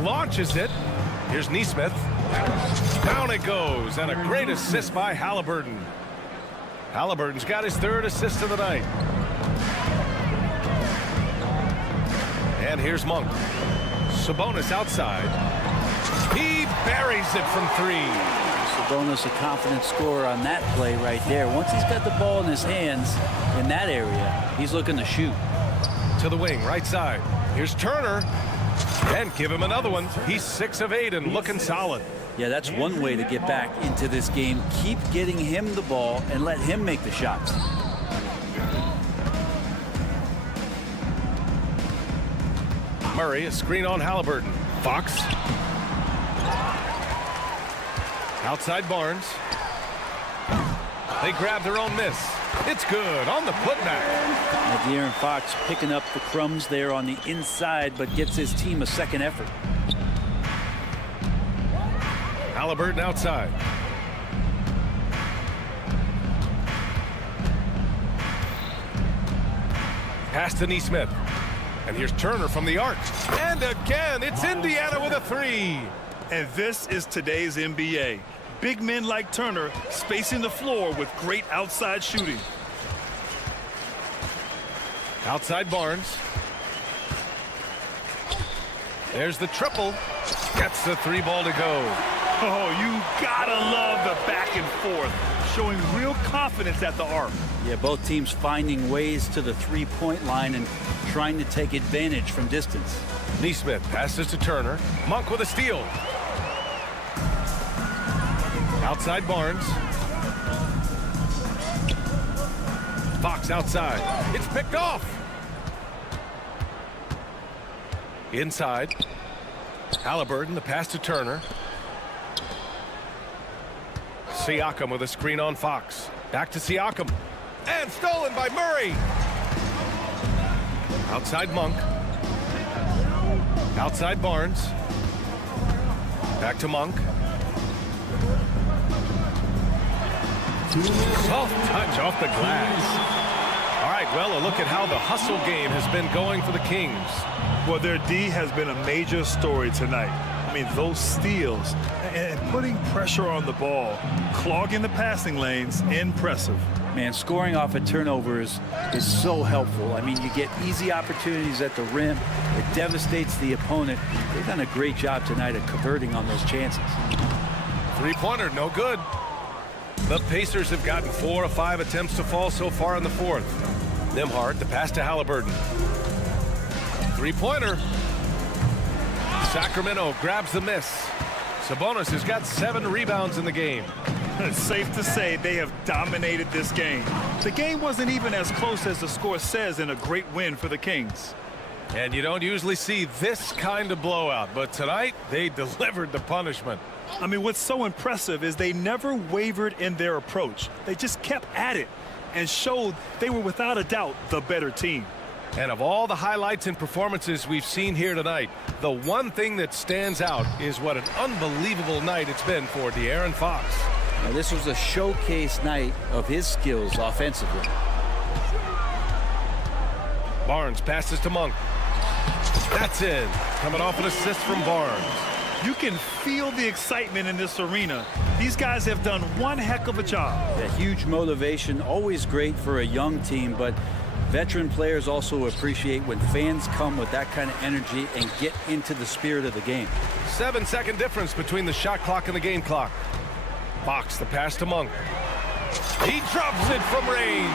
Launches it. Here's Nesmith. Down it goes, and a great assist by Halliburton. Halliburton's got his 3rd assist of the night. And here's Monk. Sabonis outside. He buries it from 3. Sabonis, a confident scorer on that play right there. Once he's got the ball in his hands in that area, he's looking to shoot. To the wing, right side. Here's Turner. And give him another one. He's 6 of 8 and looking solid. Yeah, that's one way to get back into this game. Keep getting him the ball and let him make the shots. Murray, a screen on Halliburton. Fox. Outside Barnes. They grab their own miss. It's good on the putback. De'Aaron Fox picking up the crumbs there on the inside, but gets his team a second effort. Halliburton outside. Pass to Nesmith. And here's Turner from the arc. And again, it's Indiana with a 3. And this is today's NBA. Big men like Turner spacing the floor with great outside shooting. Outside Barnes. There's the triple. Gets the 3 ball to go. Oh, you gotta love the back and forth, showing real confidence at the arc. Yeah, both teams finding ways to the 3-point line and trying to take advantage from distance. Nesmith passes to Turner. Monk with a steal. Outside Barnes. Fox outside. It's picked off. Inside. Halliburton, the pass to Turner. Siakam with a screen on Fox. Back to Siakam. And stolen by Murray. Outside Monk. Outside Barnes. Back to Monk. Soft touch off the glass. All right, well, a look at how the hustle game has been going for the Kings. Well, their D has been a major story tonight. I mean, those steals and putting pressure on the ball, clogging the passing lanes, impressive. Man, scoring off of turnovers is so helpful. I mean, you get easy opportunities at the rim. It devastates the opponent. They've done a great job tonight of converting on those chances. Three-pointer, no good. The Pacers have gotten 4 of 5 attempts to fall so far in the fourth. Nembhard, the pass to Halliburton. Three-pointer. Sacramento grabs the miss. Sabonis has got 7 rebounds in the game. It's safe to say they have dominated this game. The game wasn't even as close as the score says in a great win for the Kings. And you don't usually see this kind of blowout, but tonight they delivered the punishment. I mean, what's so impressive is they never wavered in their approach. They just kept at it and showed they were without a doubt the better team. And of all the highlights and performances we've seen here tonight, the one thing that stands out is what an unbelievable night it's been for De'Aaron Fox. Now, this was a showcase night of his skills offensively. Barnes passes to Monk. That's in. Coming off an assist from Barnes. You can feel the excitement in this arena. These guys have done one heck of a job. Yeah, huge motivation, always great for a young team, but veteran players also appreciate when fans come with that kind of energy and get into the spirit of the game. 7-second difference between the shot clock and the game clock. Fox, the pass to Monk. He drops it from range.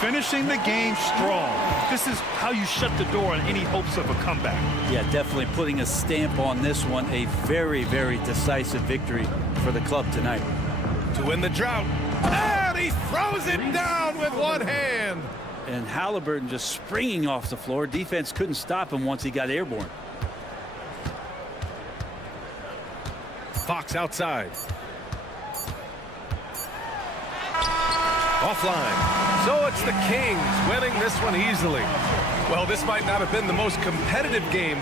Finishing the game strong. This is how you shut the door on any hopes of a comeback. Yeah, definitely putting a stamp on this one. A very, very decisive victory for the club tonight. To win the drought. And he throws it down with one hand. And Halliburton just springing off the floor. Defense couldn't stop him once he got airborne. Fox outside. Offline. So it's the Kings winning this one easily. Well, this might not have been the most competitive game.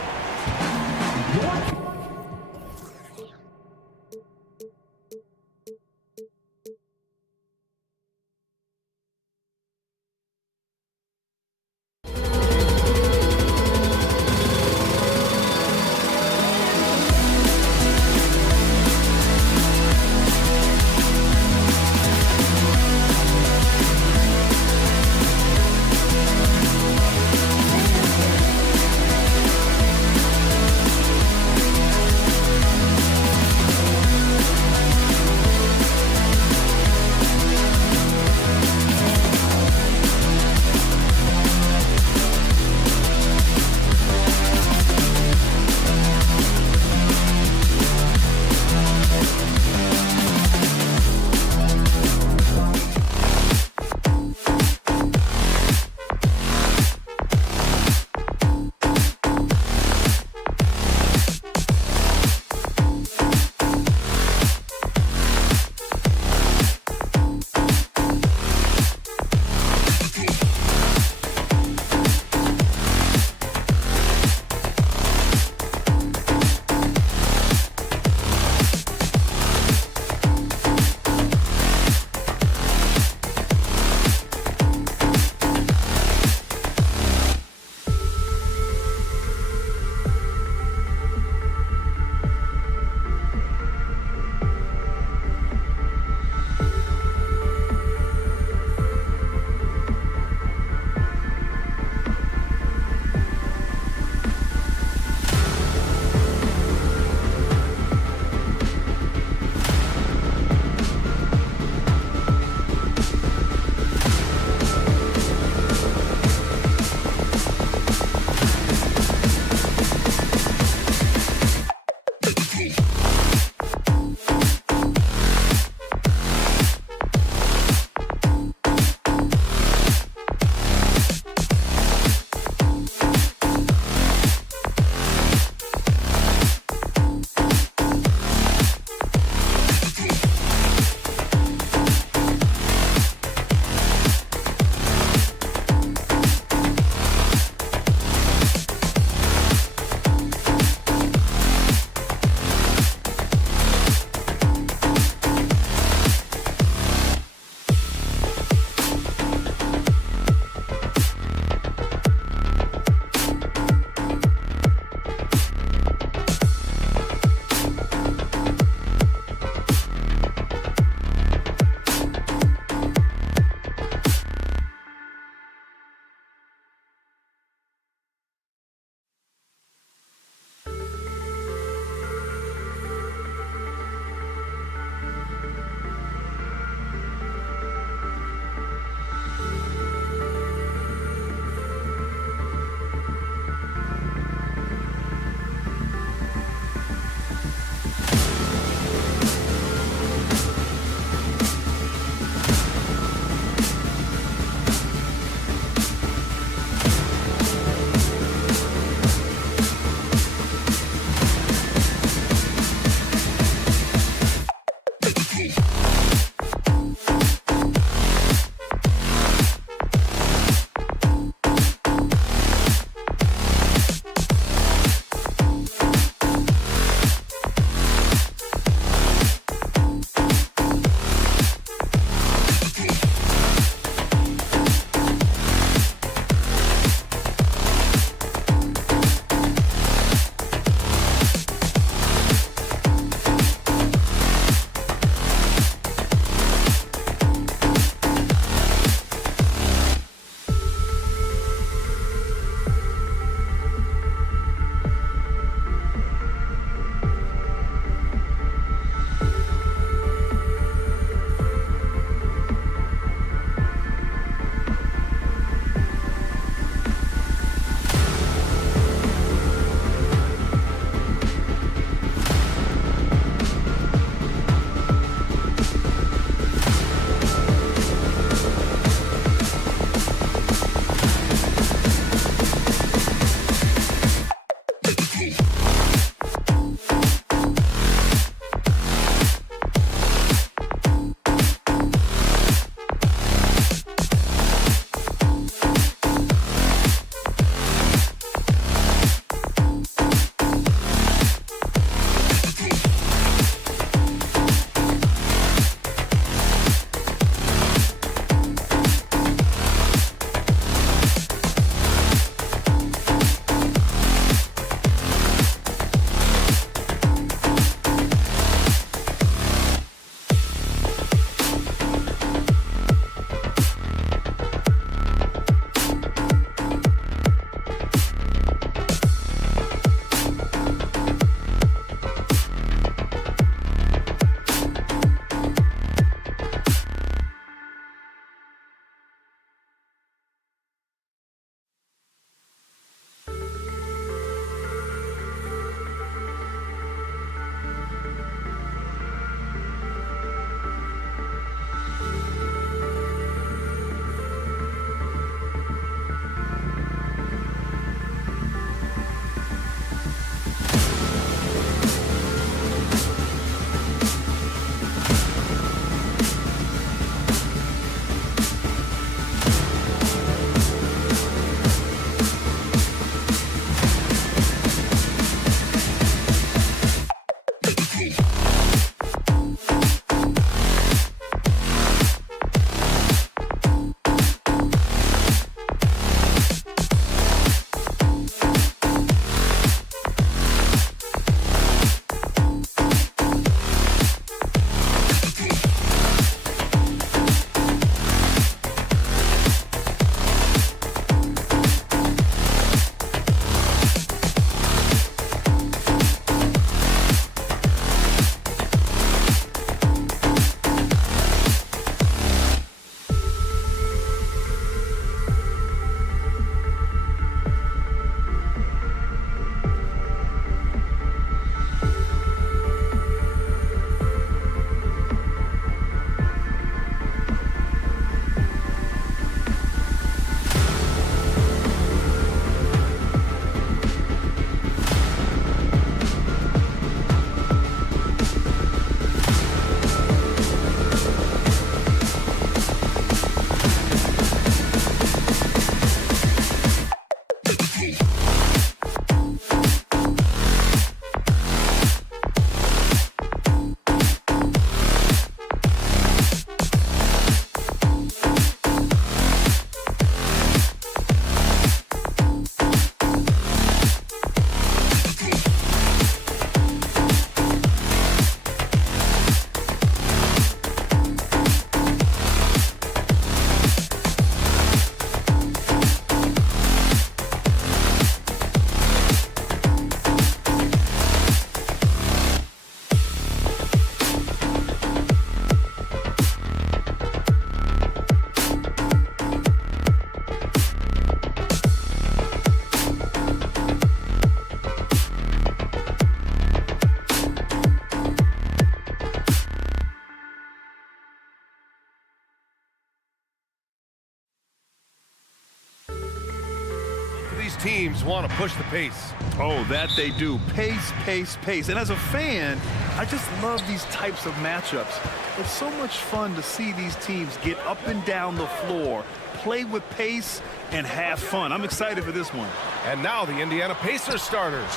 these teams want to push the pace. Oh, that they do. Pace, pace, pace. And as a fan, I just love these types of matchups. It's so much fun to see these teams get up and down the floor, play with pace, and have fun. I'm excited for this one. And now the Indiana Pacers starters.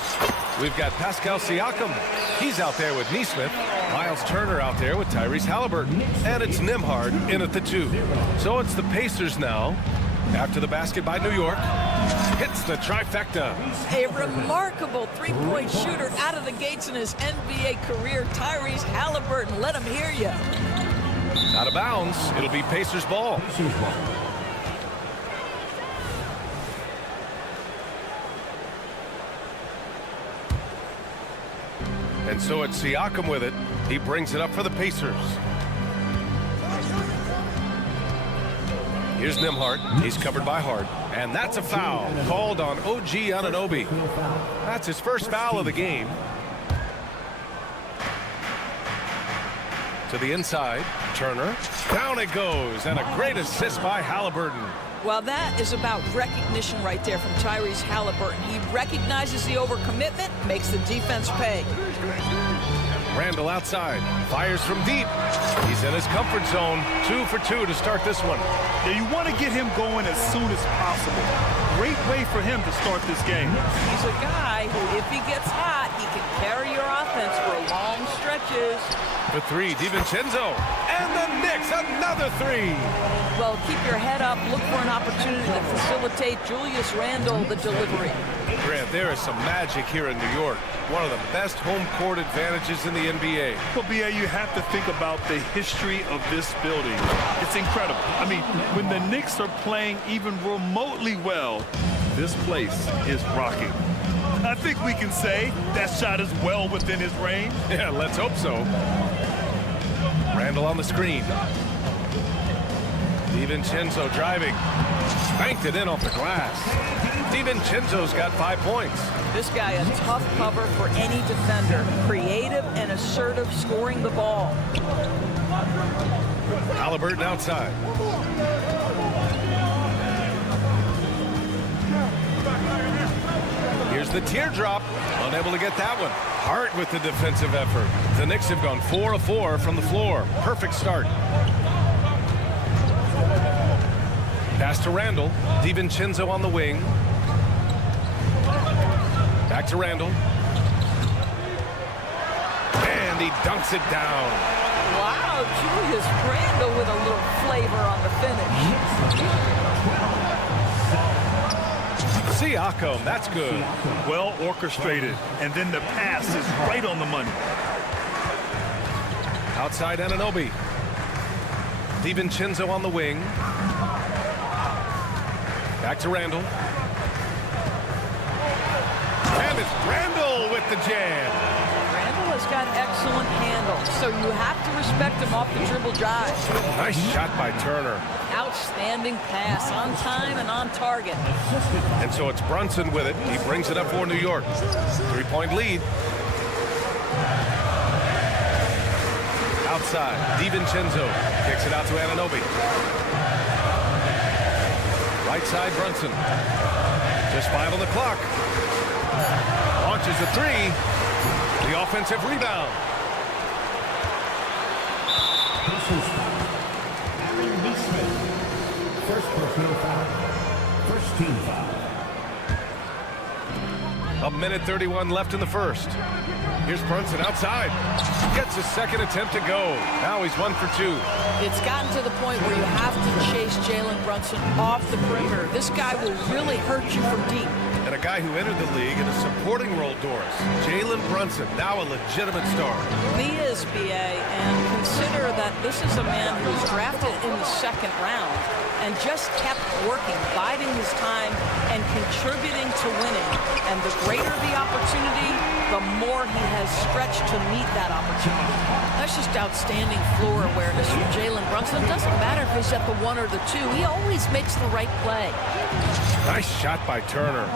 We've got Pascal Siakam. He's out there with Nesmith. Miles Turner out there with Tyrese Halliburton. And it's Nembhard in at the 2. So it's the Pacers now. After the basket by New York. Hits the trifecta. A remarkable three-point shooter out of the gates in his NBA career, Tyrese Halliburton. Let him hear you. Out of bounds. It'll be Pacers ball. And so it's Siakam with it. He brings it up for the Pacers. Here's Nembhard. He's covered by Hart. And that's a foul called on OG Anunoby. That's his first foul of the game. To the inside. Turner. Down it goes. And a great assist by Halliburton. Well, that is about recognition right there from Tyrese Halliburton. He recognizes the overcommitment, makes the defense pay. Randall outside, fires from deep. He's in his comfort zone. 2 for 2 to start this one. Yeah, you want to get him going as soon as possible. Great way for him to start this game. He's a guy who, if he gets hot, he can carry your offense for long stretches. For 3, DiVincenzo. And the Knicks, another 3. Well, keep your head up. Look for an opportunity to facilitate Julius Randle the delivery. Grant, there is some magic here in New York. One of the best home court advantages in the NBA. Well, B.A., you have to think about the history of this building. It's incredible. I mean, when the Knicks are playing even remotely well, this place is rocking. I think we can say that shot is well within his range. Yeah, let's hope so. Randall on the screen. DiVincenzo driving. Banked it in off the glass. DiVincenzo's got 5 points. This guy a tough cover for any defender. Creative and assertive scoring the ball. Halliburton outside. Here's the teardrop. Unable to get that one. Hart with the defensive effort. The Knicks have gone 4 of 4 from the floor. Perfect start. Pass to Randall. DiVincenzo on the wing. Back to Randall. And he dunks it down. Wow, Julius Randle with a little flavor on the finish. Siakam, that's good. Well orchestrated. And then the pass is right on the money. Outside Anunoby. DiVincenzo on the wing. Back to Randall. And it's Randall with the jam. Randall has got excellent handle, so you have to respect him off the dribble drive. Nice shot by Turner. Outstanding pass, on time and on target. And so it's Brunson with it. He brings it up for New York. 3-point lead. Outside, DiVincenzo kicks it out to Anunoby. Right side, Brunson. Just 5 on the clock. Launches the 3. The offensive rebound. First personal foul. First team foul. 1:31 left in the first. Here's Brunson outside. Gets his second attempt to go. Now he's 1 for 2. It's gotten to the point where you have to chase Jalen Brunson off the perimeter. This guy will really hurt you from deep. And a guy who entered the league in a supporting role, Doris. Jalen Brunson, now a legitimate star. He is, B.A., and consider that this is a man who was drafted in the second round and just kept working, biding his time, and contributing to winning. And the greater the opportunity, the more he has stretched to meet that opportunity. That's just outstanding floor awareness from Jalen Brunson. It doesn't matter if he's at the 1 or the 2. He always makes the right play. Nice shot by Turner.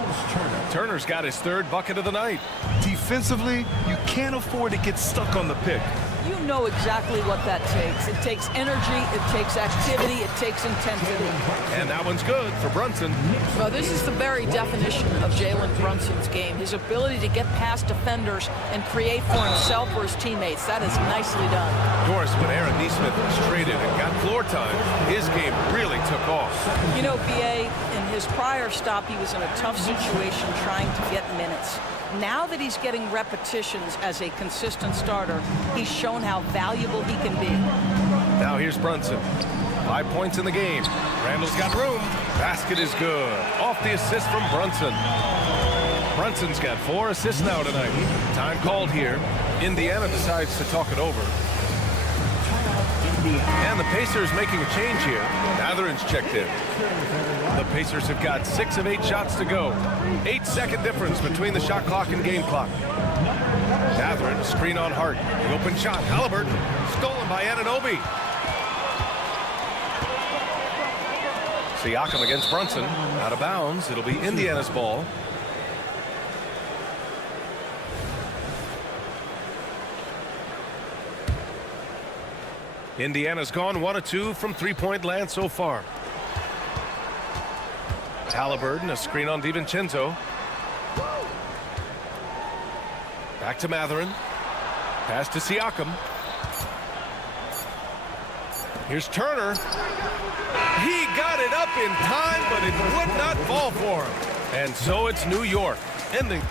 Turner's got his 3rd bucket of the night. Defensively, you can't afford to get stuck on the pick. you know exactly what that takes. It takes energy, it takes activity, it takes intensity. And that one's good for Brunson. Well, this is the very definition of Jalen Brunson's game. His ability to get past defenders and create for himself or his teammates. That is nicely done. Of course, when Aaron Nesmith was traded and got floor time, his game really took off. You know, B.A., in his prior stop, he was in a tough situation trying to get minutes. Now that he's getting repetitions as a consistent starter, he's shown how valuable he can be. Now here's Brunson. 5 points in the game. Randall's got room. Basket is good. Off the assist from Brunson. Brunson's got 4 assists now tonight. Time called here. Indiana decides to talk it over. And the Pacers making a change here. Mathurin's checked in. The Pacers have got 6 of 8 shots to go. 8-second difference between the shot clock and game clock. Mathurin, screen on Hart. The open shot. Halliburton, stolen by Anunoby. Siakam against Brunson. Out of bounds. It'll be Indiana's ball. Indiana's gone 1 of 2 from three-point land so far. Halliburton, a screen on DiVincenzo. Back to Mathurin. Pass to Siakam. Here's Turner. He got it up in time, but it would not fall for him. And so it's New York ending.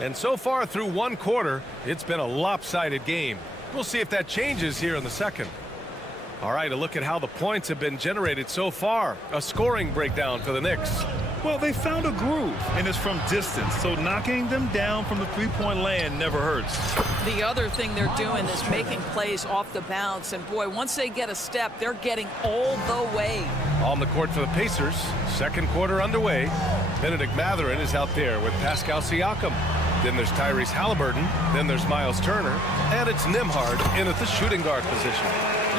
And so far through 1 quarter, it's been a lopsided game. We'll see if that changes here in the second. All right, a look at how the points have been generated so far. A scoring breakdown for the Knicks. Well, they found a groove, and it's from distance, so knocking them down from the three-point land never hurts. The other thing they're doing is making plays off the bounce, and boy, once they get a step, they're getting all the way. On the court for the Pacers, second quarter underway. Benedict Mathurin is out there with Pascal Siakam. Then there's Tyrese Halliburton. Then there's Miles Turner. And it's Nembhard in at the shooting guard position.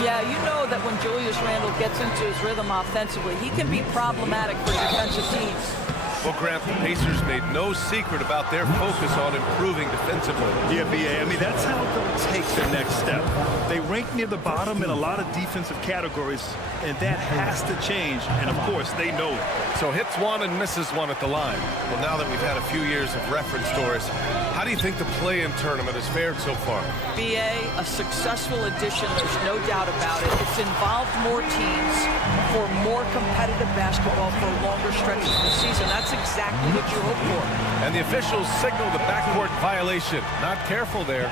Yeah, you know that when Julius Randle gets into his rhythm offensively, he can be problematic for defensive teams. Well, Grant, the Pacers made no secret about their focus on improving defensively. Yeah, B.A., I mean, that's how they'll take the next step. They rank near the bottom in a lot of defensive categories, and that has to change, and of course, they know it. So hits 1 and misses 1 at the line. Well, now that we've had a few years of reference stories, how do you think the play-in tournament has fared so far? B.A., a successful addition, there's no doubt about it. It's involved more teams for more competitive basketball for longer stretches of the season. That's exactly what you hope for. And the officials signal the backcourt violation. Not careful there.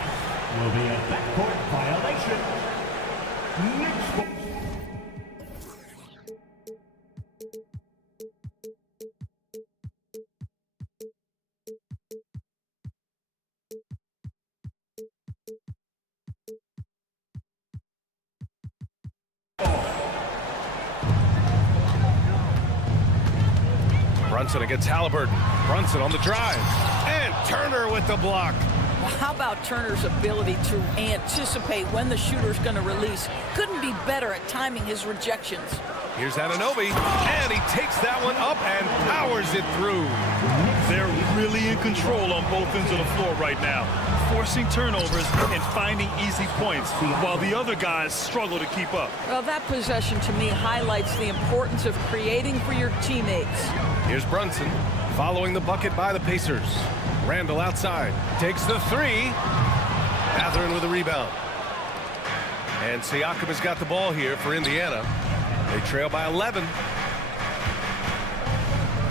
Will be a backcourt violation. Brunson against Halliburton. Brunson on the drive. And Turner with the block. Well, how about Turner's ability to anticipate when the shooter's going to release? Couldn't be better at timing his rejections. Here's Anunoby. And he takes that one up and powers it through. They're really in control on both ends of the floor right now, forcing turnovers and finding easy points, while the other guys struggle to keep up. Well, that possession to me highlights the importance of creating for your teammates. Here's Brunson following the bucket by the Pacers. Randall outside, takes the 3. Mathurin with a rebound. And Siakam has got the ball here for Indiana. They trail by 11.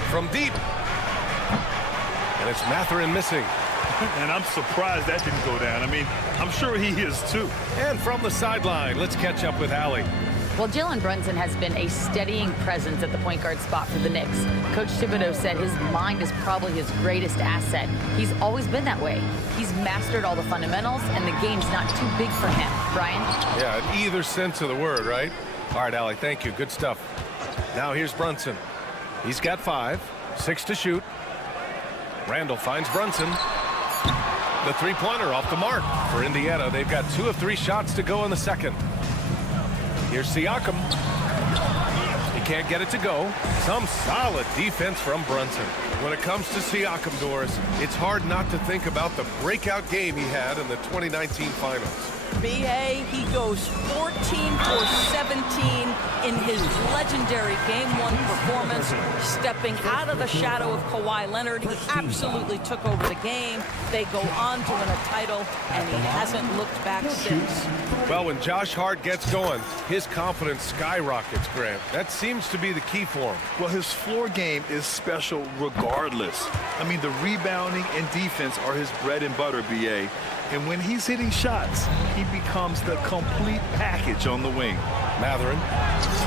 From deep. And it's Mathurin missing. And I'm surprised that didn't go down. I mean, I'm sure he is too. And from the sideline, let's catch up with Allie. Well, Jalen Brunson has been a steadying presence at the point guard spot for the Knicks. Coach Thibodeau said his mind is probably his greatest asset. He's always been that way. He's mastered all the fundamentals, and the game's not too big for him. Brian? Yeah, in either sense of the word, right? All right, Allie, thank you. Good stuff. Now here's Brunson. He's got 5, 6 to shoot. Randall finds Brunson. The three-pointer off the mark for Indiana. They've got 2 of 3 shots to go in the second. Here's Siakam. He can't get it to go. Some solid defense from Brunson. When it comes to Siakam, Doris, it's hard not to think about the breakout game he had in the 2019 finals. B.A., he goes 14 for 17 in his legendary Game 1 performance, stepping out of the shadow of Kawhi Leonard. He absolutely took over the game. They go on to win a title, and he hasn't looked back since. Well, when Josh Hart gets going, his confidence skyrockets, Grant. That seems to be the key for him. Well, his floor game is special regardless. I mean, the rebounding and defense are his bread and butter, B.A. And when he's hitting shots, he becomes the complete package on the wing. Matherin.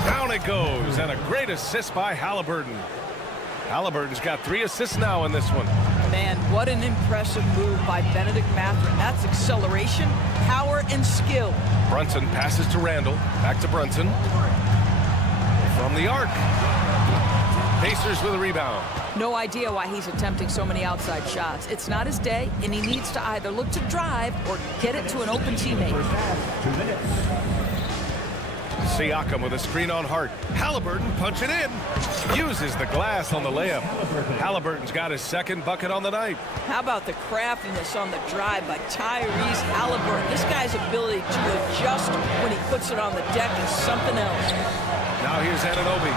Down it goes, and a great assist by Halliburton. Halliburton's got 3 assists now in this one. Man, what an impressive move by Benedict Matherin. That's acceleration, power, and skill. Brunson passes to Randall. Back to Brunson. From the arc. Pacers with a rebound. No idea why he's attempting so many outside shots. It's not his day, and he needs to either look to drive or get it to an open teammate. Siakam with a screen on Hart. Halliburton punching in. Uses the glass on the layup. Halliburton's got his second bucket on the night. How about the craftiness on the drive by Tyrese Halliburton? This guy's ability to adjust when he puts it on the deck is something else. Now here's Anunoby.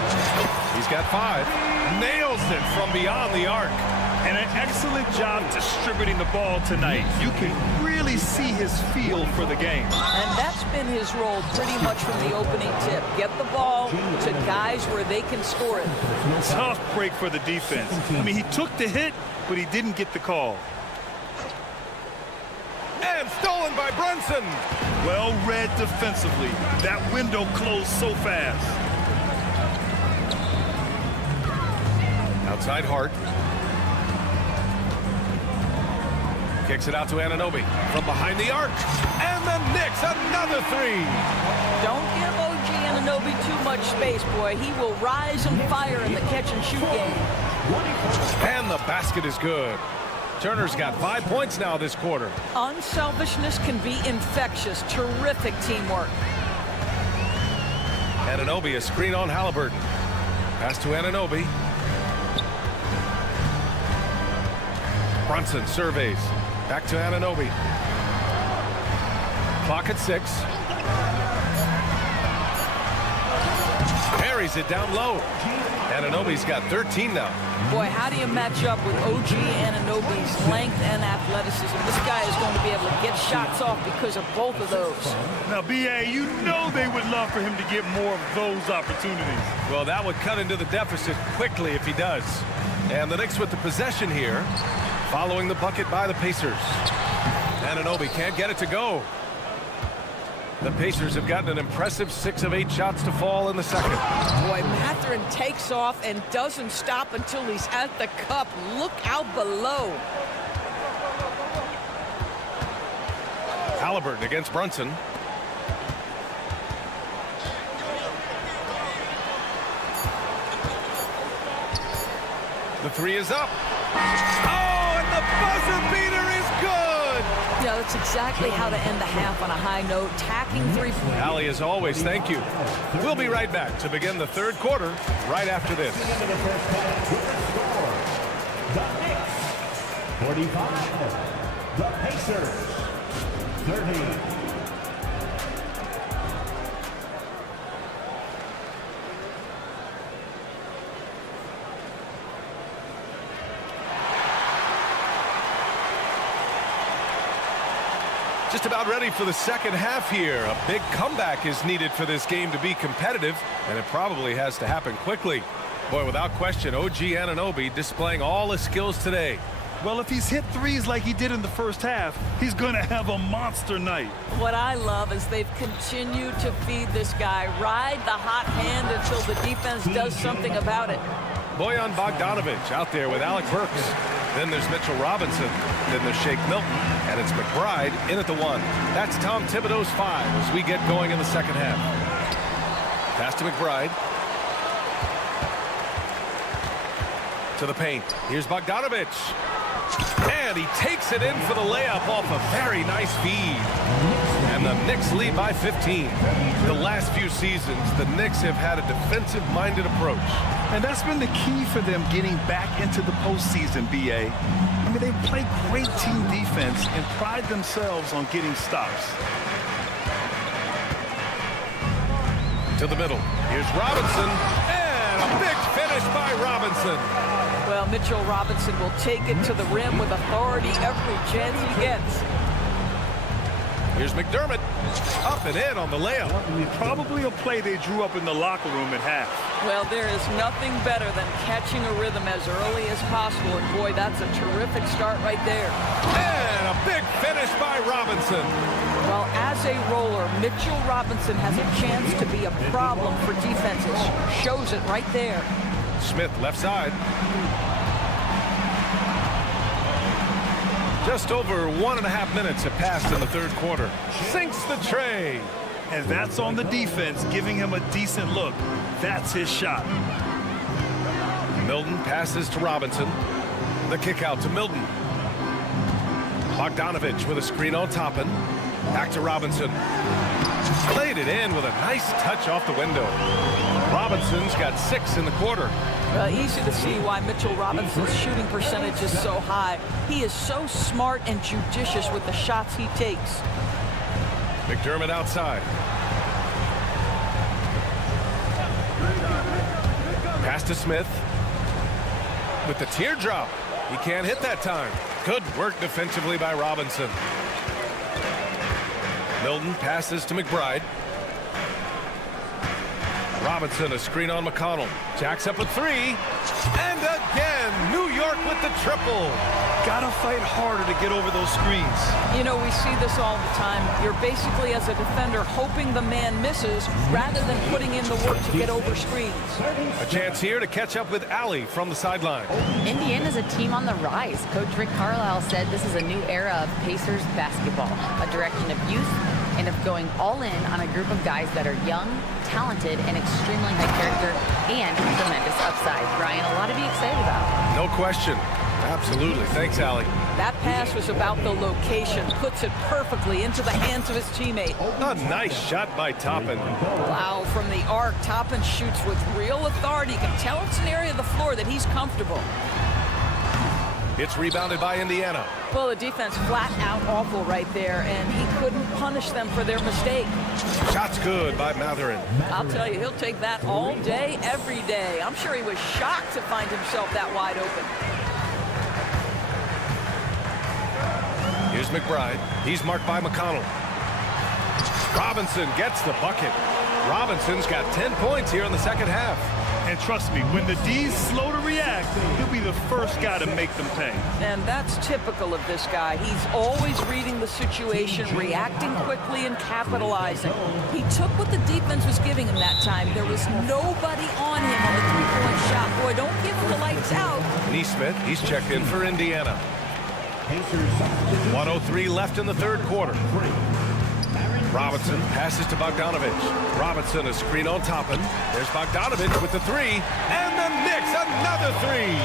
He's got 5. Nails it from beyond the arc. And an excellent job distributing the ball tonight. You can really see his feel for the game. And that's been his role pretty much from the opening tip. Get the ball to guys where they can score it. Tough break for the defense. I mean, he took the hit, but he didn't get the call. And stolen by Brunson. Well read defensively. That window closed so fast. Outside Hart. Kicks it out to Anunoby from behind the arc. And the Knicks, another 3. Don't give OG Anunoby too much space, boy. He will rise and fire in the catch-and-shoot game. And the basket is good. Turner's got 5 points now this quarter. Unselfishness can be infectious. Terrific teamwork. Anunoby, a screen on Halliburton. Pass to Anunoby. Brunson surveys. Back to Anunoby. Clock at 6. Carries it down low. Anunoby's got 13 now. Boy, how do you match up with OG Anunoby's length and athleticism? This guy is going to be able to get shots off because of both of those. Now, B.A., you know they would love for him to get more of those opportunities. Well, that would cut into the deficit quickly if he does. And the Knicks with the possession here, following the bucket by the Pacers. Anunoby can't get it to go. The Pacers have gotten an impressive 6 of 8 shots to fall in the second. Boy, Matherin takes off and doesn't stop until he's at the cup. Look out below. Halliburton against Brunson. The 3 is up. Oh, and the buzzer beater is good. Yeah, that's exactly how to end the half on a high note. Tacking 3-point. Allie, as always, thank you. We'll be right back to begin the third quarter right after this. The Knicks, 45. The Pacers, 30. Just about ready for the second half here. A big comeback is needed for this game to be competitive, and it probably has to happen quickly. Boy, without question, OG Anunoby displaying all his skills today. Well, if he's hit threes like he did in the first half, he's going to have a monster night. What I love is they've continued to feed this guy. Ride the hot hand until the defense does something about it. Bojan Bogdanovic out there with Alec Burks. Then there's Mitchell Robinson. Then there's Shake Milton. And it's McBride in at the 1. That's Tom Thibodeau's 5 as we get going in the second half. Pass to McBride. To the paint. Here's Bogdanovic. And he takes it in for the layup off a very nice feed. And and the Knicks lead by 15. The last few seasons, the Knicks have had a defensive-minded approach. And that's been the key for them getting back into the postseason, B.A. I mean, they play great team defense and pride themselves on getting stops. To the middle. Here's Robinson, and a big finish by Robinson. Well, Mitchell Robinson will take it to the rim with authority every chance he gets. Here's McDermott, up and in on the layup. Probably a play they drew up in the locker room at half. Well, there is nothing better than catching a rhythm as early as possible, and boy, that's a terrific start right there. And a big finish by Robinson. Well, as a roller, Mitchell Robinson has a chance to be a problem for defenses. Shows it right there. Smith left side. Just over 1.5 minutes have passed in the third quarter. Sinks the tray. And that's on the defense, giving him a decent look. That's his shot. Milton passes to Robinson. The kick out to Milton. Bogdanovich with a screen on Toppin. Back to Robinson. Played it in with a nice touch off the window. Robinson's got 6 in the quarter. Easy to see why Mitchell Robinson's shooting percentage is so high. He is so smart and judicious with the shots he takes. McDermott outside. Pass to Smith. With the teardrop. He can't hit that time. Good work defensively by Robinson. Milton passes to McBride. Robinson, a screen on McConnell. Jacks up a 3. And again, New York with the triple. Gotta fight harder to get over those screens. You know, we see this all the time. You're basically, as a defender, hoping the man misses rather than putting in the work to get over screens. A chance here to catch up with Allie from the sideline. Indiana's a team on the rise. Coach Rick Carlisle said this is a new era of Pacers basketball, a direction of youth and of going all in on a group of guys that are young, talented, and extremely high character and tremendous upside. Brian, a lot to be excited about. No question. Absolutely. Thanks, Allie. That pass was about the location. Puts it perfectly into the hands of his teammate. A nice shot by Toppin. Wow, from the arc, Toppin shoots with real authority. You can tell it's an area of the floor that he's comfortable. It's rebounded by Indiana. Well, the defense flat out awful right there, and he couldn't punish them for their mistake. Shot's good by Matherin. I'll tell you, he'll take that all day, every day. I'm sure he was shocked to find himself that wide open. Here's McBride. He's marked by McConnell. Robinson gets the bucket. Robinson's got 10 points here in the second half. And trust me, when the D's slow to react, he'll be the first guy to make them pay. And that's typical of this guy. He's always reading the situation, reacting quickly, and capitalizing. He took what the defense was giving him that time. There was nobody on him on the three-point shot. Boy, don't give him the lights out. Neesmith, he's checked in for Indiana. 1:03 left in the third quarter. Robinson passes to Bogdanovich. Robinson, a screen on Toppin. There's Bogdanovich with the 3. And the Knicks, another 3.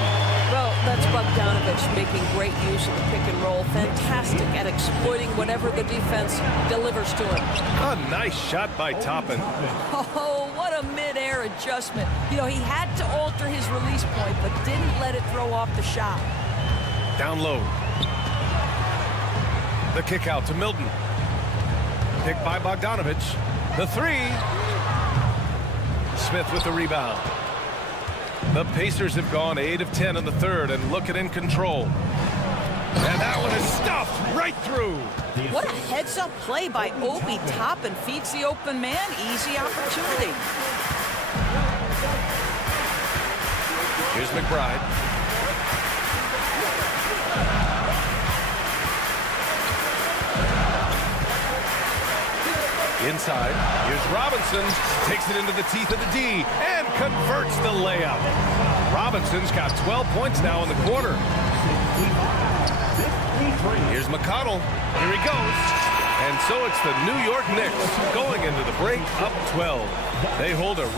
Well, that's Bogdanovich making great use of the pick and roll. Fantastic at exploiting whatever the defense delivers to him. A nice shot by Toppin. Oh, what a mid-air adjustment. You know, he had to alter his release point, but didn't let it throw off the shot. Down low. The kick out to Milton. Picked by Bogdanovich. The 3. Smith with the rebound. The Pacers have gone 8 of 10 in the third and looking in control. And that one is stuffed right through. What a heads-up play by Obi. Toppin feeds the open man. Easy opportunity. Here's McBride. Inside, here's Robinson, takes it into the teeth of the D, and converts the layup. Robinson's got 12 points now in the quarter. Here's McConnell, here he goes. And so it's the New York Knicks going into the break up 12. They hold a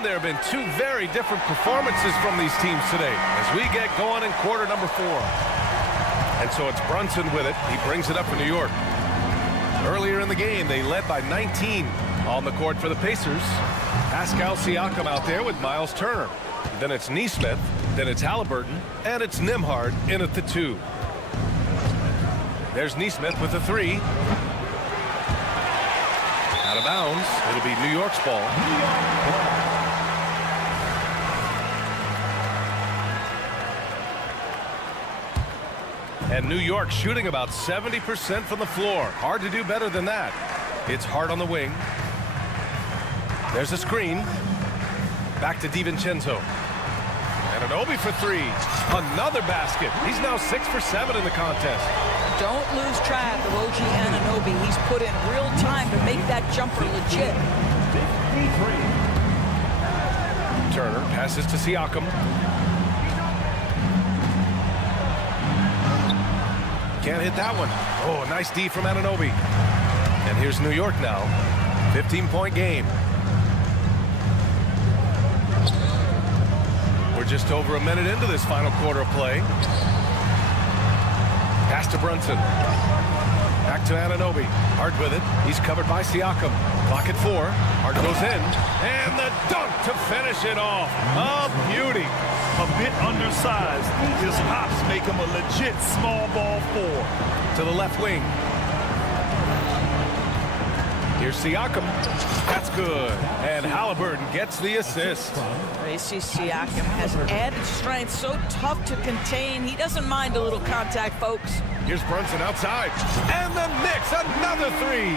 And there have been 2 very different performances from these teams today as we get going in quarter number 4. And so it's Brunson with it. He brings it up for New York. Earlier in the game, they led by 19 on the court for the Pacers. Pascal Siakam out there with Miles Turner. Then it's Nesmith. Then it's Halliburton. And it's Nembhard in at the 2. There's Nesmith with the 3. Out of bounds. It'll be New York's ball. And New York shooting about 70% from the floor. Hard to do better than that. It's Hart on the wing. There's a screen. Back to DiVincenzo. And Anunoby for 3. Another basket. He's now 6 for 7 in the contest. Don't lose track of OG Anunoby. He's put in real time to make that jumper legit. Turner passes to Siakam. Can't hit that one. Oh, nice D from Anunoby. And here's New York now. 15-point game. We're just over a minute into this final quarter of play. Pass to Brunson. Back to Anunoby. Hart with it. He's covered by Siakam. Clock at 4. Hart goes in. And the dunk to finish it off. A beauty. A bit undersized. His hops make him a legit small ball 4. To the left wing. Here's Siakam. That's good. And Halliburton gets the assist. Tracy Siakam has added strength, so tough to contain. He doesn't mind a little contact, folks. Here's Brunson outside. And the Knicks, another 3.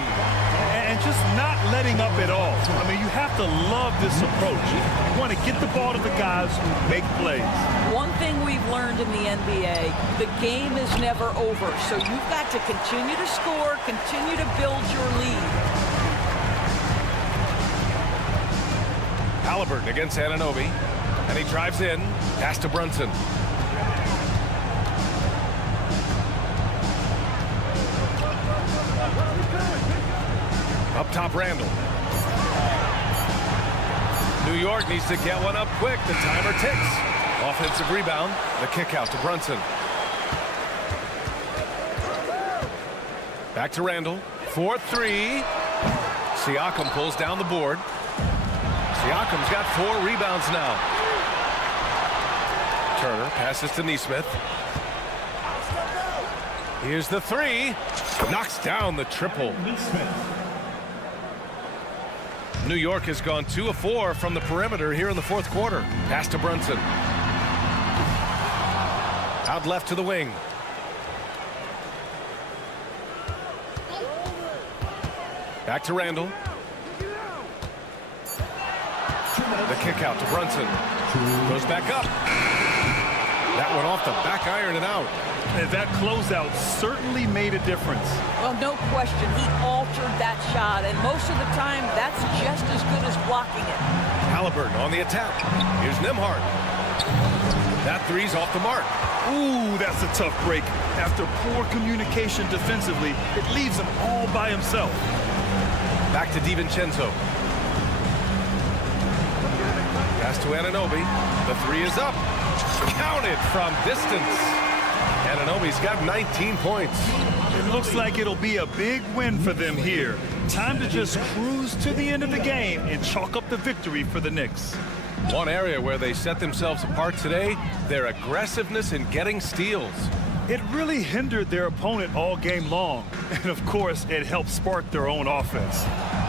And just not letting up at all. I mean, you have to love this approach. You want to get the ball to the guys who make plays. One thing we've learned in the NBA, the game is never over. So you've got to continue to score, continue to build your lead. Halliburton against Anunoby. And he drives in. Pass to Brunson. Up top, Randall. New York needs to get one up quick. The timer ticks. Offensive rebound. The kick out to Brunson. Back to Randall. 4-3. Siakam pulls down the board. Siakam's got 4 rebounds now. Turner passes to Nesmith. Here's the 3. Knocks down the triple. New York has gone 2 of 4 from the perimeter here in the fourth quarter. Pass to Brunson. Out left to the wing. Back to Randall. The kick out to Brunson. Goes back up. That one off the back iron and out. And that closeout certainly made a difference. Well, no question. He altered that shot, and most of the time, that's just as good as blocking it. Halliburton on the attack. Here's Nembhard. That 3's off the mark. Ooh, that's a tough break. After poor communication defensively, it leaves him all by himself. Back to DiVincenzo. Pass to Anunoby. The 3 is up. Counted from distance. Anunoby's got 19 points. It looks like it'll be a big win for them here. Time to just cruise to the end of the game and chalk up the victory for the Knicks. One area where they set themselves apart today, their aggressiveness in getting steals. It really hindered their opponent all game long. And of course, it helped spark their own offense.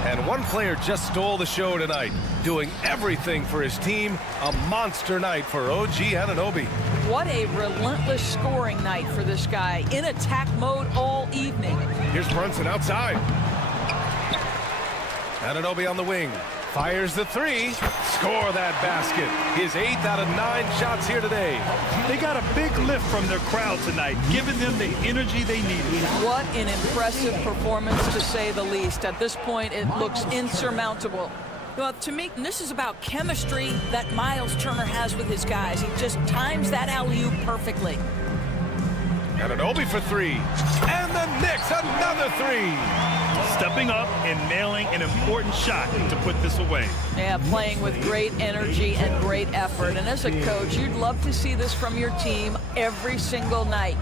And one player just stole the show tonight, doing everything for his team. A monster night for OG Anunoby. What a relentless scoring night for this guy. In attack mode all evening. Here's Brunson outside. Anunoby on the wing. Fires the 3. Score that basket. His 8th out of 9 shots here today. They got a big lift from their crowd tonight, giving them the energy they needed. What an impressive performance, to say the least. At this point, it looks insurmountable. Well, to me, this is about chemistry that Miles Turner has with his guys. He just times that alley-oop perfectly. Anunoby for 3. And the Knicks, another 3. Stepping up and nailing an important shot to put this away. Yeah, playing with great energy and great effort. And as a coach, you'd love to see this from your team every single night.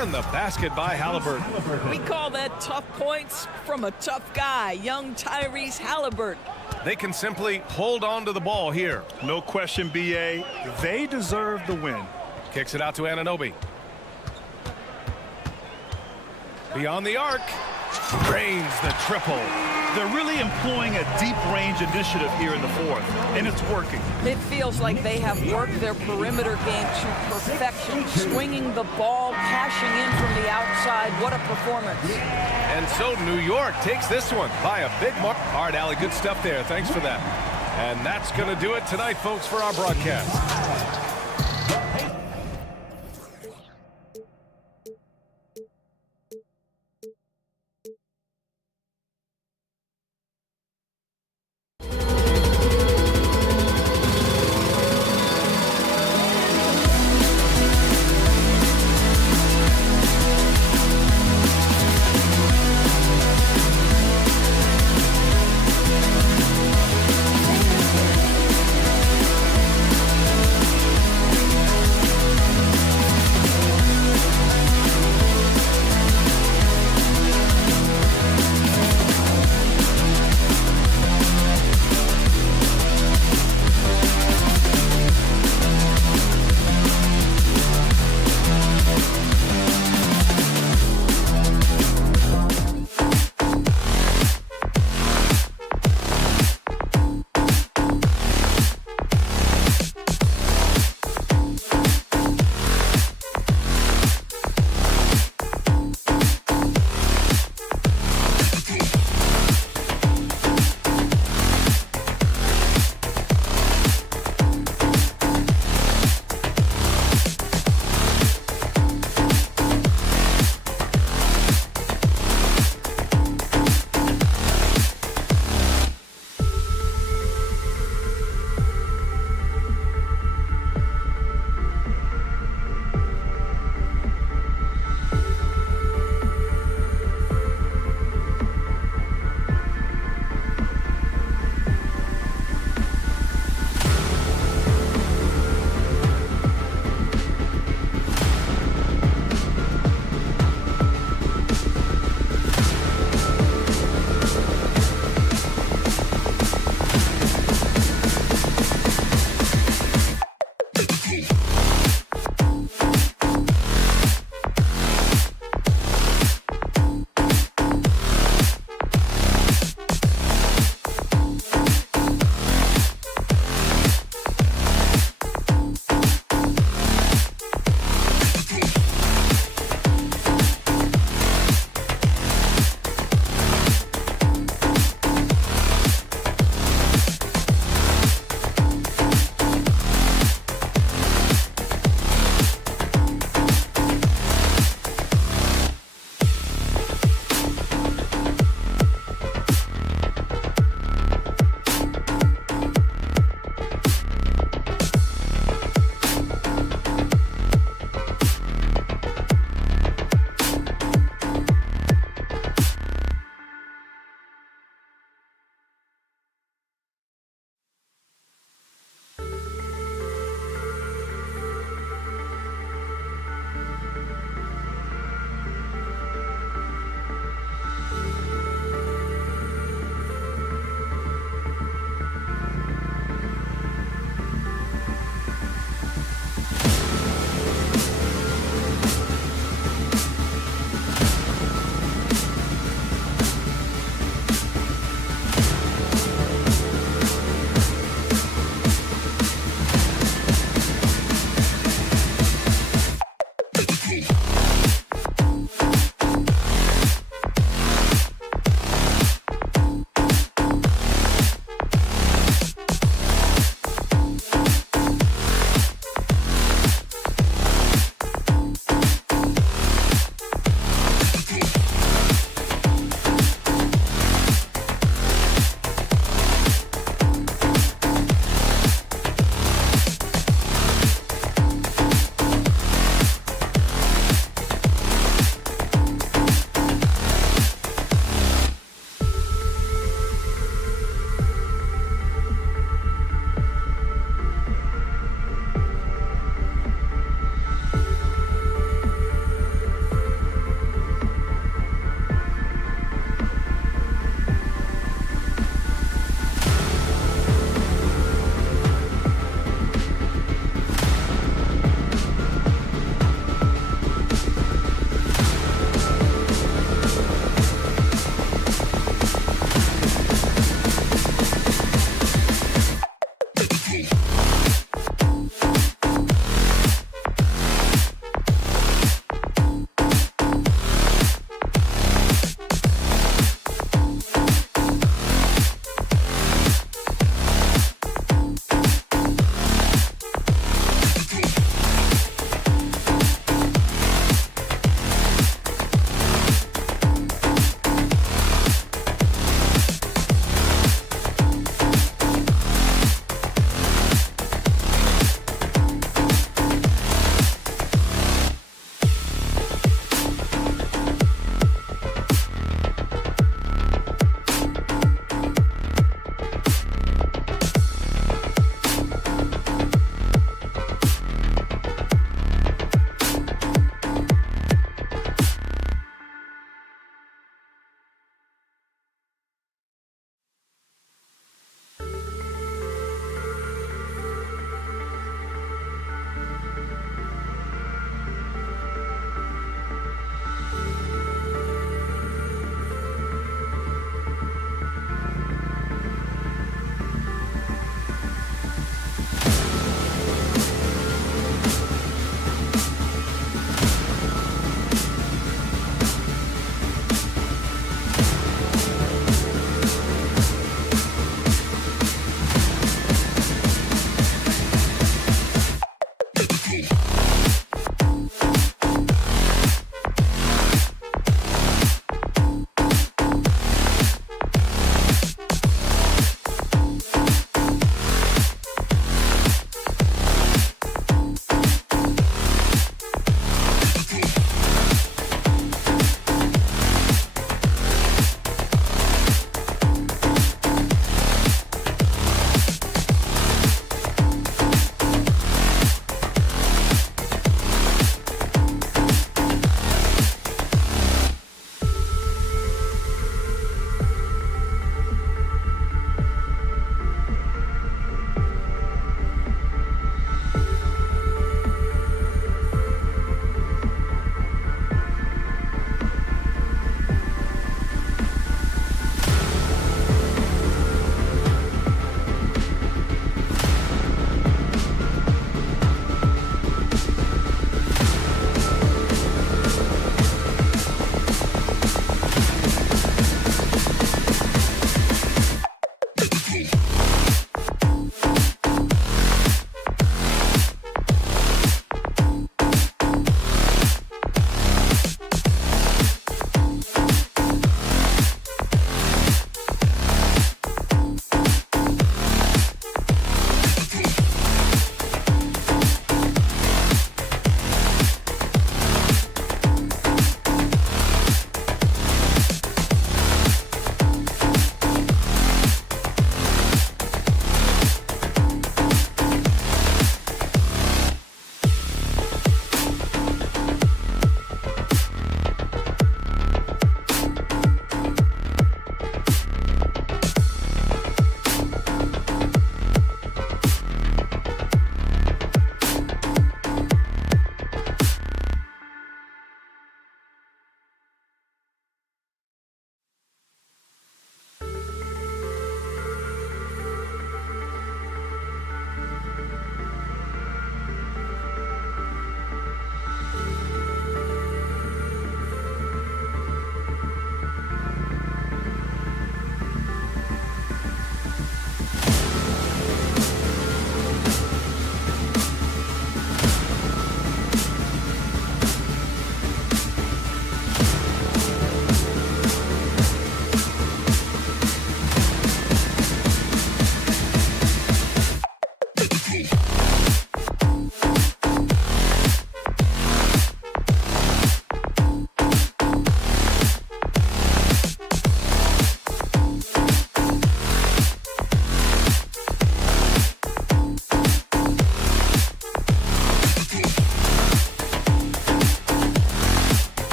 And the basket by Halliburton. We call that tough points from a tough guy, young Tyrese Halliburton. They can simply hold on to the ball here. No question, B.A. They deserve the win. Kicks it out to Anunoby. Beyond the arc. Drains the triple. They're really employing a deep range initiative here in the fourth, and it's working. It feels like they have worked their perimeter game to perfection, swinging the ball, cashing in from the outside. What a performance. And so New York takes this one by a big mark. All right, Allie, good stuff there. Thanks for that. And that's going to do it tonight, folks, for our broadcast.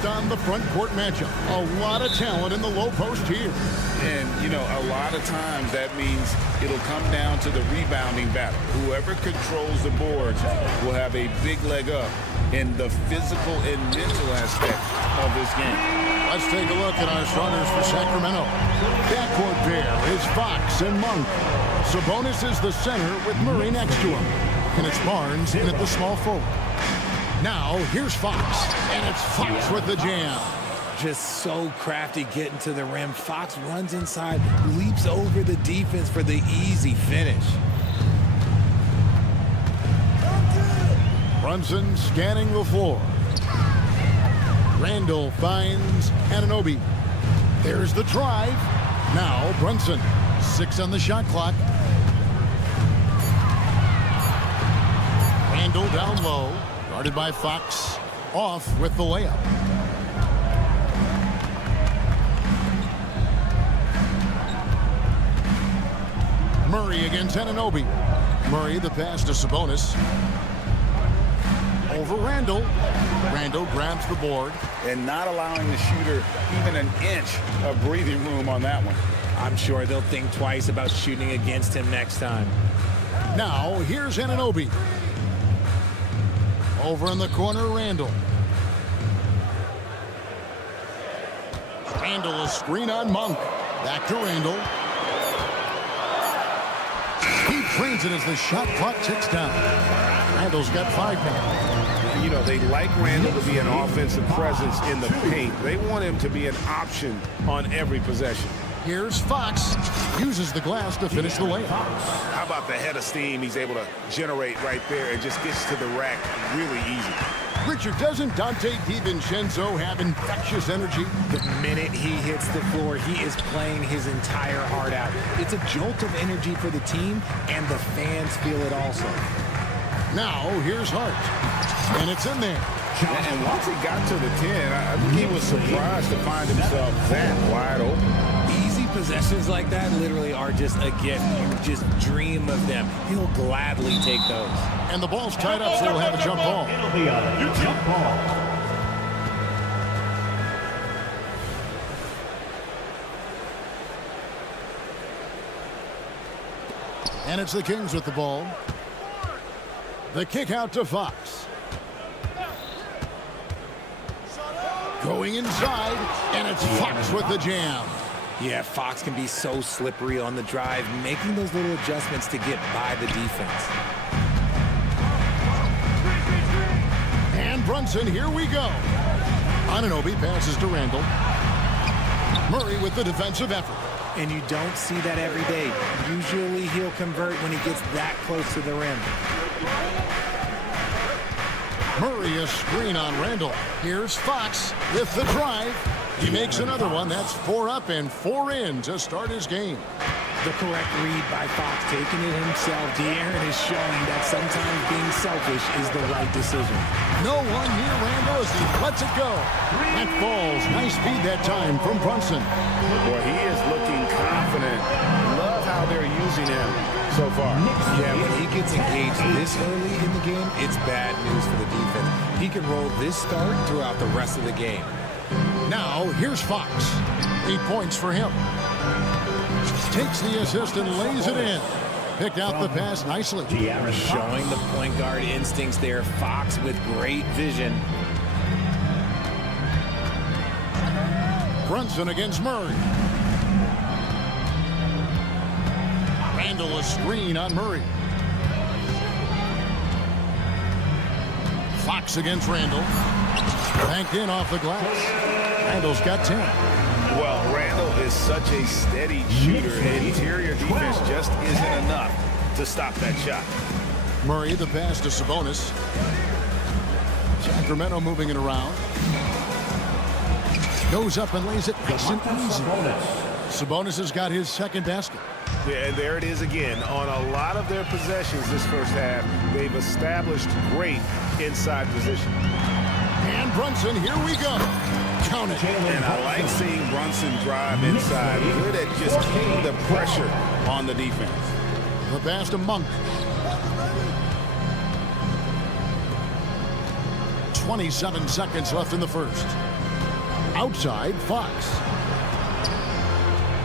focused on the front court matchup. A lot of talent in the low post here. And, a lot of times that means it'll come down to the rebounding battle. Whoever controls the boards will have a big leg up in the physical and mental aspect of this game. Let's take a look at our starters for Sacramento. Backcourt pair is Fox and Monk. Sabonis is the center with Murray next to him. And it's Barnes in at the small forward. Now, here's Fox, and it's Fox with the jam. Just so crafty getting to the rim. Fox runs inside, leaps over the defense for the easy finish. Brunson scanning the floor. Randall finds Anunoby. There's the drive. Now Brunson. 6 on the shot clock. Randall down low. Guarded by Fox. Off with the layup. Murray against Anunoby. Murray the pass to Sabonis. Over Randall. Randall grabs the board. And not allowing the shooter even an inch of breathing room on that one. I'm sure they'll think twice about shooting against him next time. Now, here's Anunoby. Over in the corner, Randall. Randall, a screen on Monk. Back to Randall. He trains it as the shot clock ticks down. Randall's got 5 now. They like Randall to be an offensive presence in the paint. They want him to be an option on every possession. Here's Fox. Uses the glass to finish the layup. How about the head of steam he's able to generate right there and just gets to the rack really easy. Richard, doesn't Dante DiVincenzo have infectious energy? The minute he hits the floor, he is playing his entire heart out. It's a jolt of energy for the team, and the fans feel it also. Now, here's Hart. And it's in there. And once he got to the 10, I think he was surprised to find himself that wide open. Easy possessions like that literally are just a gift. You just dream of them. He'll gladly take those. And the ball's tied up, so he'll have a jump ball. It'll be a jump ball. And it's the Kings with the ball. The kick out to Fox. Going inside, and it's Fox with the jam. Yeah, Fox can be so slippery on the drive, making those little adjustments to get by the defense. And Brunson, here we go. Anunoby passes to Randall. Murray with the defensive effort. And you don't see that every day. Usually he'll convert when he gets that close to the rim. Murray, a screen on Randall. Here's Fox with the drive. He makes another one. That's 4 up and 4 in to start his game. The correct read by Fox, taking it himself. De'Aaron is showing that sometimes being selfish is the right decision. No one near Randall as he lets it go. That falls. Nice speed that time from Brunson. Boy, he is looking confident. Love how they're using him so far. Yeah, when he gets engaged this early in the game, it's bad news for the defense. He can roll this start throughout the rest of the game. Now, here's Fox. 8 points for him. Takes the assist and lays it in. Picked out the pass nicely. Showing the point guard instincts there. Fox with great vision. Brunson against Murray. Randall, a screen on Murray. Fox against Randall. Banked in off the glass. Randall's got 10. Well, Randall is such a steady shooter. Interior defense just isn't enough to stop that shot. Murray, the pass to Sabonis. Sacramento moving it around. Goes up and lays it nice and easy. Sabonis has got his second basket. Yeah, and there it is again. On a lot of their possessions this first half, they've established great inside position. And Brunson, here we go. Count it. And I like seeing Brunson drive inside. Good at just keeping the pressure on the defense. The pass to Monk. 27 seconds left in the first. Outside, Fox.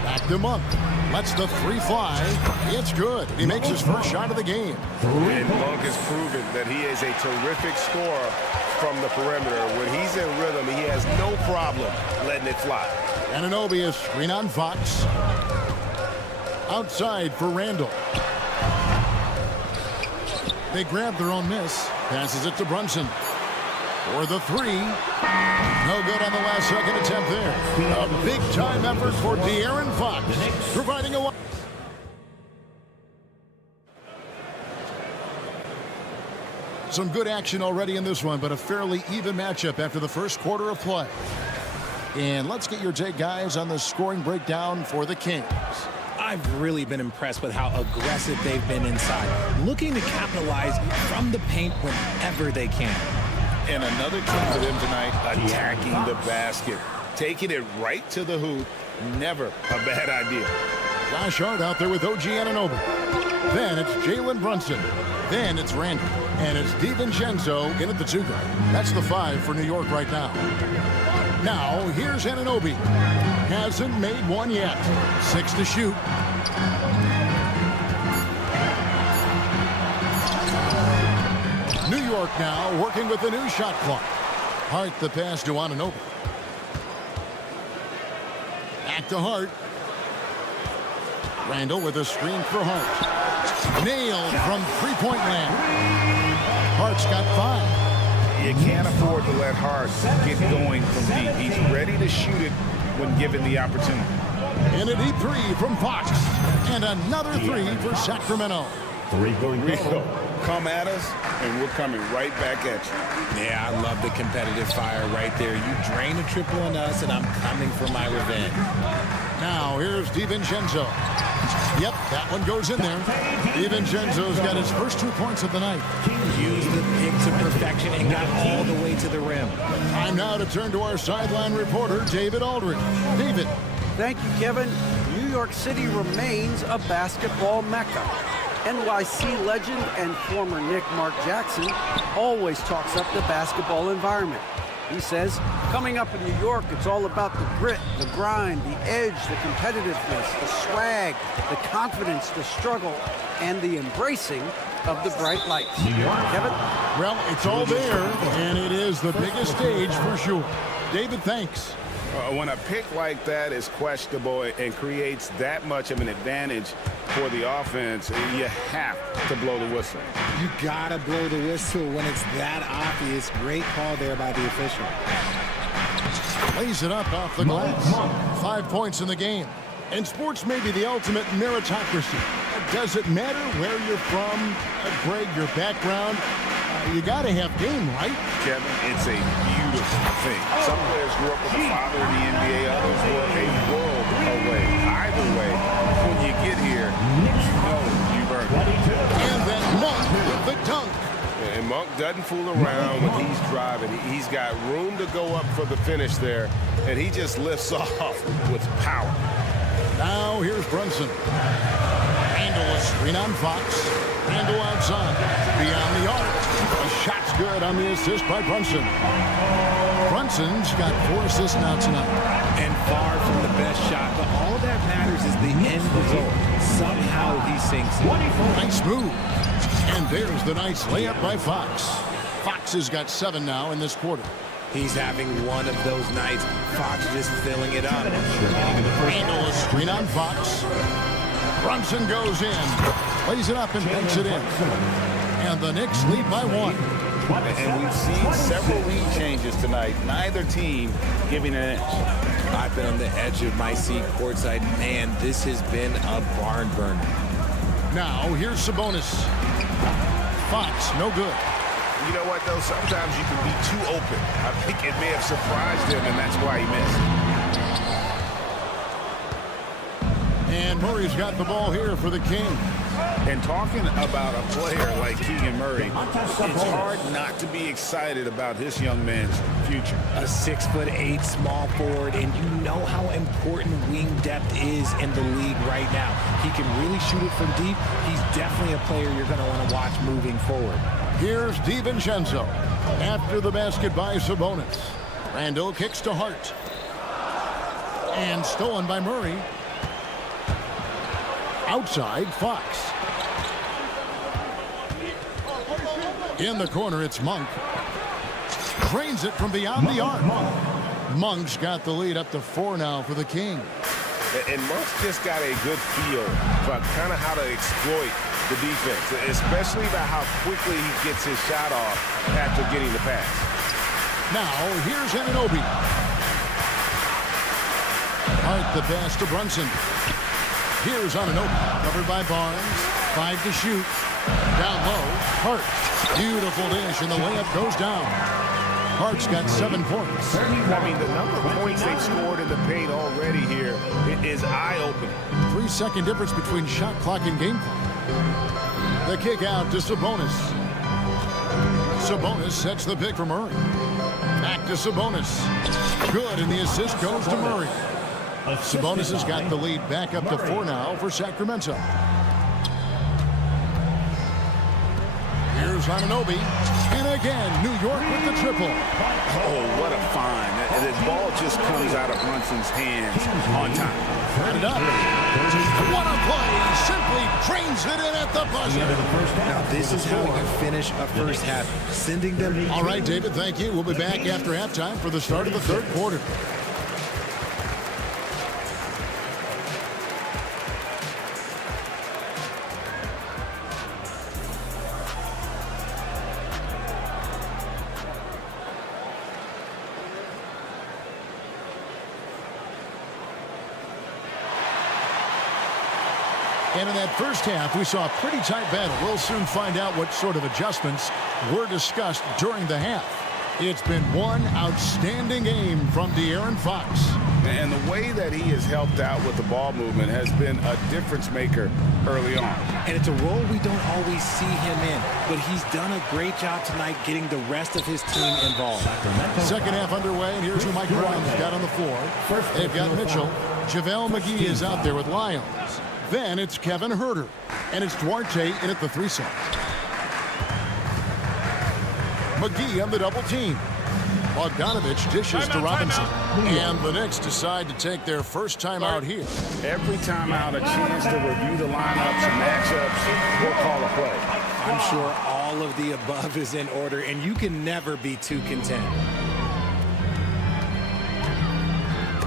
Back to Monk. Lets the three fly. It's good. He makes his first shot of the game. And Monk has proven that he is a terrific scorer from the perimeter. When he's in rhythm, he has no problem letting it fly. Anunoby is screen on Fox. Outside for Randall. They grab their own miss. Passes it to Brunson. For the three. No good on the last second attempt there. A big-time effort for De'Aaron Fox. Providing a... Some good action already in this one, but a fairly even matchup after the first quarter of play. And let's get your take, guys, on the scoring breakdown for the Kings. I've really been impressed with how aggressive they've been inside, looking to capitalize from the paint whenever they can. And another key for them tonight, attacking the basket. Taking it right to the hoop, never a bad idea. Josh Hart out there with OG Anunoby. Then it's Jalen Brunson. Then it's Randall. And it's DiVincenzo in at the two guard. That's the 5 for New York right now. Now, here's Anunoby. Hasn't made one yet. 6 to shoot. New York now working with the new shot clock. Hart the pass to Anunoby. Back to Hart. Randall with a screen for Hart. Nailed from three-point land. Hart's got 5. You can't afford to let Hart get going from deep. He's ready to shoot it when given the opportunity. And a deep 3 from Fox. And another 3 for Sacramento. Rico, come at us, and we're coming right back at you. Yeah, I love the competitive fire right there. You drain a triple on us, and I'm coming for my revenge. Now, here's DiVincenzo. Yep, that one goes in there. DiVincenzo's got his first 2 points of the night. Used the pick to perfection and got all the way to the rim. Time now to turn to our sideline reporter, David Aldridge. David. Thank you, Kevin. New York City remains a basketball mecca. NYC legend and former Knick Mark Jackson always talks up the basketball environment. He says, coming up in New York, it's all about the grit, the grind, the edge, the competitiveness, the swag, the confidence, the struggle, and the embracing of the bright lights. Kevin? Well, it's all there, and it is the biggest stage for sure. David, thanks. When a pick like that is questionable and creates that much of an advantage for the offense, you have to blow the whistle. You gotta blow the whistle when it's that obvious. Great call there by the official. Lays it up off the glass. 5 points in the game. And sports may be the ultimate meritocracy. Does it matter where you're from, Greg, your background? You gotta have game, right? Kevin, it's a beautiful thing. Some players grew up with a father in the NBA, others were a world away. Either way, when you get here, you know you've earned it. And then Monk with the dunk. And Monk doesn't fool around when he's driving. He's got room to go up for the finish there, and he just lifts off with power. Now here's Brunson. Randall a screen on Fox. Randall outside. Beyond the arc. A shot's good on the assist by Brunson. Brunson's got 4 assists now tonight. And far from the best shot, but all that matters is the end result. Somehow he sinks it. Nice move. And there's the nice layup by Fox. Fox has got 7 now in this quarter. He's having one of those nights. Fox just filling it up. Randall a screen on Fox. Brunson goes in. Plays it up and banks it in. And the Knicks lead by 1. And we've seen several lead changes tonight. Neither team giving an inch. I've been on the edge of my seat courtside. Man, this has been a barn burner. Now, here's Sabonis. Fox, no good. You know what, though? Sometimes you can be too open. I think it may have surprised him, and that's why he missed. And Murray's got the ball here for the Kings. And talking about a player like Keegan Murray, it's hard not to be excited about this young man's future. A 6'8" small forward, and you know how important wing depth is in the league right now. He can really shoot it from deep. He's definitely a player you're going to want to watch moving forward. Here's DiVincenzo. After the basket by Sabonis. Randall kicks to Hart. And stolen by Murray. Outside, Fox. In the corner, it's Monk. Drains it from beyond the arc. Monk's got the lead up to 4 now for the King. And Monk's just got a good feel for kind of how to exploit the defense, especially about how quickly he gets his shot off after getting the pass. Now, here's Anunoby. Hart the pass to Brunson. Here's Anunoby, covered by Barnes. 5 to shoot. Down low, Hart. Beautiful dish, and the layup goes down. Hart's got 7 points. I mean, the number of points they've scored in the paint already here is eye-opening. 3-second difference between shot clock and game clock. The kick out to Sabonis. Sabonis sets the pick for Murray. Back to Sabonis. Good, and the assist goes to Murray. Sabonis has got the lead back up to 4 now for Sacramento. Here's Anunoby. And again, New York with the triple. Oh, what a find. The ball just comes out of Brunson's hands on time. Set it up. What a play. Simply drains it in at the buzzer. Now, this is how you finish a first half. Sending them. All right, David, thank you. We'll be back after halftime for the start of the third quarter. And in that first half, we saw a pretty tight battle. We'll soon find out what sort of adjustments were discussed during the half. It's been one outstanding game from De'Aaron Fox. And the way that he has helped out with the ball movement has been a difference maker early on. And it's a role we don't always see him in, but he's done a great job tonight getting the rest of his team involved. Second half underway, and here's who Mike Brown's got on the floor. They've got Mitchell. JaVale McGee is out there with Lyons. Then it's Kevin Huerter. And it's Duarte in at the 3 side. McGee on the double team. Bogdanovich dishes to Robinson. And the Knicks decide to take their first time out here. Every time out, a chance to review the lineups and matchups or call a play. I'm sure all of the above is in order, and you can never be too content.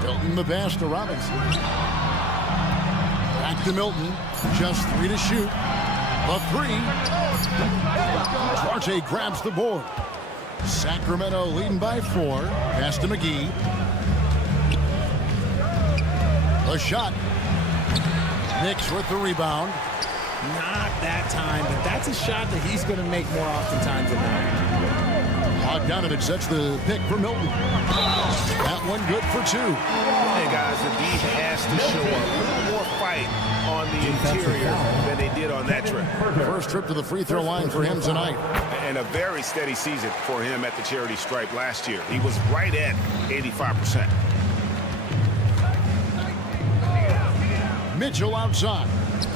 Milton the pass to Robinson. Back to Milton. Just 3 to shoot. A 3. Duarte grabs the board. Sacramento leading by 4. Pass to McGee. A shot. Knicks with the rebound. Not that time, but that's a shot that he's going to make more oftentimes than not. Bogdanovich sets the pick for Milton. That one good for 2. Hey, guys, the D has to show a little more fight on the interior than they did on that trip. First trip to the free throw line for him tonight. And a very steady season for him at the charity stripe last year. He was right at 85%. Mitchell outside.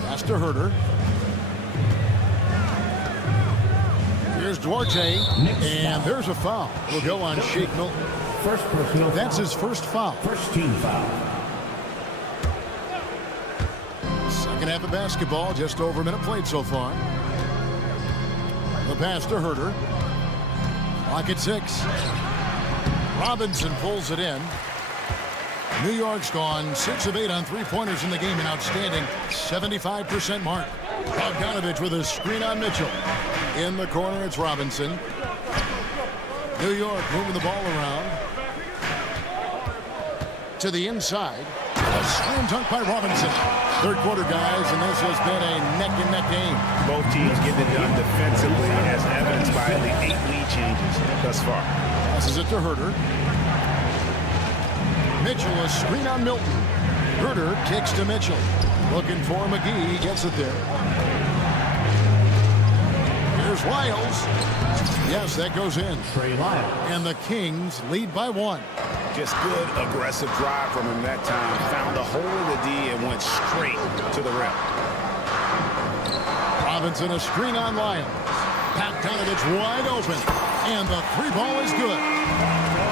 Pass to Huerter. Here's Duarte. And there's a foul. Will go on Shake Milton. First personal foul. That's his first foul. First team foul. Second half of basketball, just over a minute played so far. The pass to Huerter. Clock at 6. Robinson pulls it in. New York's gone 6 of 8 on three-pointers in the game, an outstanding 75% mark. Bogdanovich with a screen on Mitchell. In the corner, it's Robinson. New York moving the ball around. To the inside. A slam dunk by Robinson. Third quarter, guys, and this has been a neck-and-neck game. Both teams getting it done defensively, as evidenced by the 8 lead changes thus far. Passes it to Huerter. Mitchell, a screen on Milton. Huerter kicks to Mitchell. Looking for McGee. He gets it there. Here's Lyles. Yes, that goes in. And the Kings lead by 1. Just good, aggressive drive from him that time. Found the hole in the D and went straight to the rim. Robinson, a screen on Lyons. Bogdanovich wide open. And the three ball is good.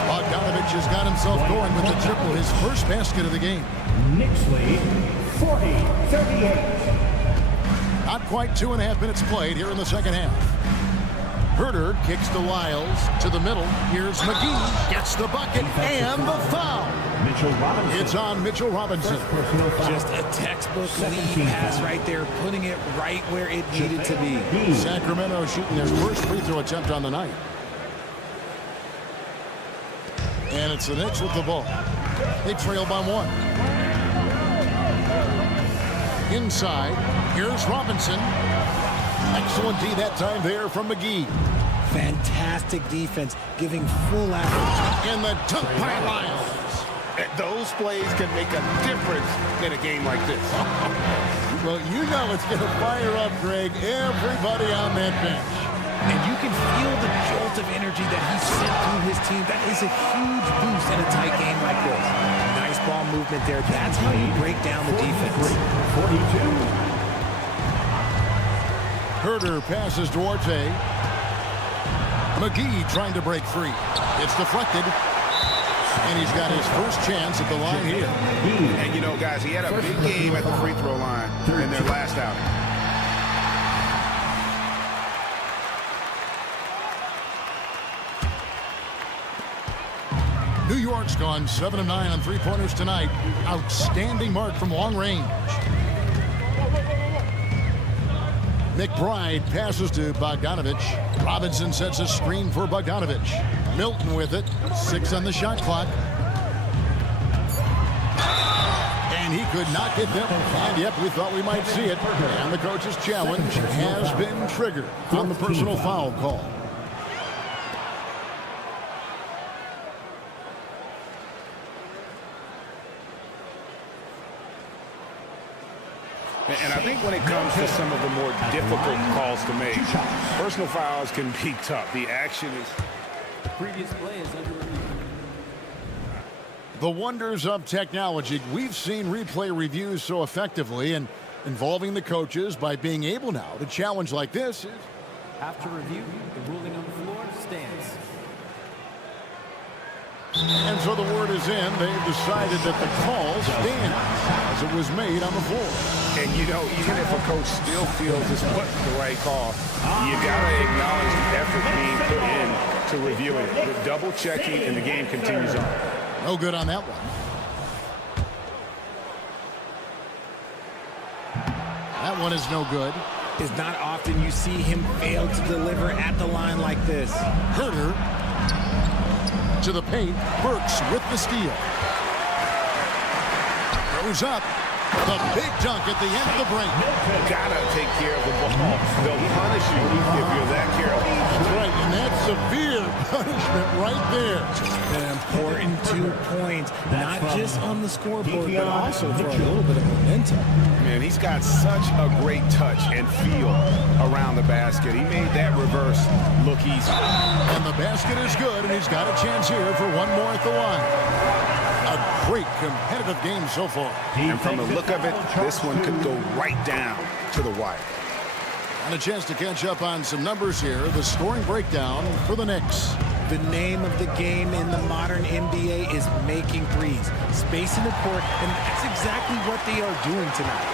Bogdanovich has got himself going with the triple, his first basket of the game. Knicks lead 40-38. Not quite 2.5 minutes played here in the second half. Herter kicks to Lyles to the middle. Here's McGee, gets the bucket and the foul. Mitchell Robinson. It's on Mitchell Robinson. Just a textbook lead pass right there, putting it right where it needed to be. Sacramento shooting their first free throw attempt on the night. And it's the Knicks with the ball. They trail by 1. Inside, here's Robinson. Excellent D that time there from McGee. Fantastic defense, giving full effort. And the dunk by Lyles. Those plays can make a difference in a game like this. Well, you know it's going to fire up, Greg, everybody on that bench. And you can feel the jolt of energy that he sent through his team. That is a huge boost in a tight game like this. Nice ball movement there. That's how you break down the defense. 42. Herter passes Duarte. McGee trying to break free. It's deflected. And he's got his first chance at the line here. And, you know, guys, he had a big game at the free throw line in their last outing. New York's gone 7 of 9 on three-pointers tonight. Outstanding mark from long range. McBride passes to Bogdanovich. Robinson sets a screen for Bogdanovich. Milton with it. 6 on the shot clock. And he could not get them. And yep, we thought we might see it. And the coach's challenge has been triggered on the personal foul call. And I think when it comes to some of the more difficult calls to make, personal fouls can be tough. The action is... Previous play is under review. The wonders of technology. We've seen replay reviews so effectively and involving the coaches by being able now to challenge like this. After review, the ruling on the floor stands. And so the word is in. They've decided that the call stands as it was made on the floor. And, you know, even if a coach still feels this wasn't the right call, you got to acknowledge the effort being put in to reviewing it. The double checking, and the game continues on. No good on that one. That one is no good. It's not often you see him fail to deliver at the line like this. Herter to the paint. Burks with the steal. Goes up. The big dunk at the end of the break. Gotta take care of the ball. They'll punish you if you're that careless. That's right, and that's severe punishment right there. An important 2 points, not just on the scoreboard, but also for a little bit of momentum. Man, he's got such a great touch and feel around the basket. He made that reverse look easy. And the basket is good, and he's got a chance here for one more at the line. A great competitive game so far. And from the look of it, this one could go right down to the wire. And a chance to catch up on some numbers here. The scoring breakdown for the Knicks. The name of the game in the modern NBA is making threes. Spacing the court, and that's exactly what they are doing tonight.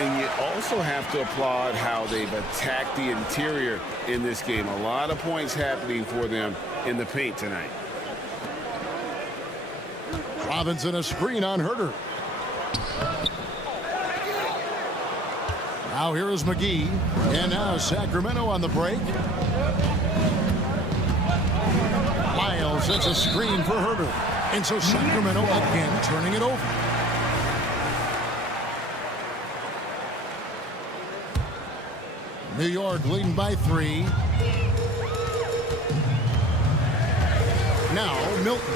And you also have to applaud how they've attacked the interior in this game. A lot of points happening for them in the paint tonight. Robinson a screen on Herter. Now here is McGee. And now Sacramento on the break. Lyles sets a screen for Herter. And so Sacramento again turning it over. New York leading by 3. Now Milton.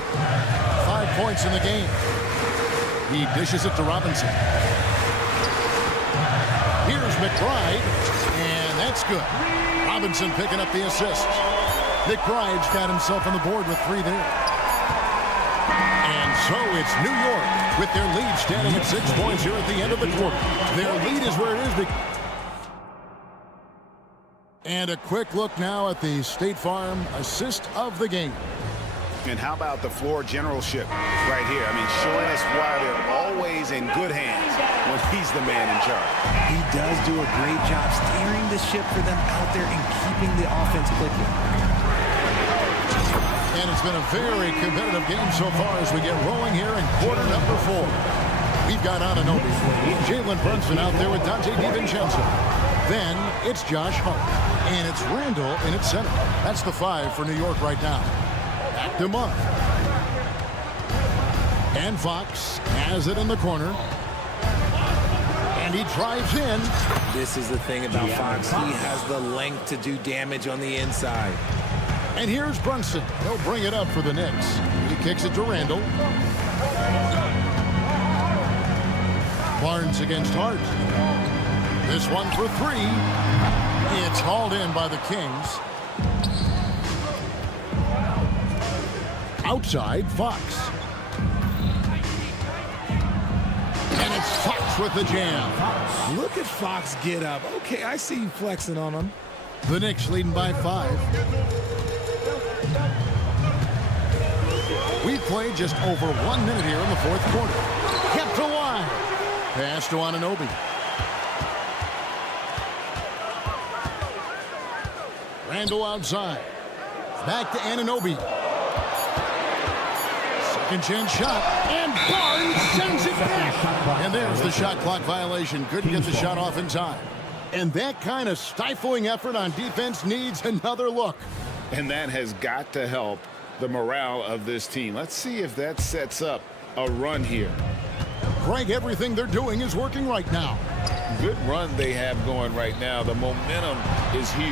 5 points in the game. He dishes it to Robinson. Here's McBride, and that's good. Robinson picking up the assist. McBride's got himself on the board with 3 there. And so it's New York with their lead standing at 6 points here at the end of the quarter. Their lead is where it is. And a quick look now at the State Farm assist of the game. And how about the floor generalship right here? I mean, showing us why they're always in good hands when he's the man in charge. He does do a great job steering the ship for them out there and keeping the offense clicking. And it's been a very competitive game so far as we get rolling here in quarter number 4. We've got Anunoby, Jalen Brunson out there with Dante DiVincenzo. Then it's Josh Hart, and it's Randall in its center. That's the 5 for New York right now. Back to Monk. And Fox has it in the corner. And he drives in. This is the thing about Fox. He has the length to do damage on the inside. And here's Brunson. He'll bring it up for the Knicks. He kicks it to Randall. Barnes against Hart. This one for 3. It's hauled in by the Kings. Outside, Fox. And it's Fox with the jam. Look at Fox get up. Okay, I see you flexing on him. The Knicks leading by 5. We've played just over 1 minute here in the 4th quarter. Kept alive. Pass to Anunoby. Randall outside. Back to Anunoby. Second chance shot. And Barnes sends it back. And there's the shot clock violation. Couldn't get the shot off in time. And that kind of stifling effort on defense needs another look. And that has got to help the morale of this team. Let's see if that sets up a run here. Greg, everything they're doing is working right now. Good run they have going right now. The momentum is huge.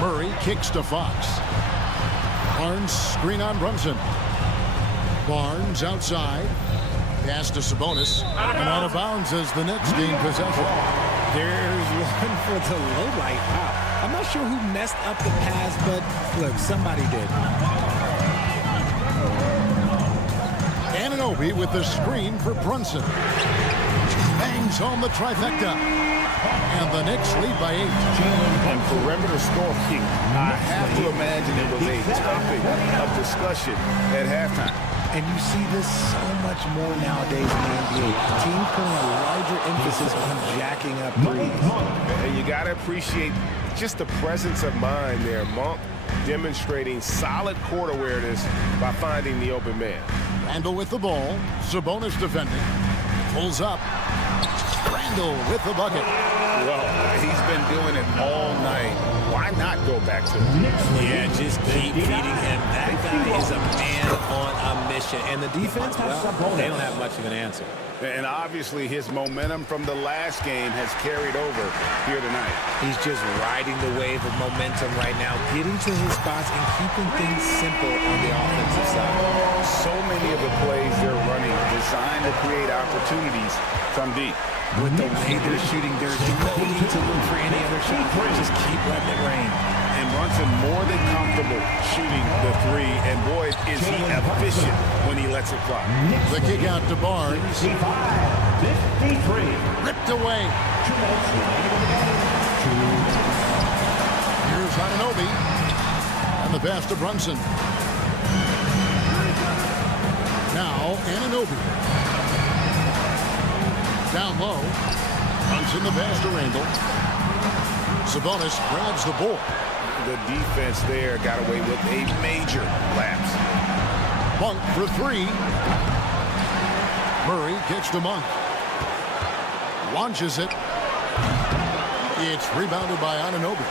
Murray kicks to Fox. Barnes screen on Brunson. Barnes outside. Pass to Sabonis. And out of bounds as the Knicks gain possession. There's one for the low light. Wow. I'm not sure who messed up the pass, but look, somebody did. Anunoby with the screen for Brunson. Bangs home the trifecta. And the Knicks lead by 8. And perimeter scoring, I have to imagine it was a topic of discussion at halftime. And you see this so much more nowadays in the NBA. Teams putting a larger emphasis on jacking up threes. And you got to appreciate just the presence of mind there. Monk demonstrating solid court awareness by finding the open man. Randall with the ball. Sabonis defending. Pulls up. Randall with the bucket. Well, he's been doing it all night. Why not go back to him? Yeah, just keep feeding him. That guy is a man on a mission. And the defense, well, they don't have much of an answer. And obviously his momentum from the last game has carried over here tonight. He's just riding the wave of momentum right now, getting to his spots and keeping things simple on the offensive side. So many of the plays they're running designed to create opportunities from deep. With the way they're shooting, there's no need to look for any other shot. Just keep letting it rain. And Brunson more than comfortable shooting the 3. And boy, is he efficient when he lets it fly. The kick out to Barnes. 53. Ripped away. Here's Anunoby. And the pass to Brunson. Now Anunoby. Down low. Brunson the pass to Randall. Sabonis grabs the ball. The defense there got away with a major lapse. Monk for 3. Murray kicks to Monk. Launches it. It's rebounded by Anunoby.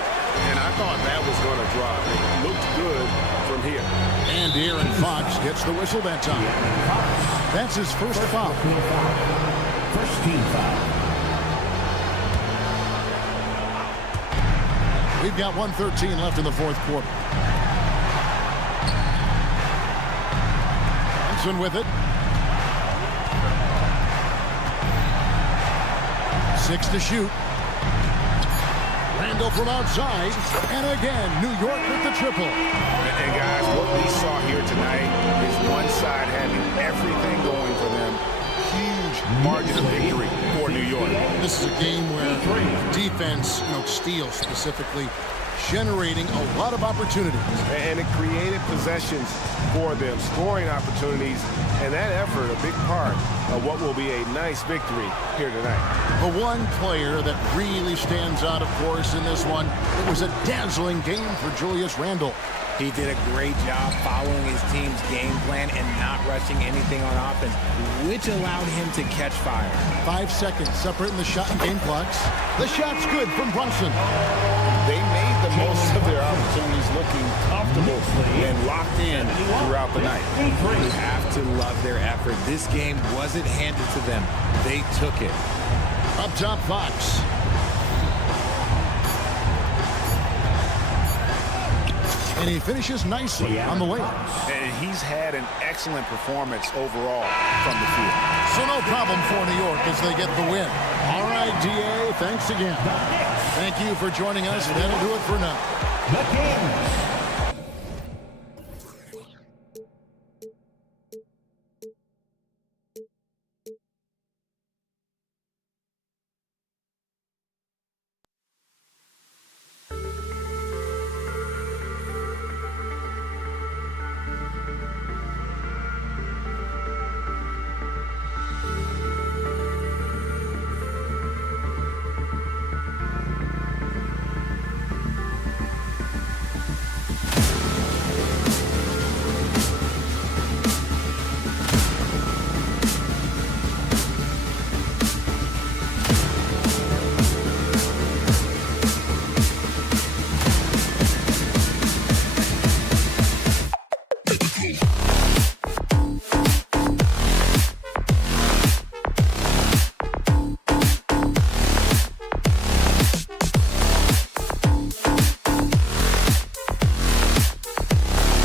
And I thought that was going to drop. It looked good from here. And Aaron Fox gets the whistle that time. That's his first foul. First team foul. We've got 1:13 left in the 4th quarter. Brunson with it. 6 to shoot. Randall from outside. And again, New York with the triple. And guys, what we saw here tonight is one side having everything going for them. Huge margin of victory for New York. This is a game where defense, steal specifically, generating a lot of opportunities. And it created possessions for them, scoring opportunities, and that effort a big part of what will be a nice victory here tonight. The one player that really stands out, of course, in this one, it was a dazzling game for Julius Randle. He did a great job following his team's game plan and not rushing anything on offense, which allowed him to catch fire. 5 seconds separating the shot and game clocks. The shot's good from Brunson. They made the most of their opportunities, looking comfortable and locked in throughout the night. You have to love their effort. This game wasn't handed to them. They took it. Up top, Fox. And he finishes nicely on the layup. And he's had an excellent performance overall from the field. So no problem for New York as they get the win. All right, DA, thanks again. Thank you for joining us. That'll do it for now.